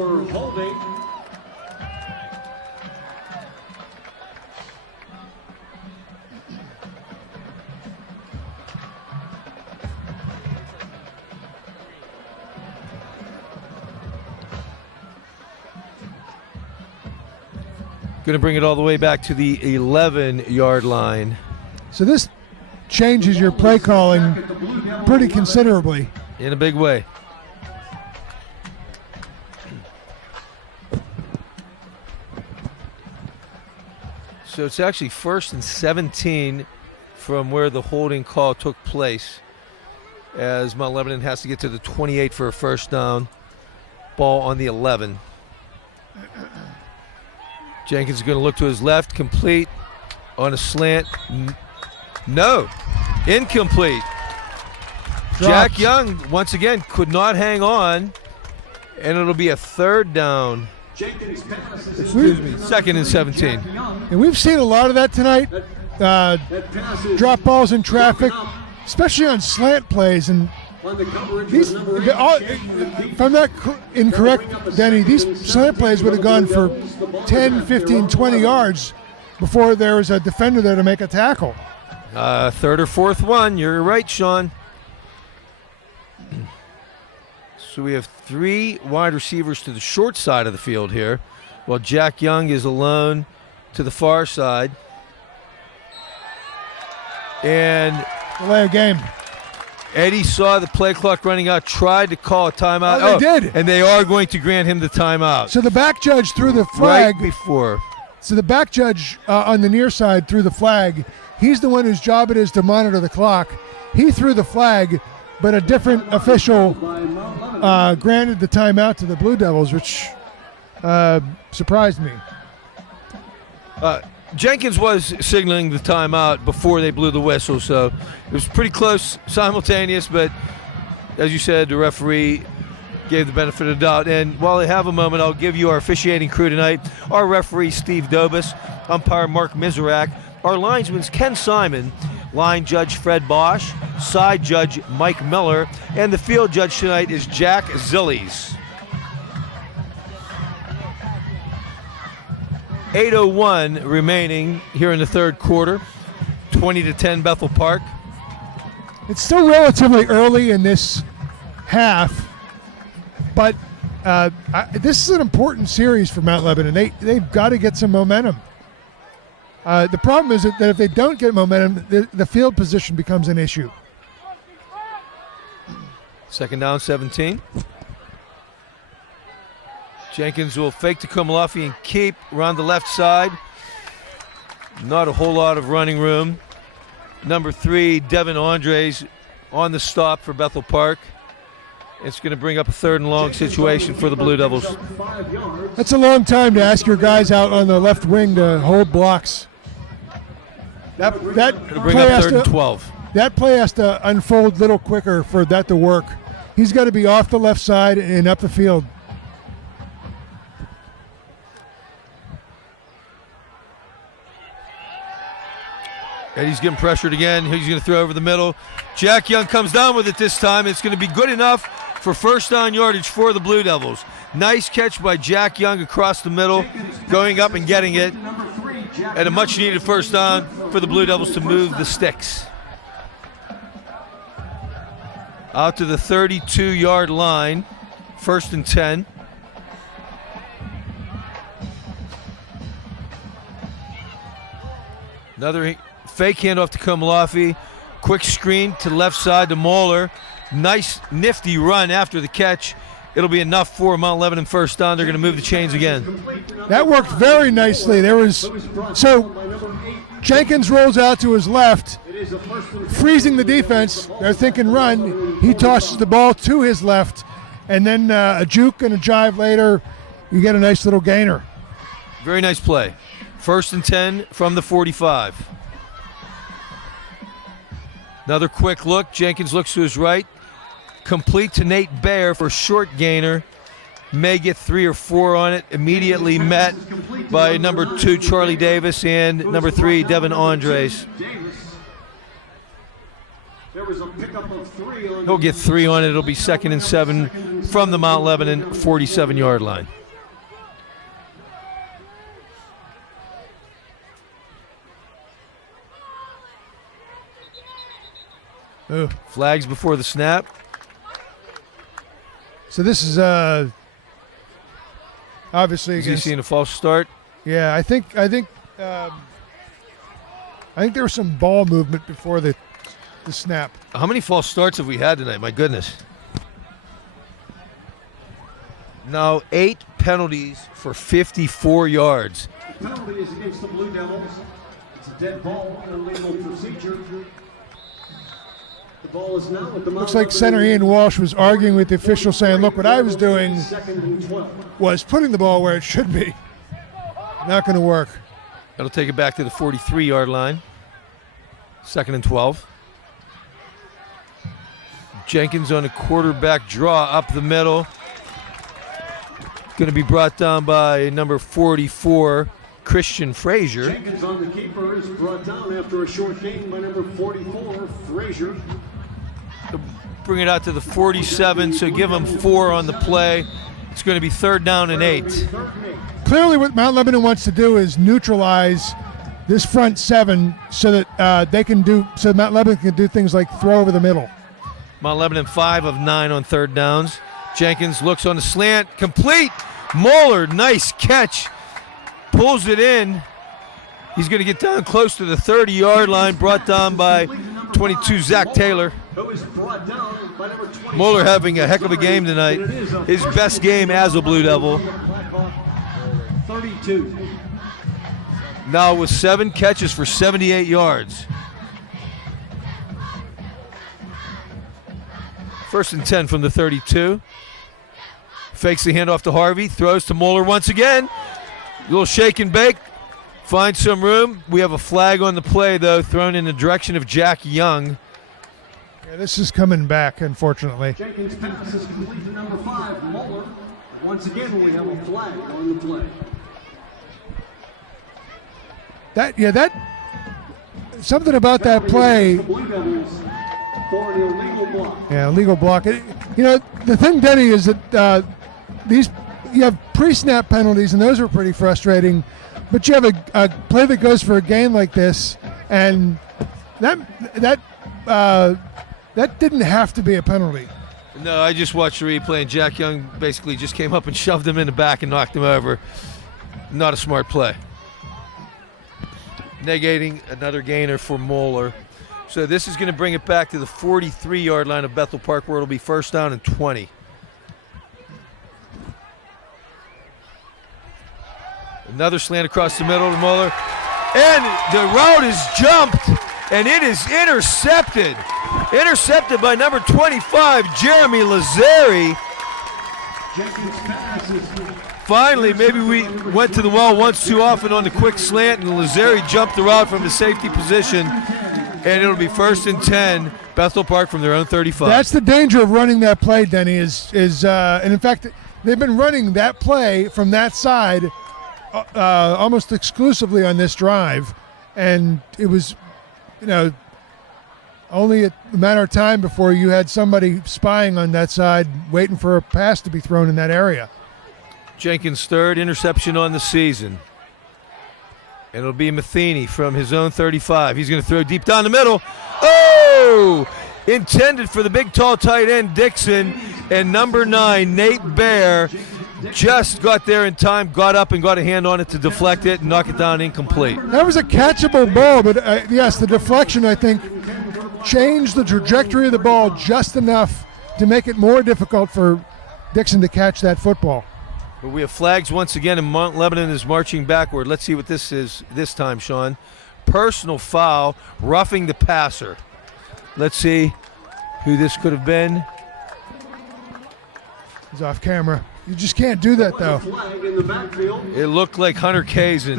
Going to bring it all the way back to the 11-yard line. So this changes your play calling pretty considerably. In a big way. So it's actually 1st and 17 from where the holding call took place, as Mount Lebanon has to get to the 28 for a first down. Ball on the 11. Jenkins is going to look to his left, complete on a slant. No, incomplete. Dropped. Jack Young, once again, could not hang on, and it'll be a third down. Jenkins passes. Excuse me. 2nd and 17. And we've seen a lot of that tonight. Drop balls in traffic, especially on slant plays. And On the coverage these, with number 8, if I'm not incorrect, Denny, these slant plays would have gone for 10, 15, 20 yards before there was a defender there to make a tackle. Third or fourth one. You're right, Sean. So we have 3 wide receivers to the short side of the field here, while Jack Young is alone to the far side. And Delay of game. Eddie saw the play clock running out, tried to call a timeout. Oh, they did. And they are going to grant him the timeout. So the back judge threw the flag. Right before. So the back judge on the near side threw the flag. He's the one whose job it is to monitor the clock. He threw the flag, but a different official granted the timeout to the Blue Devils, which surprised me. Jenkins was signaling the timeout before they blew the whistle, so it was pretty close, simultaneous, but as you said, the referee gave the benefit of the doubt. And while I have a moment, I'll give you our officiating crew tonight. Our referee, Steve Dobus, umpire Mark Miserak, our linesmen, Ken Simon, line judge Fred Bosch, side judge Mike Miller, and the field judge tonight is Jack Zillies. 8:01 remaining here in the third quarter. 20-10 Bethel Park. It's still relatively early in this half, but this is an important series for Mount Lebanon. They've got to get some momentum. The problem is that if they don't get momentum, the field position becomes an issue. Second down, 17. Jenkins will fake to Kumalafi and keep around the left side. Not a whole lot of running room. Number 3, Devin Andres on the stop for Bethel Park. It's going to bring up a third and long situation for the Blue Devils. That's a long time to ask your guys out on the left wing to hold blocks. That It'll bring play up has third and 12. That play has to unfold a little quicker for that to work. He's got to be off the left side and up the field. Eddie's getting pressured again. He's going to throw over the middle. Jack Young comes down with it this time. It's going to be good enough for first down yardage for the Blue Devils. Nice catch by Jack Young across the middle, going up and getting it. And a much-needed first down for the Blue Devils to move the sticks. Out to the 32-yard line, 1st and 10. Another fake handoff to Kumalafi. Quick screen to the left side to Moeller. Nice, nifty run after the catch. It'll be enough for Mount Lebanon first down. They're going to move the chains again. That worked very nicely. So Jenkins rolls out to his left, freezing the defense. They're thinking run. He tosses the ball to his left, and then a juke and a jive later, you get a nice little gainer. Very nice play. 1st and 10 from the 45. Another quick look. Jenkins looks to his right. Complete to Nate Baer for a short gainer. May get 3 or 4 on it. Immediately met by number 2, Charlie Davis, and number 3, Devin Andres. He'll get 3 on it. It'll be 2nd and 7 from the Mount Lebanon 47-yard line. Ugh. Flags before the snap. So this is obviously Is he against. seeing a false start? Yeah, I think there was some ball movement before the snap. How many false starts have we had tonight? My goodness. Now 8 penalties for 54 yards. The penalty is against the Blue Devils. It's a dead ball and illegal procedure. The ball is now at the Looks like center Ian Walsh was arguing with the official saying, look, what I was doing was putting the ball where it should be. Not going to work. That'll take it back to the 43-yard line. 2nd and 12. Jenkins on a quarterback draw up the middle. Going to be brought down by number 44, Christian Frazier. Jenkins on the keeper is brought down after a short gain by number 44, Frazier. Bring it out to the 47, so give them 4 on the play. It's going to be 3rd down and 8. Clearly what Mount Lebanon wants to do is neutralize this front 7 so that Mount Lebanon can do things like throw over the middle. Mount Lebanon 5 of 9 on 3rd downs. Jenkins looks on the slant, complete. Moeller, nice catch. Pulls it in. He's going to get down close to the 30-yard line, brought down by 22, Zach Taylor. Moeller having a heck of a game tonight. His best game as a Blue Devil. 32. Now with 7 catches for 78 yards. 1st and 10 from the 32. Fakes the handoff to Harvey. Throws to Moeller once again. A little shake and bake. Finds some room. We have a flag on the play, though, thrown in the direction of Jack Young. Yeah, this is coming back, unfortunately. Jenkins pass is complete to number 5, Moeller. Once again, we have a flag on the play. Something about that play. For an illegal block. Yeah, illegal block. The thing, Denny, is that you have pre-snap penalties, and those are pretty frustrating. But you have a play that goes for a gain like this, and that didn't have to be a penalty. No, I just watched the replay, and Jack Young basically just came up and shoved him in the back and knocked him over. Not a smart play. Negating another gainer for Moeller. So this is going to bring it back to the 43-yard line of Bethel Park, where it'll be 1st down and 20. Another slant across the middle to Moeller. And the route is jumped, and it is intercepted. Intercepted by number 25, Jeremy Lazari. Finally, maybe we went to the well once too often on the quick slant, and Lazari jumped the route from the safety position. And it'll be 1st and 10, Bethel Park from their own 35. That's the danger of running that play, Denny, and in fact, they've been running that play from that side almost exclusively on this drive. And it was, only a matter of time before you had somebody spying on that side, waiting for a pass to be thrown in that area. Jenkins' 3rd interception on the season. And it'll be Matheny from his own 35. He's going to throw deep down the middle. Oh! Intended for the big, tall tight end, Dixon. And number 9, Nate Baer, just got there in time, got up and got a hand on it to deflect it and knock it down incomplete. That was a catchable ball, but yes, the deflection, I think, changed the trajectory of the ball just enough to make it more difficult for Dixon to catch that football. But we have flags once again, and Mount Lebanon is marching backward. Let's see what this is this time, Sean. Personal foul, roughing the passer. Let's see who this could have been. He's off camera. You just can't do that, though. It looked like Hunter Kazin.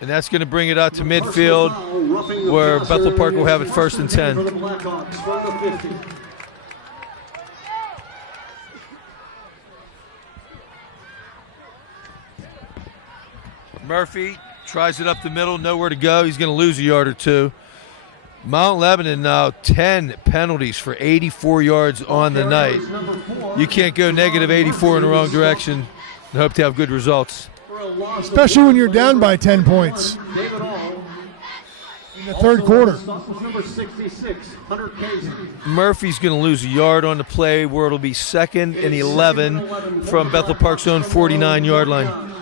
And that's going to bring it out to midfield, where Bethel Park will have it 1st and 10. Murphy tries it up the middle, nowhere to go. He's going to lose a yard or 2. Mount Lebanon now 10 penalties for 84 yards on the night. You can't go negative 84 in the wrong direction and hope to have good results. Especially when you're down by 10 points. in the third quarter. Number 66, Hunter Kaiser. Murphy's going to lose a yard on the play where it'll be 2nd and 11 from Bethel Park's own 49-yard line.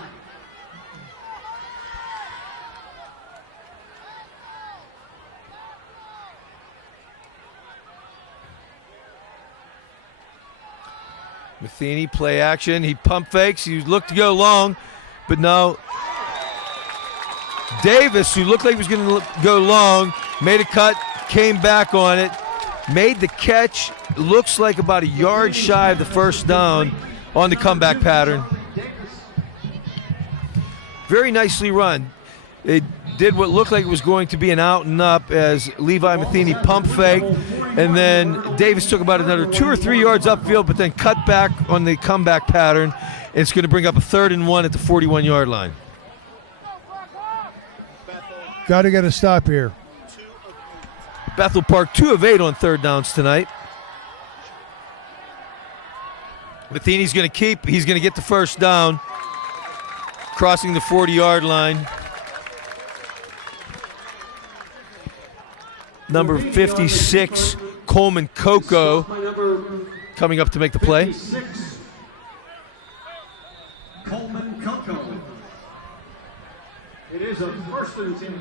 Matheny, play action. He pump fakes. He looked to go long, but no. Davis, who looked like he was going to go long, made a cut, came back on it, made the catch. Looks like about a yard shy of the first down on the comeback pattern. Very nicely run. It did what looked like it was going to be an out and up as Levi Matheny pump fake, and then Davis took about another 2 or 3 yards upfield, but then cut back on the comeback pattern. It's going to bring up a 3rd and 1 at the 41-yard line. Got to get a stop here. Bethel Park 2 of 8 on 3rd downs tonight. Matheny's going to keep. He's going to get the first down, crossing the 40-yard line. Number 56, Coleman Coco, coming up to make the play. Coleman Coco. It is a 1st and 10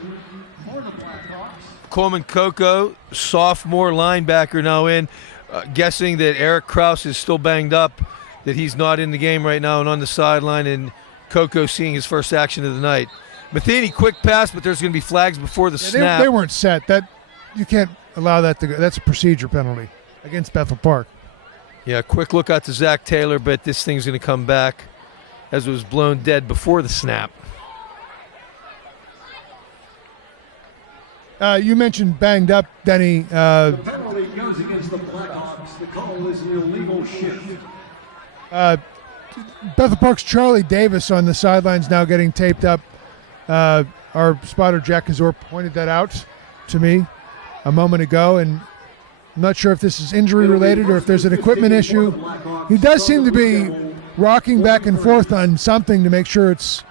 for the Blackhawks. Coleman Coco, sophomore linebacker now in. Guessing that Eric Krause is still banged up, that he's not in the game right now and on the sideline, and Coco seeing his first action of the night. Matheny, quick pass, but there's going to be flags before the snap. They weren't set. You can't allow that to go. That's a procedure penalty against Bethel Park. Yeah, quick look out to Zach Taylor, but this thing's going to come back as it was blown dead before the snap. You mentioned banged up, Denny. The penalty goes against the Blackhawks. The call is an illegal shift. Bethel Park's Charlie Davis on the sidelines now getting taped up. Our spotter, Jack Kazor, pointed that out to me a moment ago, and I'm not sure if this is injury-related or if there's an equipment issue. He does seem to be rocking back and forth on something to make sure it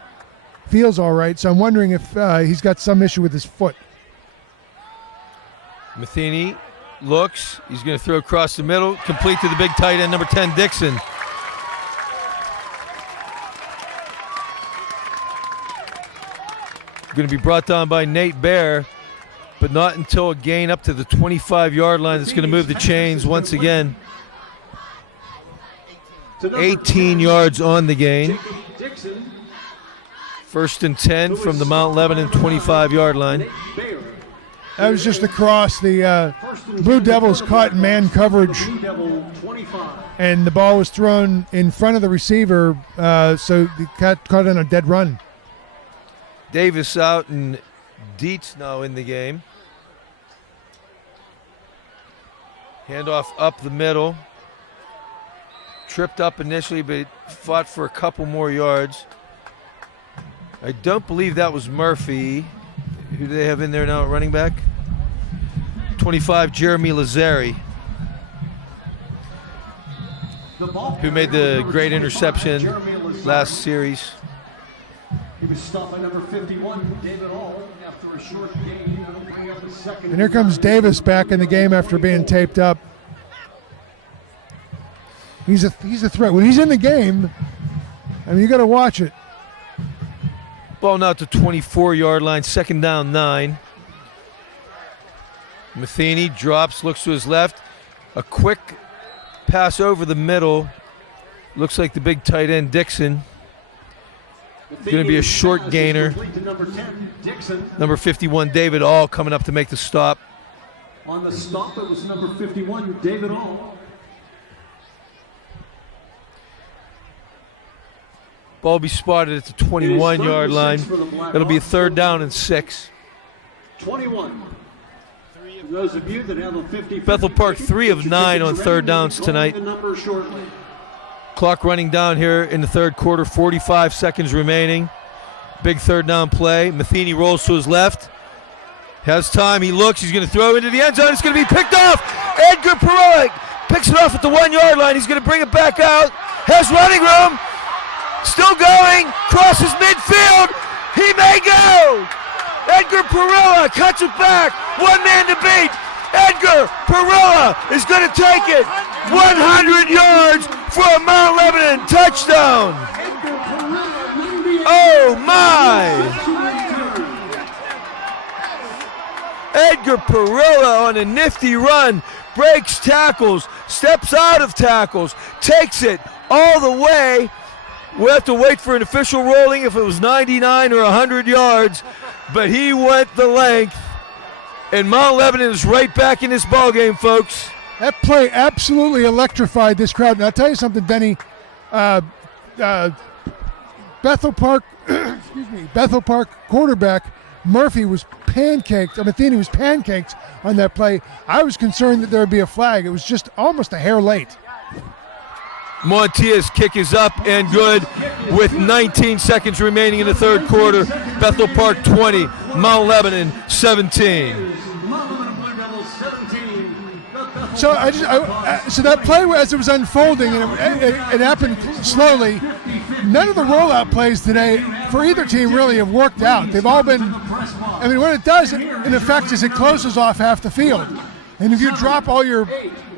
feels all right, so I'm wondering if he's got some issue with his foot. Matheny looks. He's going to throw across the middle, complete to the big tight end, number 10, Dixon. Going to be brought down by Nate Baer, but not until a gain up to the 25-yard line. That's going to move the chains once again. 18 yards on the gain. 1st and 10 from the Mount Lebanon 25-yard line. That was just across. The Blue Devils caught man coverage, and the ball was thrown in front of the receiver, so he caught on a dead run. Davis out and Dietz now in the game. Handoff up the middle. Tripped up initially, but fought for a couple more yards. I don't believe that was Murphy. Who do they have in there now at running back? 25, Jeremy Lazari, who made the great interception last series. He was stopped by number 51, David Hall, after a short gain. And here comes Davis back in the game after being taped up. He's a threat. When he's in the game, I mean, you got to watch it. Ball now at the 24-yard line, 2nd down, 9. Matheny drops, looks to his left. A quick pass over the middle. Looks like the big tight end, Dixon. Going to be a short gainer. Number 51, David All, coming up to make the stop. On the stop, it was number 51, David All. Ball will be spotted at the 21-yard line. It'll be a 3rd down and 6. 21. For those of you that have a 50, Bethel Park 3 of 9 on 3rd downs tonight. Clock running down here in the 3rd quarter, 45 seconds remaining. Big 3rd down play. Matheny rolls to his left. Has time, he looks, he's going to throw into the end zone. It's going to be picked off. Edgar Peroic picks it off at the 1-yard line. He's going to bring it back out. Has running room. Still going. Crosses midfield. He may go. Edgar Perilla cuts it back. One man to beat. Edgar Perilla is going to take it. 100 yards for a Mount Lebanon touchdown. Oh my! Edgar Perilla on a nifty run, breaks tackles, steps out of tackles, takes it all the way. We'll have to wait for an official ruling if it was 99 or 100 yards, but he went the length, and Mount Lebanon is right back in this ballgame, folks. That play absolutely electrified this crowd. And I'll tell you something, Denny. Bethel Park, Bethel Park quarterback Murphy was pancaked. Matheny was pancaked on that play. I was concerned that there would be a flag. It was just almost a hair late. Montia's kick is up and good with 19 seconds remaining in the third quarter. Bethel Park 20, Mount Lebanon 17. So so that play as it was unfolding, and it happened slowly. None of the rollout plays today for either team really have worked out. They've all been, what it does in effect is it closes off half the field. And if you drop all your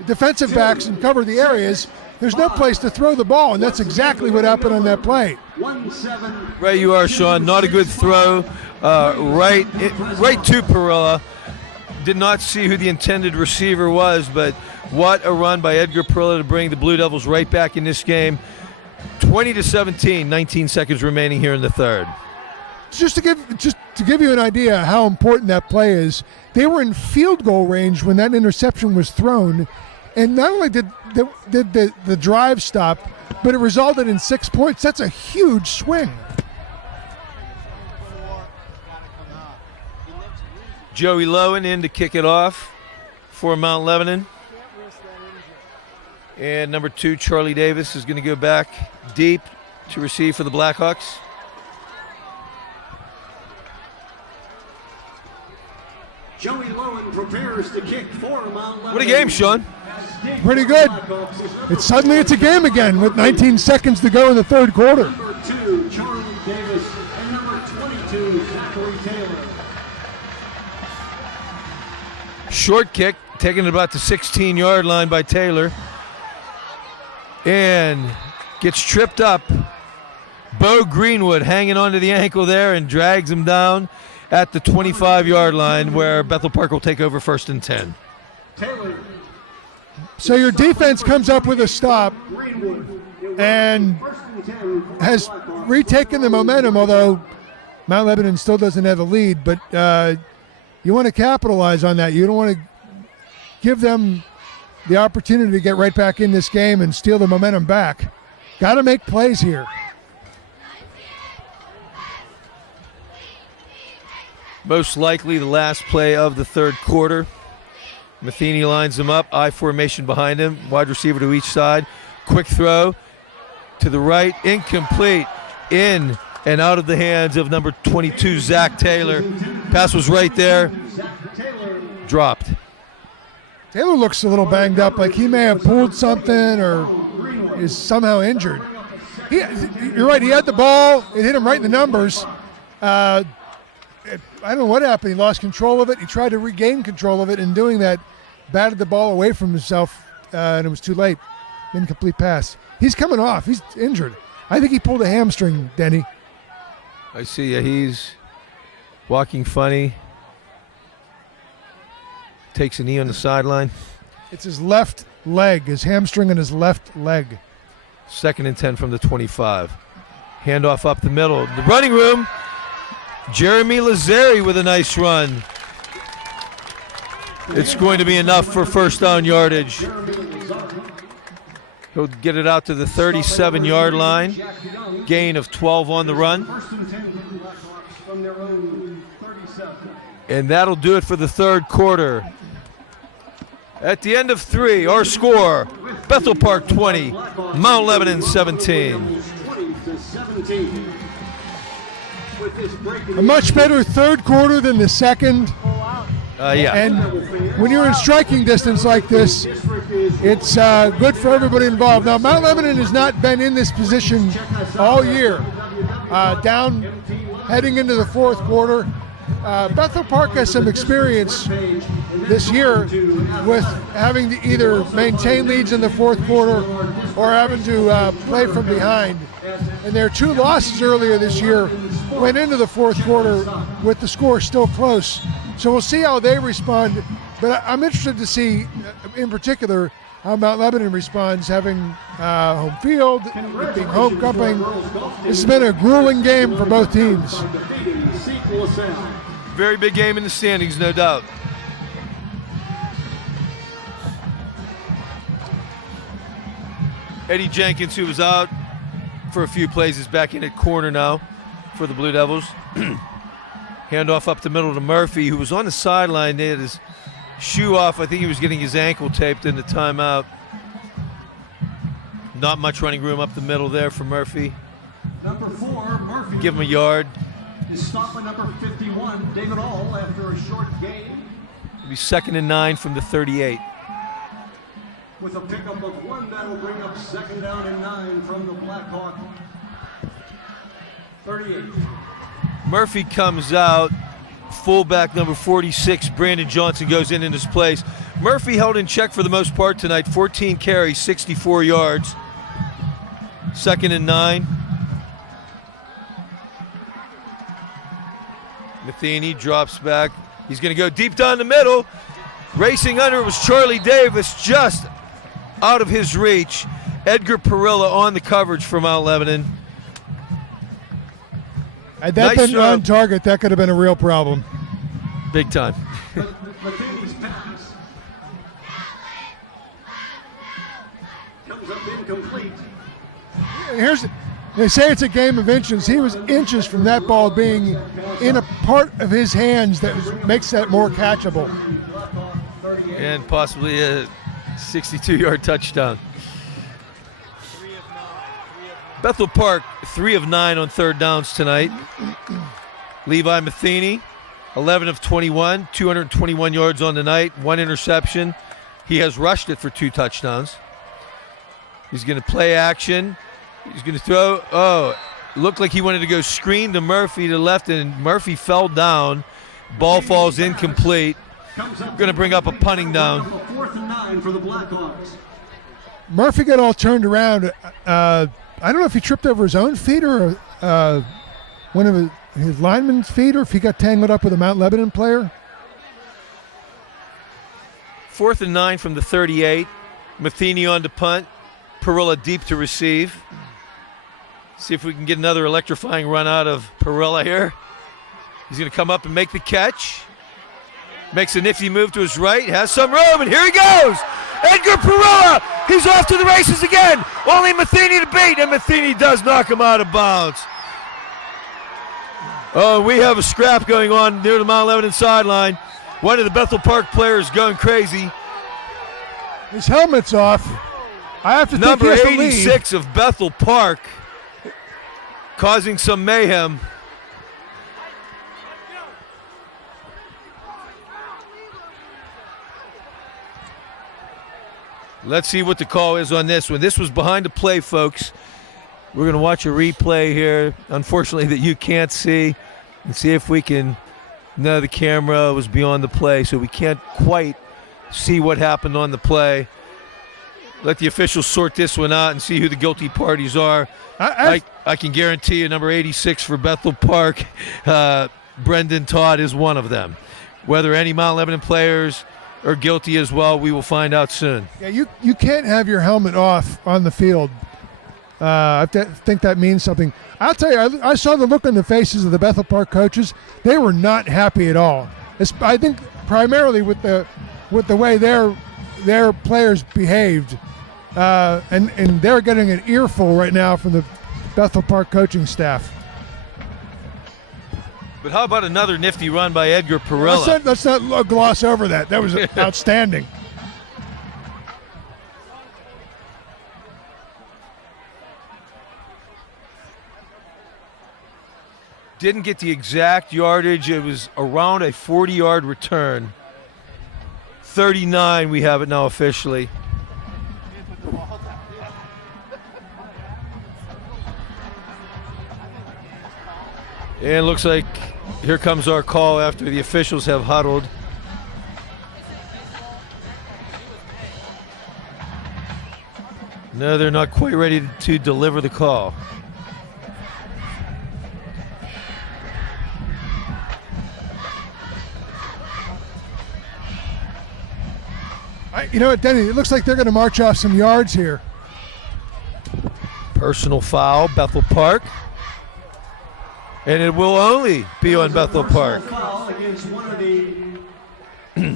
defensive backs and cover the areas, there's no place to throw the ball, and that's exactly what happened on that play. Right you are, Sean. Not a good throw. Right to Perilla. Did not see who the intended receiver was, but what a run by Edgar Perilla to bring the Blue Devils right back in this game. 20-17, 19 seconds remaining here in the third. Just to give you an idea how important that play is, they were in field goal range when that interception was thrown, and not only did the drive stop, but it resulted in 6 points. That's a huge swing. Joey Lowen in to kick it off for Mount Lebanon. And number 2, Charlie Davis, is going to go back deep to receive for the Blackhawks. Joey Lowen prepares to kick for Mount Lebanon. What a game, Sean. Pretty good. It's a game again with 19 seconds to go in the third quarter. Number 2, Charlie Davis, and number 22, Zachary Taylor. Short kick, taken at about the 16-yard line by Taylor. And gets tripped up. Bo Greenwood hanging onto the ankle there and drags him down at the 25-yard line, where Bethel Park will take over 1st and 10. So your defense comes up with a stop and has retaken the momentum, although Mount Lebanon still doesn't have a lead. But you want to capitalize on that. You don't want to give them the opportunity to get right back in this game and steal the momentum back. Got to make plays here. Most likely the last play of the third quarter. Matheny lines him up, I formation behind him, wide receiver to each side. Quick throw to the right, incomplete, in and out of the hands of number 22, Zach Taylor. Pass was right there, dropped. Taylor looks a little banged up, like he may have pulled something or is somehow injured. You're right, he had the ball, it hit him right in the numbers. I don't know what happened. He lost control of it. He tried to regain control of it, and doing that, batted the ball away from himself, and it was too late. Incomplete pass. He's coming off. He's injured. I think he pulled a hamstring, Denny. I see. Yeah, he's walking funny. Takes a knee on the sideline. It's his left leg, his hamstring on his left leg. 2nd and 10 from the 25. Handoff up the middle. The running room. Jeremy Lazari with a nice run. It's going to be enough for first down yardage. He'll get it out to the 37-yard line. Gain of 12 on the run. And that'll do it for the third quarter. At the end of 3, our score, Bethel Park 20, Mount Lebanon 17. A much better third quarter than the second. Yeah. And when you're in striking distance like this, it's good for everybody involved. Now, Mount Lebanon has not been in this position all year. Down heading into the fourth quarter. Bethel Park has some experience this year with having to either maintain leads in the fourth quarter or having to play from behind. And their 2 losses earlier this year went into the fourth quarter with the score still close. So we'll see how they respond. But I'm interested to see, in particular, how Mount Lebanon responds, having home field, it being homecoming. This has been a grueling game for both teams. Very big game in the standings, no doubt. Eddie Jenkins, who was out for a few plays, is back in at corner now for the Blue Devils. Handoff up the middle to Murphy, who was on the sideline. They had his shoe off. I think he was getting his ankle taped in the timeout. Not much running room up the middle there for Murphy. Number 4, Murphy. Give him a yard. Is stopped by number 51, David All, after a short gain. It'll be 2nd and 9 from the 38. With a pickup of 1, that'll bring up 2nd down and 9 from the Blackhawk 38. Murphy comes out. Fullback number 46, Brandon Johnson, goes in his place. Murphy held in check for the most part tonight. 14 carries, 64 yards. 2nd and 9. Matheny drops back. He's going to go deep down the middle. Racing under was Charlie Davis, just out of his reach. Edgar Perilla on the coverage for Mount Lebanon. Had that been on target, that could have been a real problem. Big time. Matheny's pass comes up incomplete. They say it's a game of inches. He was inches from that ball being in a part of his hands that makes that more catchable. And possibly a 62-yard touchdown. Bethel Park, 3 of 9 on third downs tonight. Levi Matheny, 11 of 21, 221 yards on the night, 1 interception. He has rushed it for 2 touchdowns. He's going to play action. He's going to throw. Oh, looked like he wanted to go screen to Murphy to the left, and Murphy fell down. Ball falls incomplete. Going to bring up a punting down. 4th and 9 for the Blackhawks. Murphy got all turned around. I don't know if he tripped over his own feet or one of his lineman's feet, or if he got tangled up with a Mount Lebanon player. 4th and 9 from the 38. Matheny on to punt. Perilla deep to receive. See if we can get another electrifying run out of Perilla here. He's going to come up and make the catch. Makes a nifty move to his right. Has some room, and here he goes. Edgar Perilla. He's off to the races again. Only Matheny to beat, and Matheny does knock him out of bounds. Oh, we have a scrap going on near the Mount Lebanon sideline. One of the Bethel Park players going crazy. His helmet's off. I have to Number think he has to leave. 86 of Bethel Park causing some mayhem. Let's see what the call is on this one. This was behind the play, folks. We're going to watch a replay here, unfortunately, that you can't see, and see if we can. No, the camera was beyond the play, so we can't quite see what happened on the play. Let the officials sort this one out and see who the guilty parties are. I can guarantee you, number 86 for Bethel Park, Brendan Todd is one of them. Whether any Mount Lebanon players are guilty as well, we will find out soon. Yeah, you can't have your helmet off on the field. I think that means something. I'll tell you, I saw the look on the faces of the Bethel Park coaches. They were not happy at all. I think primarily with the way their players behaved, and they're getting an earful right now from the Bethel Park coaching staff. But how about another nifty run by Edgar Perilla? Let's not gloss over that. That was outstanding. Didn't get the exact yardage. It was around a 40-yard return. 39, we have it now officially. And it looks like here comes our call after the officials have huddled. No, they're not quite ready to deliver the call. You know what, Denny? It looks like they're going to march off some yards here. Personal foul, Bethel Park. And it will only be on Bethel Park. Foul against one of the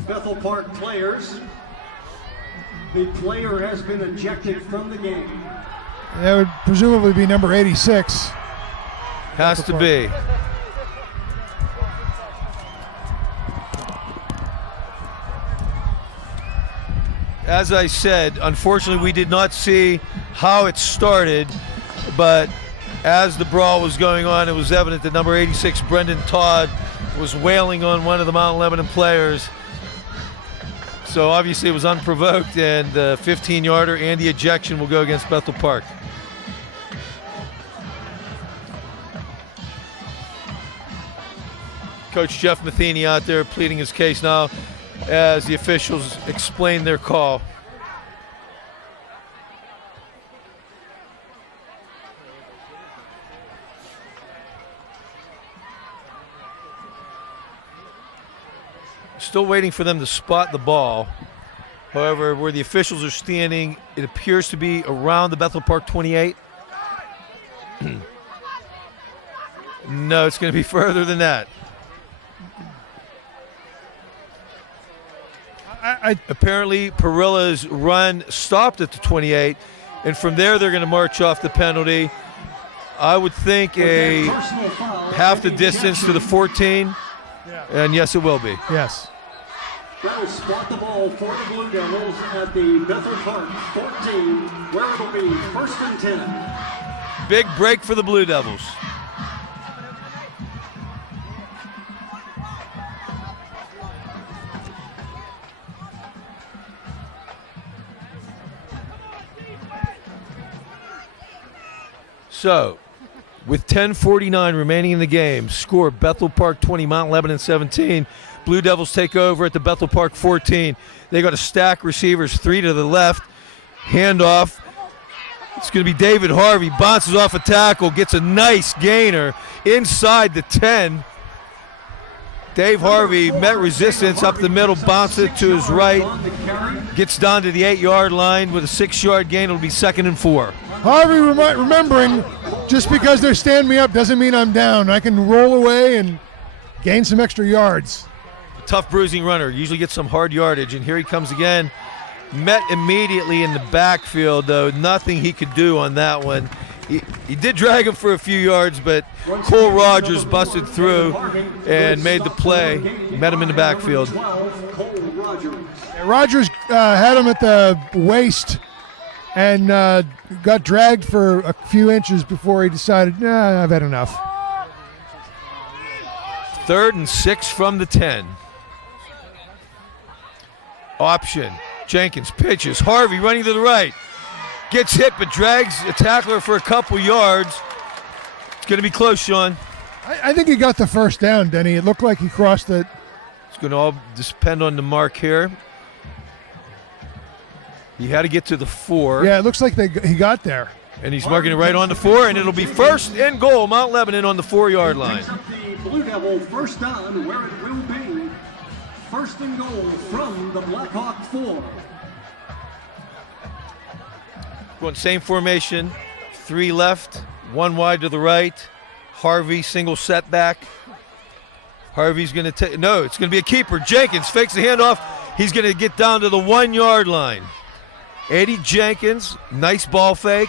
Bethel Park players. The player has been ejected from the game. That would presumably be number 86. Has to be. As I said, unfortunately, we did not see how it started, but as the brawl was going on, it was evident that number 86, Brendan Todd, was wailing on one of the Mount Lebanon players. So obviously it was unprovoked, and the 15-yarder and the ejection will go against Bethel Park. Coach Jeff Matheny out there pleading his case now as the officials explain their call. Still waiting for them to spot the ball. However, where the officials are standing, it appears to be around the Bethel Park 28. No, it's going to be further than that. Apparently, Perilla's run stopped at the 28, and from there they're going to march off the penalty. I would think a half the distance to the 14, and yes, it will be. Yes. That'll spot the ball for the Blue Devils at the Bethel Park 14, where it'll be 1st and 10. Big break for the Blue Devils. So, with 10:49 remaining in the game, score Bethel Park 20, Mount Lebanon 17. Blue Devils take over at the Bethel Park 14. They got a stack receivers, 3 to the left. Handoff. It's going to be David Harvey. Bounces off a tackle, gets a nice gainer inside the 10. Dave Harvey met resistance up the middle, bounced it to his right. Gets down to the 8-yard line with a 6-yard gain. It'll be 2nd and 4. Harvey remembering, just because they're standing me up doesn't mean I'm down. I can roll away and gain some extra yards. Tough bruising runner, usually gets some hard yardage, and here he comes again. Met immediately in the backfield, though. Nothing he could do on that one. He did drag him for a few yards, but Cole Rogers busted through and made the play. Met him in the backfield. Rogers had him at the waist and got dragged for a few inches before he decided, nah, I've had enough. 3rd and 6 from the 10. Option. Jenkins pitches. Harvey running to the right. Gets hit but drags a tackler for a couple yards. It's going to be close, Sean. I think he got the first down, Denny. It looked like he crossed it. It's going to all depend on the mark here. He had to get to the 4. Yeah, it looks like he got there. And he's marking it right on the 4, and it'll be 1st and goal, Mount Lebanon on the 4-yard line. The Blue Devil first down where it will be 1st and goal from the Blackhawk 4. Going same formation, 3 left, 1 wide to the right. Harvey, single setback. Harvey's going to take, no, it's going to be a keeper. Jenkins fakes the handoff. He's going to get down to the 1-yard line. Eddie Jenkins, nice ball fake.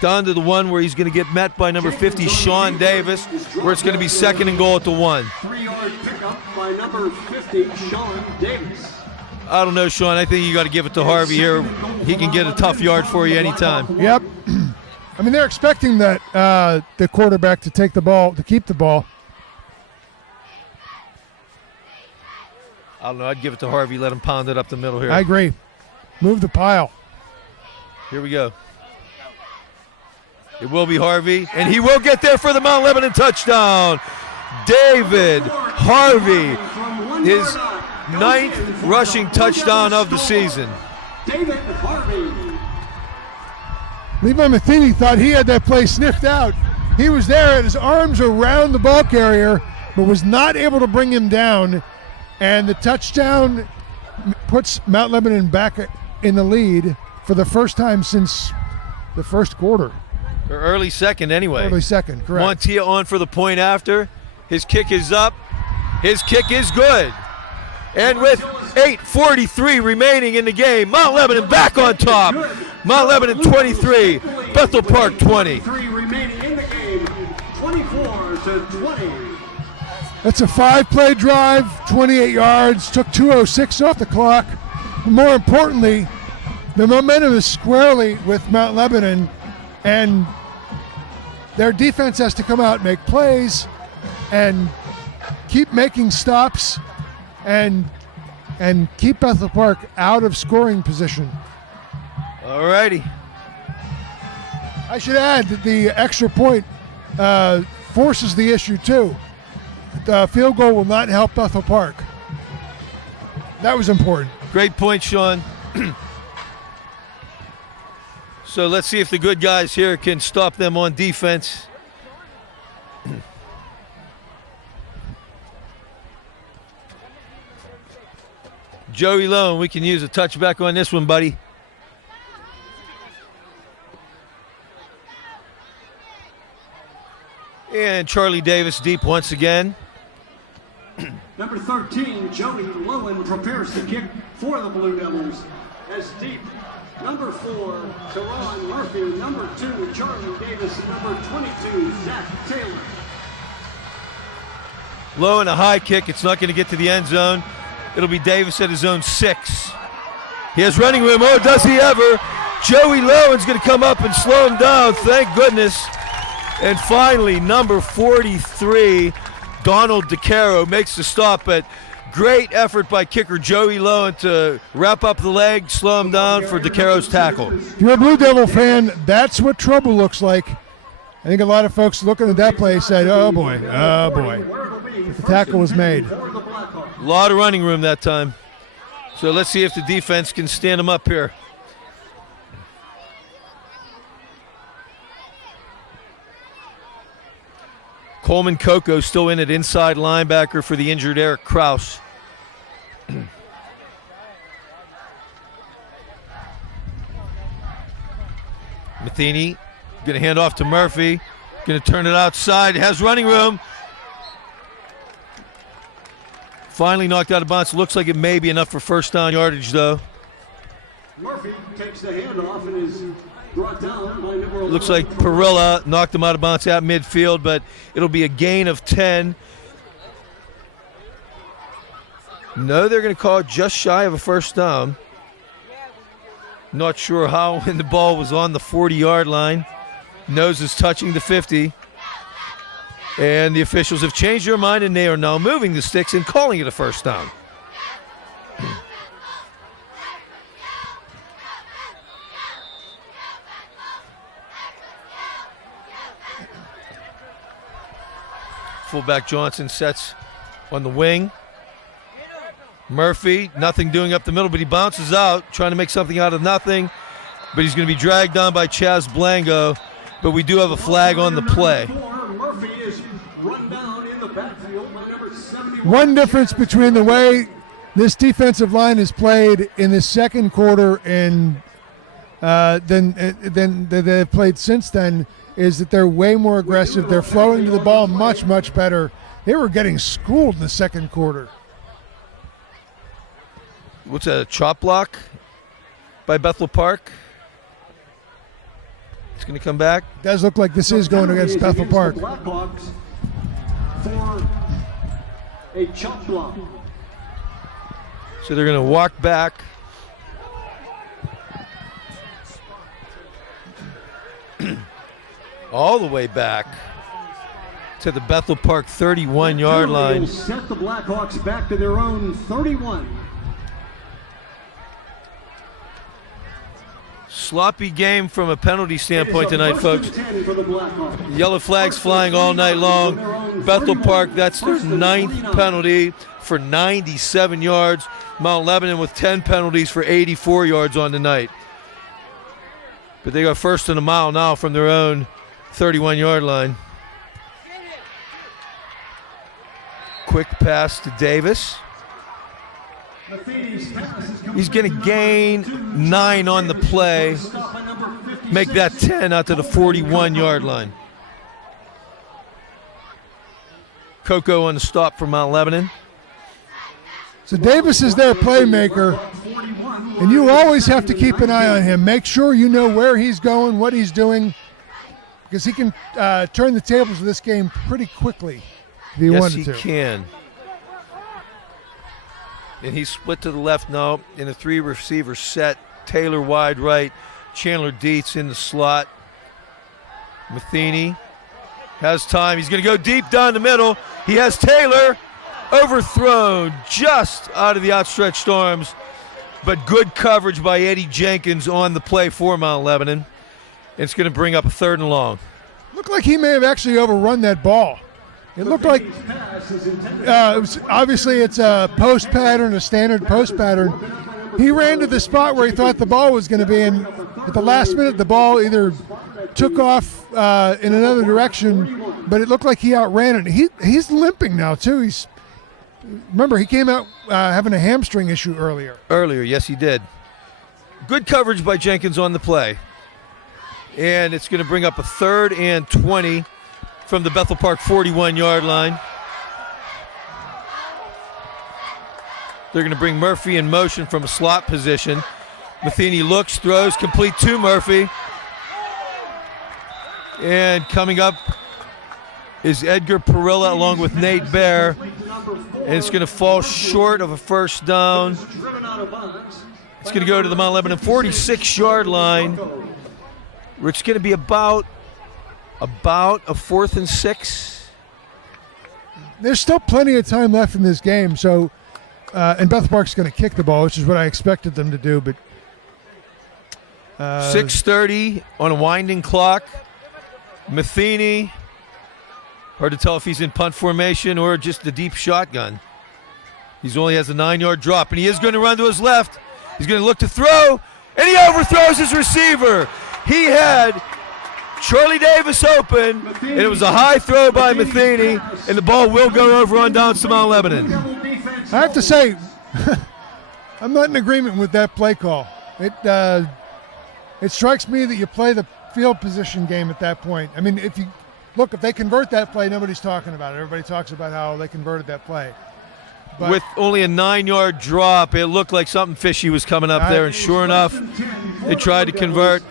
Down to the 1 where he's going to get met by number 50, Sean Davis, where it's going to be 2nd and goal at the 1. 3-yard pickup by number 50, Sean Davis. I don't know, Sean. I think you got to give it to Harvey here. He can get a tough yard for you anytime. Yep. I mean, they're expecting that the quarterback to take the ball, to keep the ball. I don't know. I'd give it to Harvey. Let him pound it up the middle here. I agree. Move the pile. Here we go. It will be Harvey, and he will get there for the Mount Lebanon touchdown. David Harvey, his 9th rushing touchdown of the season. David Harvey. Levi Matheny thought he had that play sniffed out. He was there at his arms around the ball carrier, but was not able to bring him down. And the touchdown puts Mount Lebanon back in the lead for the first time since the first quarter. Or early second anyway. Early second, correct. Montia on for the point after. His kick is up. His kick is good. And with 8:43 remaining in the game, Mount Lebanon back on top. Mount Lebanon 23, Bethel Park 20. Remaining in the game, 24-20. That's a 5-play drive, 28 yards, took 2:06 off the clock. More importantly, the momentum is squarely with Mount Lebanon, and their defense has to come out and make plays and keep making stops and keep Bethel Park out of scoring position. All righty. I should add that the extra point forces the issue too. The field goal will not help Bethel Park. That was important. Great point, Sean. So let's see if the good guys here can stop them on defense. Joey Lone, we can use a touchback on this one, buddy. And Charlie Davis deep once again. Number 13, Joey Lowen prepares to kick for the Blue Devils. As deep, number 4, Teron Murphy. Number 2, Charlie Davis. And number 22, Zach Taylor. Low and a high kick. It's not going to get to the end zone. It'll be Davis at his own 6. He has running room. Oh, does he ever? Joey Lowen's going to come up and slow him down. Thank goodness. And finally, number 43, Donald DeCaro makes the stop, but great effort by kicker Joey Lowen to wrap up the leg, slow him down for DeCaro's tackle. If you're a Blue Devil fan, that's what trouble looks like. I think a lot of folks looking at that play said, oh boy. The tackle was made. A lot of running room that time. So let's see if the defense can stand him up here. Coleman Coco still in at inside linebacker for the injured Eric Kraus. Matheny going to hand off to Murphy. Going to turn it outside. Has running room. Finally knocked out of bounds. Looks like it may be enough for first down yardage, though. Murphy takes the handoff and is brought down by number 11. Looks like Perilla knocked him out of bounds at midfield, but it'll be a gain of 10. No, they're going to call it just shy of a first down. Not sure how when the ball was on the 40-yard line. Nose is touching the 50. And the officials have changed their mind, and they are now moving the sticks and calling it a first down. Fullback Johnson sets on the wing. Murphy, nothing doing up the middle, but he bounces out, trying to make something out of nothing. But he's going to be dragged down by Chaz Blango. But we do have a flag on the play. Murphy is run down in the backfield by number 71. One difference between the way this defensive line is played in the second quarter and than they've played since then is that they're way more aggressive. They're flowing to the ball much, much better. They were getting schooled in the second quarter. What's that, a chop block by Bethel Park? It's going to come back. Does look like this is going against Bethel Park. Blackhawks for a chop block. So they're going to walk back. All the way back to the Bethel Park 31-yard line. Will set the Blackhawks back to their own 31. Sloppy game from a penalty standpoint tonight, folks. Yellow flags flying all night long. Bethel Park, that's their 9th penalty for 97 yards. Mount Lebanon with 10 penalties for 84 yards on the night. But they got first and a mile now from their own 31-yard line. Quick pass to Davis. He's going to gain 9 on the play. Make that 10 out to the 41-yard line. Coco on the stop for Mount Lebanon. So Davis is their playmaker, and you always have to keep an eye on him. Make sure you know where he's going, what he's doing, because he can turn the tables of this game pretty quickly if he wanted to. Yes, he can. And he's split to the left now in a 3-receiver set. Taylor wide right, Chandler Dietz in the slot. Matheny has time. He's going to go deep down the middle. He has Taylor overthrown just out of the outstretched arms, but good coverage by Eddie Jenkins on the play for Mount Lebanon. It's going to bring up a 3rd and long. Looked like he may have actually overrun that ball. It looked like obviously it's a post pattern, a standard post pattern. He ran to the spot where he thought the ball was going to be, and at the last minute the ball either took off in another direction, but it looked like he outran it. He's limping now too. Remember, he came out having a hamstring issue earlier. Yes, he did. Good coverage by Jenkins on the play. And it's going to bring up a 3rd and 20 from the Bethel Park 41-yard line. They're going to bring Murphy in motion from a slot position. Matheny looks, throws, complete to Murphy. And coming up is Edgar Perilla along with Nate Bear. And it's going to fall short of a first down. It's going to go to the Mount Lebanon 46-yard line, where it's going to be about a 4th and 6. There's still plenty of time left in this game, so and Bethel Park's going to kick the ball, which is what I expected them to do. But 6:30 on a winding clock. Matheny, hard to tell if he's in punt formation or just the deep shotgun. He only has a 9-yard drop, and he is going to run to his left. He's going to look to throw, and he overthrows his receiver. He had Charlie Davis open, and it was a high throw by Matheny, and the ball will go over on downs to Mount Lebanon. I have to say, I'm not in agreement with that play call. It strikes me that you play the field position game at that point. I mean, if they convert that play, nobody's talking about it. Everybody talks about how they converted that play. But with only a 9-yard drop, it looked like something fishy was coming up there, and sure enough, they tried to convert.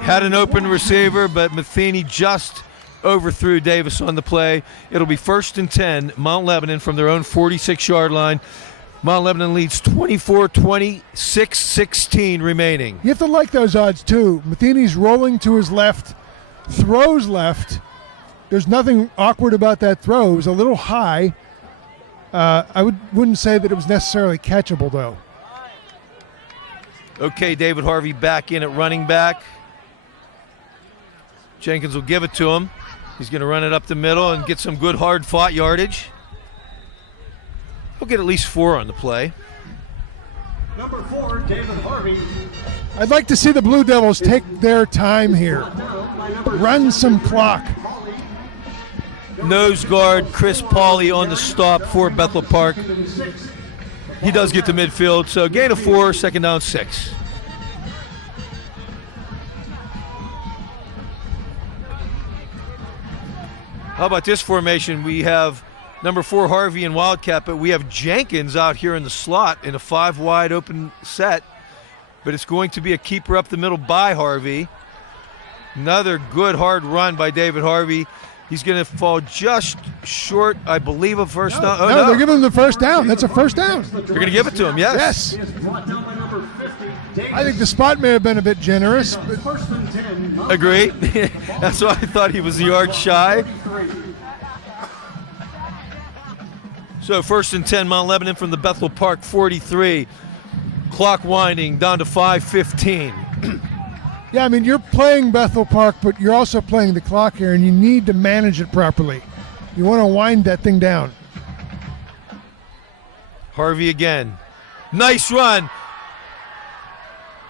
Had an open receiver, but Matheny just overthrew Davis on the play. It'll be 1st and 10, Mount Lebanon from their own 46-yard line. Mount Lebanon leads 24-20, 6:16 remaining. You have to like those odds, too. Matheny's rolling to his left, throws left. There's nothing awkward about that throw. It was a little high. I wouldn't say that it was necessarily catchable, though. Okay, David Harvey back in at running back. Jenkins will give it to him. He's going to run it up the middle and get some good hard-fought yardage. He'll get at least 4 on the play. Number 4, David Harvey. I'd like to see the Blue Devils take their time here. Run some clock. Nose guard Chris Pauley on the stop for Bethel Park. He does get to midfield, so gain of 4, 2nd down 6. How about this formation? We have number 4 Harvey and Wildcat, but we have Jenkins out here in the slot in a 5-wide open set. But it's going to be a keeper up the middle by Harvey. Another good hard run by David Harvey. He's going to fall just short, I believe, of first down. Oh, no, they're giving him the first down. That's a first down. They're going to give it to him, yes. Yes. I think the spot may have been a bit generous. Agree. That's why I thought he was a yard shy. So 1st and 10, Mount Lebanon from the Bethel Park 43. Clock winding down to 5:15. Yeah, I mean, you're playing Bethel Park, but you're also playing the clock here, and you need to manage it properly. You want to wind that thing down. Harvey again. Nice run.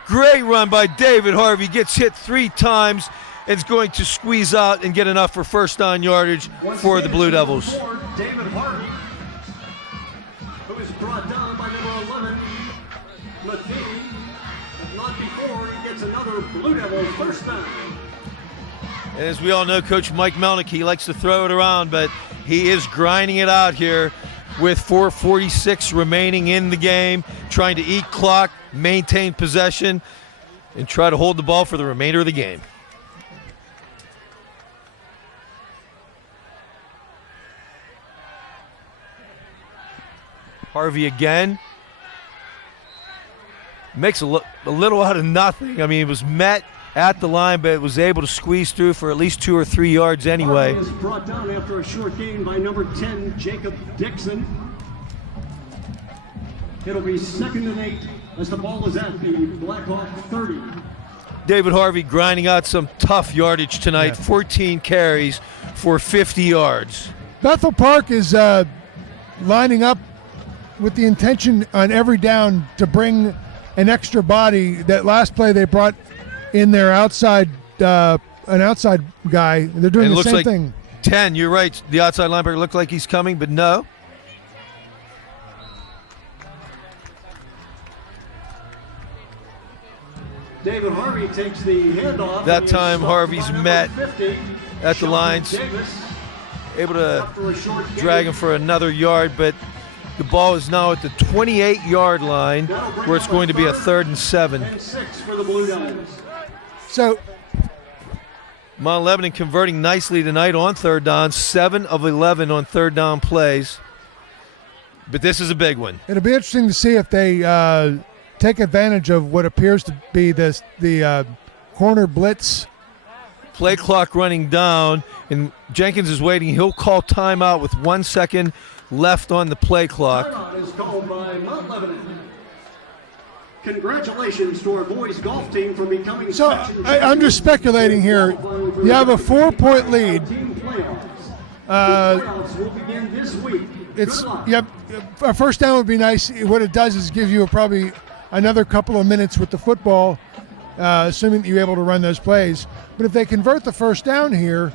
Great run by David Harvey. Gets hit 3 times and is going to squeeze out and get enough for first down yardage for the Blue Devils. David Harvey, who is brought down by number 11, Matheny. But not before he gets another Blue Devils first down. As we all know, Coach Mike Melnick, he likes to throw it around, but he is grinding it out here with 4:46 remaining in the game, trying to eat clock, maintain possession, and try to hold the ball for the remainder of the game. Harvey again. Makes a little out of nothing. I mean, it was met at the line, but was able to squeeze through for at least 2 or 3 yards anyway. Harvey is brought down after a short gain by number 10, Jacob Dixon. It'll be 2nd and 8 as the ball is at the Blackhawk 30. David Harvey grinding out some tough yardage tonight, 14 carries for 50 yards. Bethel Park is lining up with the intention on every down to bring an extra body. That last play they brought in their outside, an outside guy. They're doing the same thing. 10, you're right. The outside linebacker looked like he's coming, but no. David Harvey takes the handoff. That time Harvey's met at the lines, able to drag him for another yard, but the ball is now at the 28-yard line where it's going to be a 3rd and 7. And 6 for the Blue Devils. So Mount Lebanon converting nicely tonight on 3rd down, 7 of 11 on 3rd down plays. But this is a big one. It'll be interesting to see if they take advantage of what appears to be the corner blitz. Play clock running down, and Jenkins is waiting. He'll call timeout with 1 second left on the play clock. Timeout is called by Mount Lebanon. Congratulations to our boys golf team for becoming So I'm just speculating here. You have a 4-point lead. Playoffs will begin this week. A first down would be nice. What it does is give you probably another couple of minutes with the football, assuming that you're able to run those plays. But if they convert the first down here,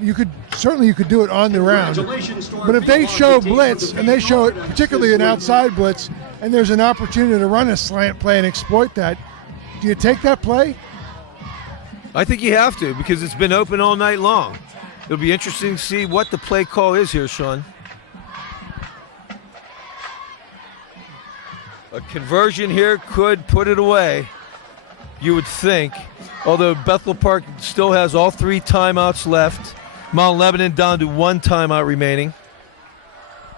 you could do it on the round. But if they show blitz, and they show it particularly an outside blitz, and there's an opportunity to run a slant play and exploit that, do you take that play? I think you have to, because it's been open all night long. It'll be interesting to see what the play call is here, Sean. A conversion here could put it away, you would think. Although Bethel Park still has all 3 timeouts left. Mount Lebanon down to 1 timeout remaining.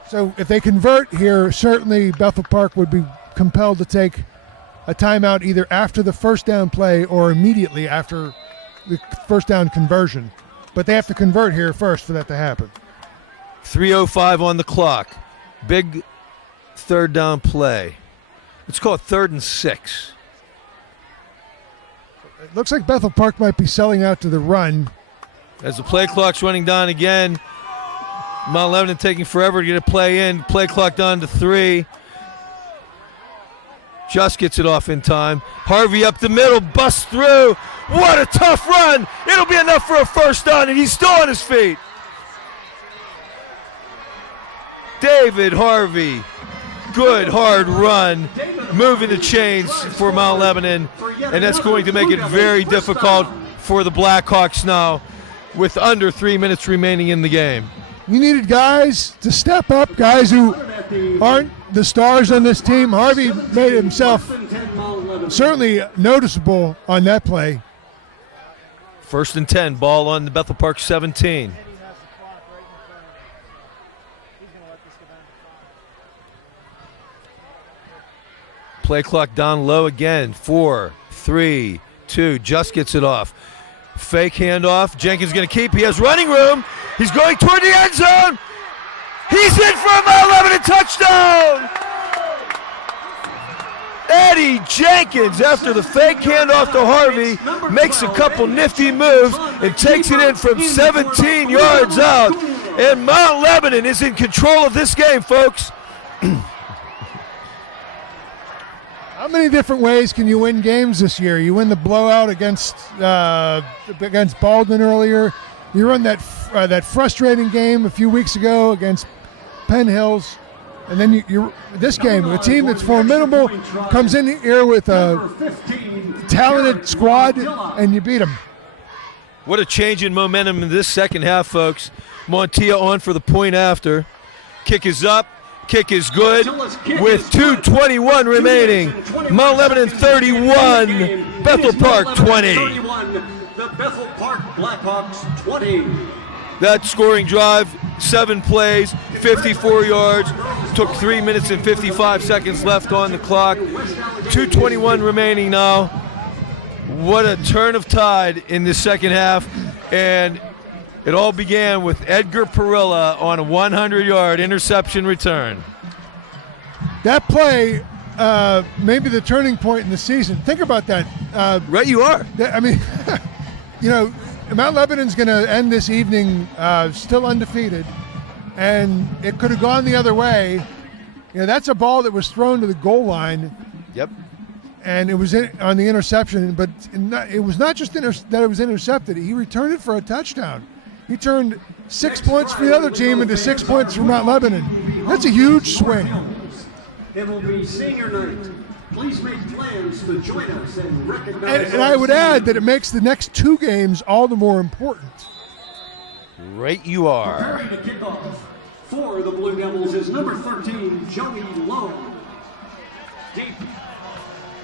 So if they convert here, certainly Bethel Park would be compelled to take a timeout either after the first down play or immediately after the first down conversion. But they have to convert here first for that to happen. 3:05 on the clock. Big 3rd down play. Let's call it 3rd and 6. It looks like Bethel Park might be selling out to the run. As the play clock's running down again, Mount Lebanon taking forever to get a play in. Play clock down to 3. Just gets it off in time. Harvey up the middle, busts through. What a tough run. It'll be enough for a first down, and he's still on his feet. David Harvey, good hard run, moving the chains for Mount Lebanon, and that's going to make it very difficult for the Blackhawks now with under 3 minutes remaining in the game. You needed guys to step up, guys who aren't the stars on this team. Harvey made himself certainly noticeable on that play. 1st and 10, ball on the Bethel Park 17. Play clock down low again. 4, 3, 2, just gets it off. Fake handoff. Jenkins going to keep. He has running room. He's going toward the end zone. He's in for a Mount Lebanon touchdown. Eddie Jenkins, after the fake handoff to Harvey, makes a couple nifty moves and takes it in from 17 yards out. And Mount Lebanon is in control of this game, folks. How many different ways can you win games this year? You win the blowout against Baldwin earlier. You run that frustrating game a few weeks ago against Penn Hills. And then this game, a team that's formidable comes in here with a talented squad, and you beat them. What a change in momentum in this second half, folks. Montilla on for the point after. Kick is up. Kick is good with 2:21 remaining. Mount Lebanon 31, Bethel Park 20. The Bethel Park Blackhawks 20. That scoring drive, 7 plays, 54 yards, took 3 minutes and 55 seconds left on the clock. 2:21 remaining now. What a turn of tide in the second half. And it all began with Edgar Perilla on a 100-yard interception return. That play, maybe the turning point in the season. Think about that. Right, you are. I mean, Mount Lebanon's going to end this evening still undefeated, and it could have gone the other way. That's a ball that was thrown to the goal line. Yep. And it was on the interception, but it was not just that it was intercepted. He returned it for a touchdown. He turned 6 points for the other team into 6 points for Mount Lebanon. That's a huge swing. It will be senior night. Please make plans to join us and recognize. And I would add that it makes the next 2 games all the more important. Right, you are. Preparing to kick off for the Blue Devils is number 13, Joey Lowe. Deep.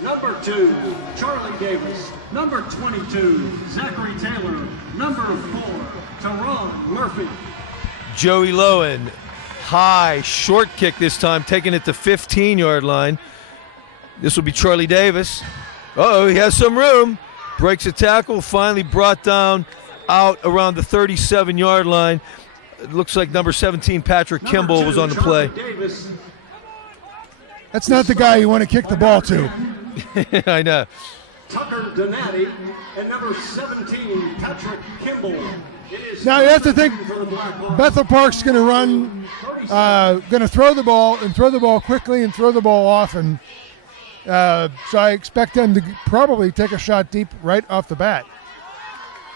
Number 2, Charlie Davis. Number 22, Zachary Taylor. Number 4, Teron Murphy. Joey Lowen, high, short kick this time, taking it to 15-yard line. This will be Charlie Davis. He has some room. Breaks a tackle, finally brought down out around the 37-yard line. It looks like number 17, Patrick Kimball, was on the play. That's not the guy you want to kick the ball to. I know. Tucker Donati and number 17, Patrick Kimball. Now you have to think Bethel Park's going to run, going to throw the ball and throw the ball quickly and throw the ball often. So I expect them to probably take a shot deep right off the bat.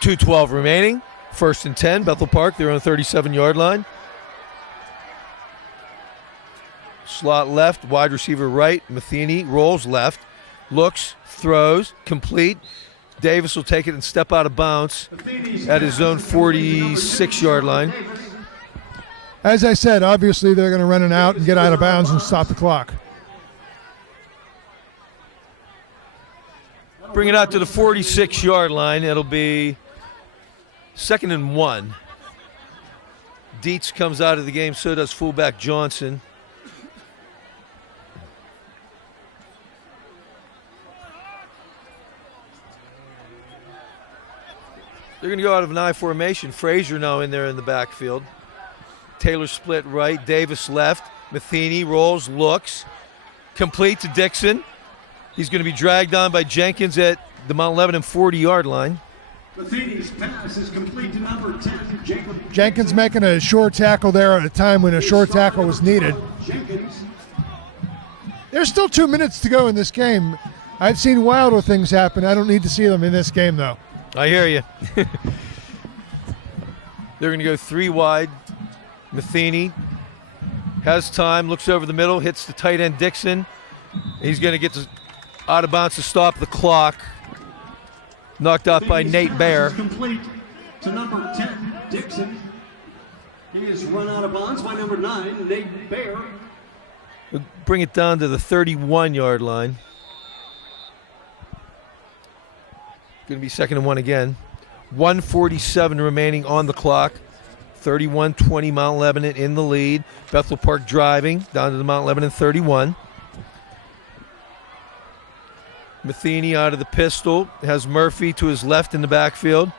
2:12 remaining. 1st and 10. Bethel Park, they're on the 37-yard line. Slot left, wide receiver right. Matheny rolls left, looks, throws, complete. Davis will take it and step out of bounds at his own 46-yard line. As I said, obviously they're going to run it out and get out of bounds and stop the clock. Bring it out to the 46-yard line. It'll be 2nd and 1. Dietz comes out of the game, so does fullback Johnson. They're going to go out of an I formation. Frazier now in there in the backfield. Taylor split right, Davis left. Matheny rolls, looks. Complete to Dixon. He's going to be dragged on by Jenkins at the Mount Lebanon 40-yard line. Matheny's pass is complete to number 10, Jenkins making a short tackle there at a time when a short tackle was needed. There's still 2 minutes to go in this game. I've seen wilder things happen. I don't need to see them in this game, though. I hear you. They're going to go 3 wide. Matheny has time, looks over the middle, hits the tight end Dixon. He's going to get out of bounds to stop the clock. Knocked out by Nate Baer. Complete to number 10, Dixon. He is run out of bounds by number 9, Nate Baer. We'll bring it down to the 31-yard line. Going to be 2nd and 1 again. 1:47 remaining on the clock. 31-20 Mount Lebanon in the lead. Bethel Park driving down to the Mount Lebanon 31. Matheny out of the pistol. Has Murphy to his left in the backfield.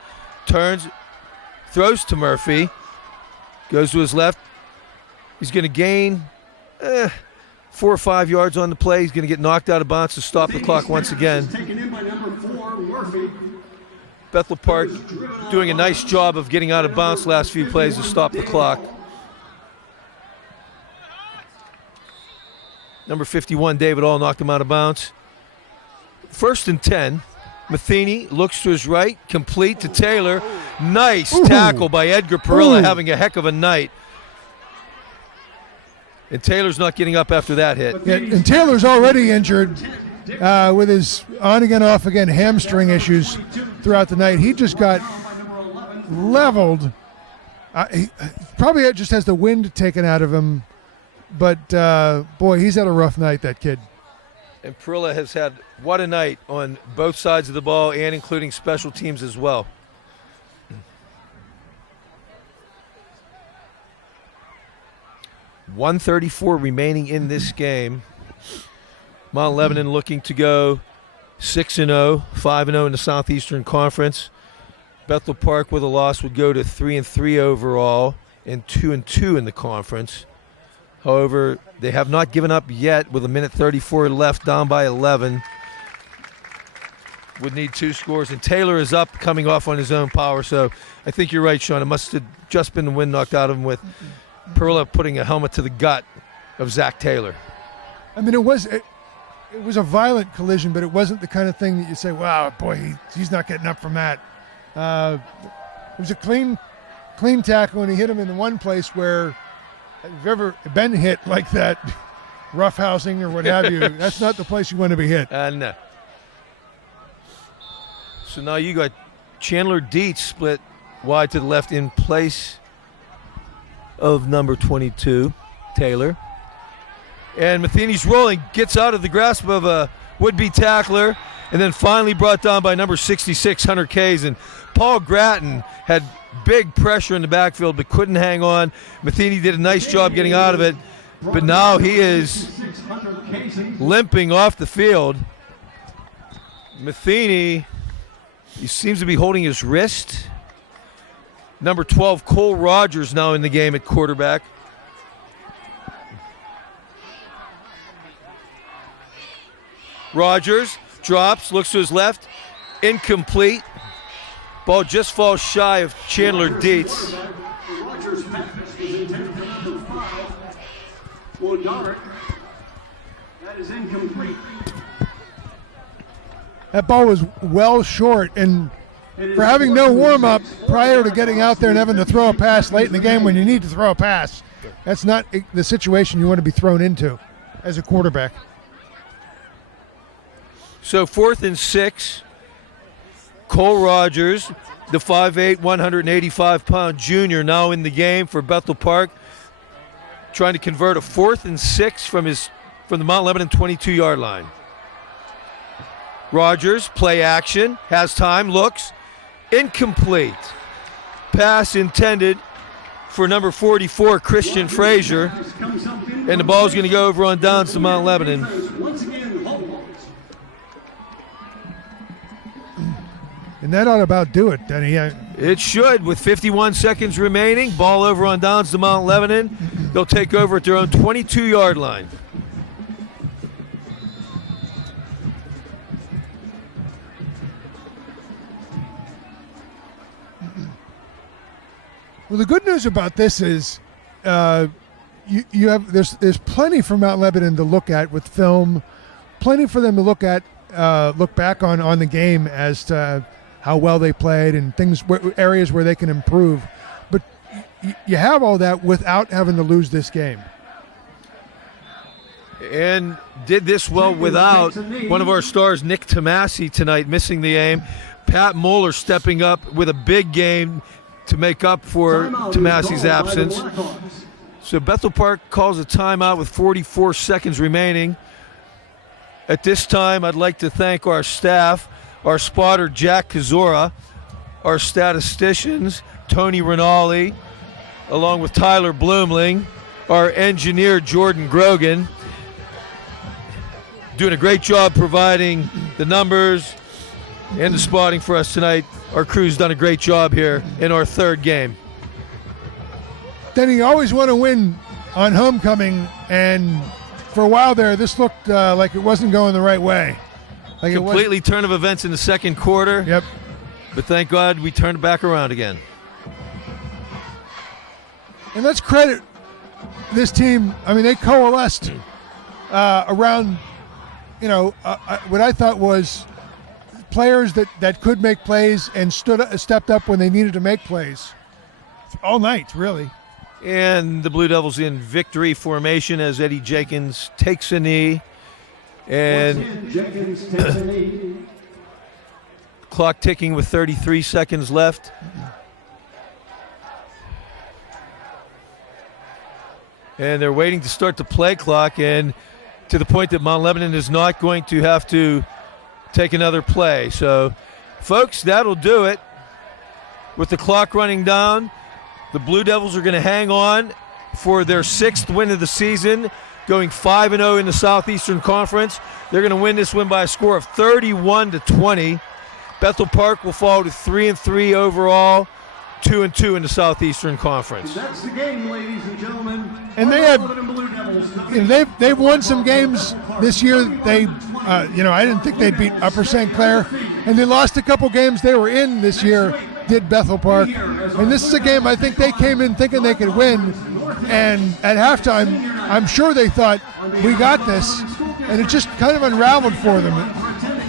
Turns, throws to Murphy. Goes to his left. He's going to gain 4 or 5 yards on the play. He's going to get knocked out of bounds to stop the clock once again. Taken in by number 4, Murphy. Bethel Park doing a nice job of getting out of bounds last few plays to stop the clock. Number 51, David All, knocked him out of bounds. 1st and 10. Matheny looks to his right, complete to Taylor. Nice tackle by Edgar Perilla, having a heck of a night. And Taylor's not getting up after that hit. Yeah, and Taylor's already injured with his on-again, off-again hamstring issues throughout the night. He just got leveled. He probably just has the wind taken out of him. But, boy, he's had a rough night, that kid. And Perilla has had what a night on both sides of the ball and including special teams as well. .134 remaining in this game. Mount Lebanon looking to go 6-0, 5-0 in the Southeastern Conference. Bethel Park with a loss would go to 3-3 overall and 2-2 in the conference. However, they have not given up yet with 1:34 left, down by 11. Would need 2 scores, and Taylor is up, coming off on his own power. So I think you're right, Sean. It must have just been the wind knocked out of him with Perilla putting a helmet to the gut of Zach Taylor. I mean, it was a violent collision, but it wasn't the kind of thing that you say, wow, boy, he's not getting up from that. It was a clean tackle, and he hit him in the one place where, if you've ever been hit like that, roughhousing or what have you, that's not the place you want to be hit. No. So now you got Chandler Dietz split wide to the left in place of number 22, Taylor. And Matheny's rolling, gets out of the grasp of a would-be tackler, and then finally brought down by number 66, Hunter Kays. And Paul Gratton had big pressure in the backfield but couldn't hang on. Matheny did a nice job getting out of it, but now he is limping off the field. Matheny, he seems to be holding his wrist. Number 12, Cole Rogers, now in the game at quarterback. Rogers drops, looks to his left, incomplete. Ball just falls shy of Chandler Dietz. Rogers' pass is intended for number 5, Woodard. That is incomplete. That ball was well short, and for having no warm-up prior to getting out there and having to throw a pass late in the game when you need to throw a pass, that's not the situation you want to be thrown into as a quarterback. So 4th and 6. Cole Rogers, the 5'8", 185-pound junior, now in the game for Bethel Park, trying to convert a 4th and 6 from the Mount Lebanon 22-yard line. Rogers, play action, has time, looks, incomplete. Pass intended for number 44, Christian Frazier, and the ball's going to go over on downs to Mount Lebanon. And that ought to about do it, Denny. It should, with 51 seconds remaining. Ball over on downs to Mount Lebanon. They'll take over at their own 22-yard line. Well, the good news about this is you have there's plenty for Mount Lebanon to look at with film, plenty for them to look back on the game as to how well they played and areas where they can improve. But you have all that without having to lose this game. And did this well without one of our stars, Nick Tomasi, tonight, missing the game. Pat Moeller stepping up with a big game to make up for Tomasi's absence. So Bethel Park calls a timeout with 44 seconds remaining. At this time, I'd like to thank our staff, our spotter, Jack Kazora, our statisticians, Tony Rinaldi, along with Tyler Bloomling, our engineer, Jordan Grogan, doing a great job providing the numbers and the spotting for us tonight. Our crew's done a great job here in our 3rd game. Then you always want to win on homecoming, and for a while there, this looked like it wasn't going the right way. Like Completely turn of events in the second quarter. Yep. But thank God we turned it back around again. And let's credit this team. I mean, they coalesced around, what I thought was players that could make plays and stepped up when they needed to make plays. All night, really. And the Blue Devils in victory formation as Eddie Jenkins takes a knee. And Jenkins takes a knee. Clock ticking with 33 seconds left. And they're waiting to start the play clock, and to the point that Mount Lebanon is not going to have to take another play. So, folks, that'll do it. With the clock running down, the Blue Devils are going to hang on for their 6th win of the season, going 5-0 in the Southeastern Conference. They're going to win this win by a score of 31-20. Bethel Park will fall to 3-3 overall, 2-2 in the Southeastern Conference. That's the game, ladies and gentlemen. And they've won some games this year. I didn't think they'd beat Upper St. Clair, and they lost a couple games they were in this year. Did Bethel Park, and this is a game I think they came in thinking they could win, and at halftime I'm sure they thought we got this, and it just kind of unraveled for them.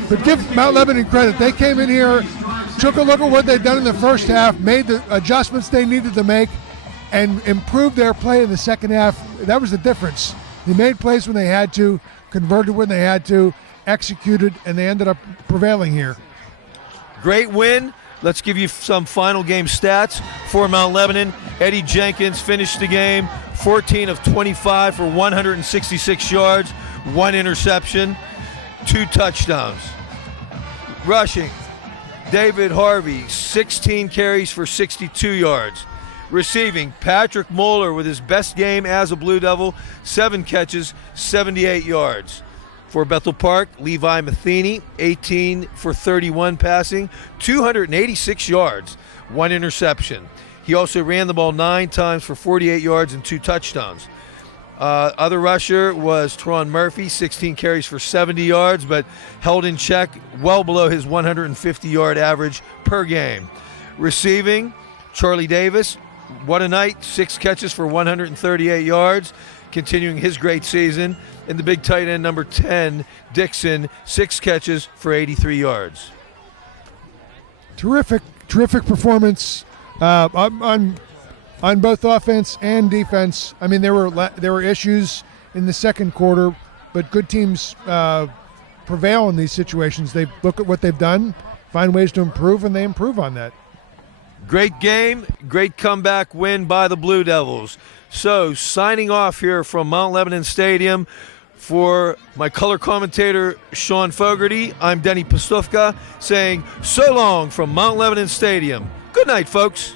But give Mount Lebanon credit. They came in here, took a look at what they'd done in the first half, made the adjustments they needed to make, and improved their play in the second half. That was the difference. They made plays when they had to, converted when they had to, executed, and they ended up prevailing here. Great win. Let's give you some final game stats for Mount Lebanon. Eddie Jenkins finished the game 14 of 25 for 166 yards, 1 interception, 2 touchdowns. Rushing, David Harvey, 16 carries for 62 yards. Receiving, Patrick Moeller with his best game as a Blue Devil, 7 catches, 78 yards. For Bethel Park, Levi Matheny, 18 for 31 passing, 286 yards, 1 interception. He also ran the ball 9 times for 48 yards and 2 touchdowns. Other rusher was Teron Murphy, 16 carries for 70 yards, but held in check well below his 150-yard average per game. Receiving, Charlie Davis, what a night, 6 catches for 138 yards, continuing his great season. And the big tight end, number 10, Dixon, 6 catches for 83 yards. Terrific performance on both offense and defense. I mean, there were issues in the second quarter, but good teams prevail in these situations. They look at what they've done, find ways to improve, and they improve on that. Great game, great comeback win by the Blue Devils. So, signing off here from Mount Lebanon Stadium, for my color commentator, Sean Fogarty, I'm Denny Pastufka saying so long from Mount Lebanon Stadium. Good night, folks.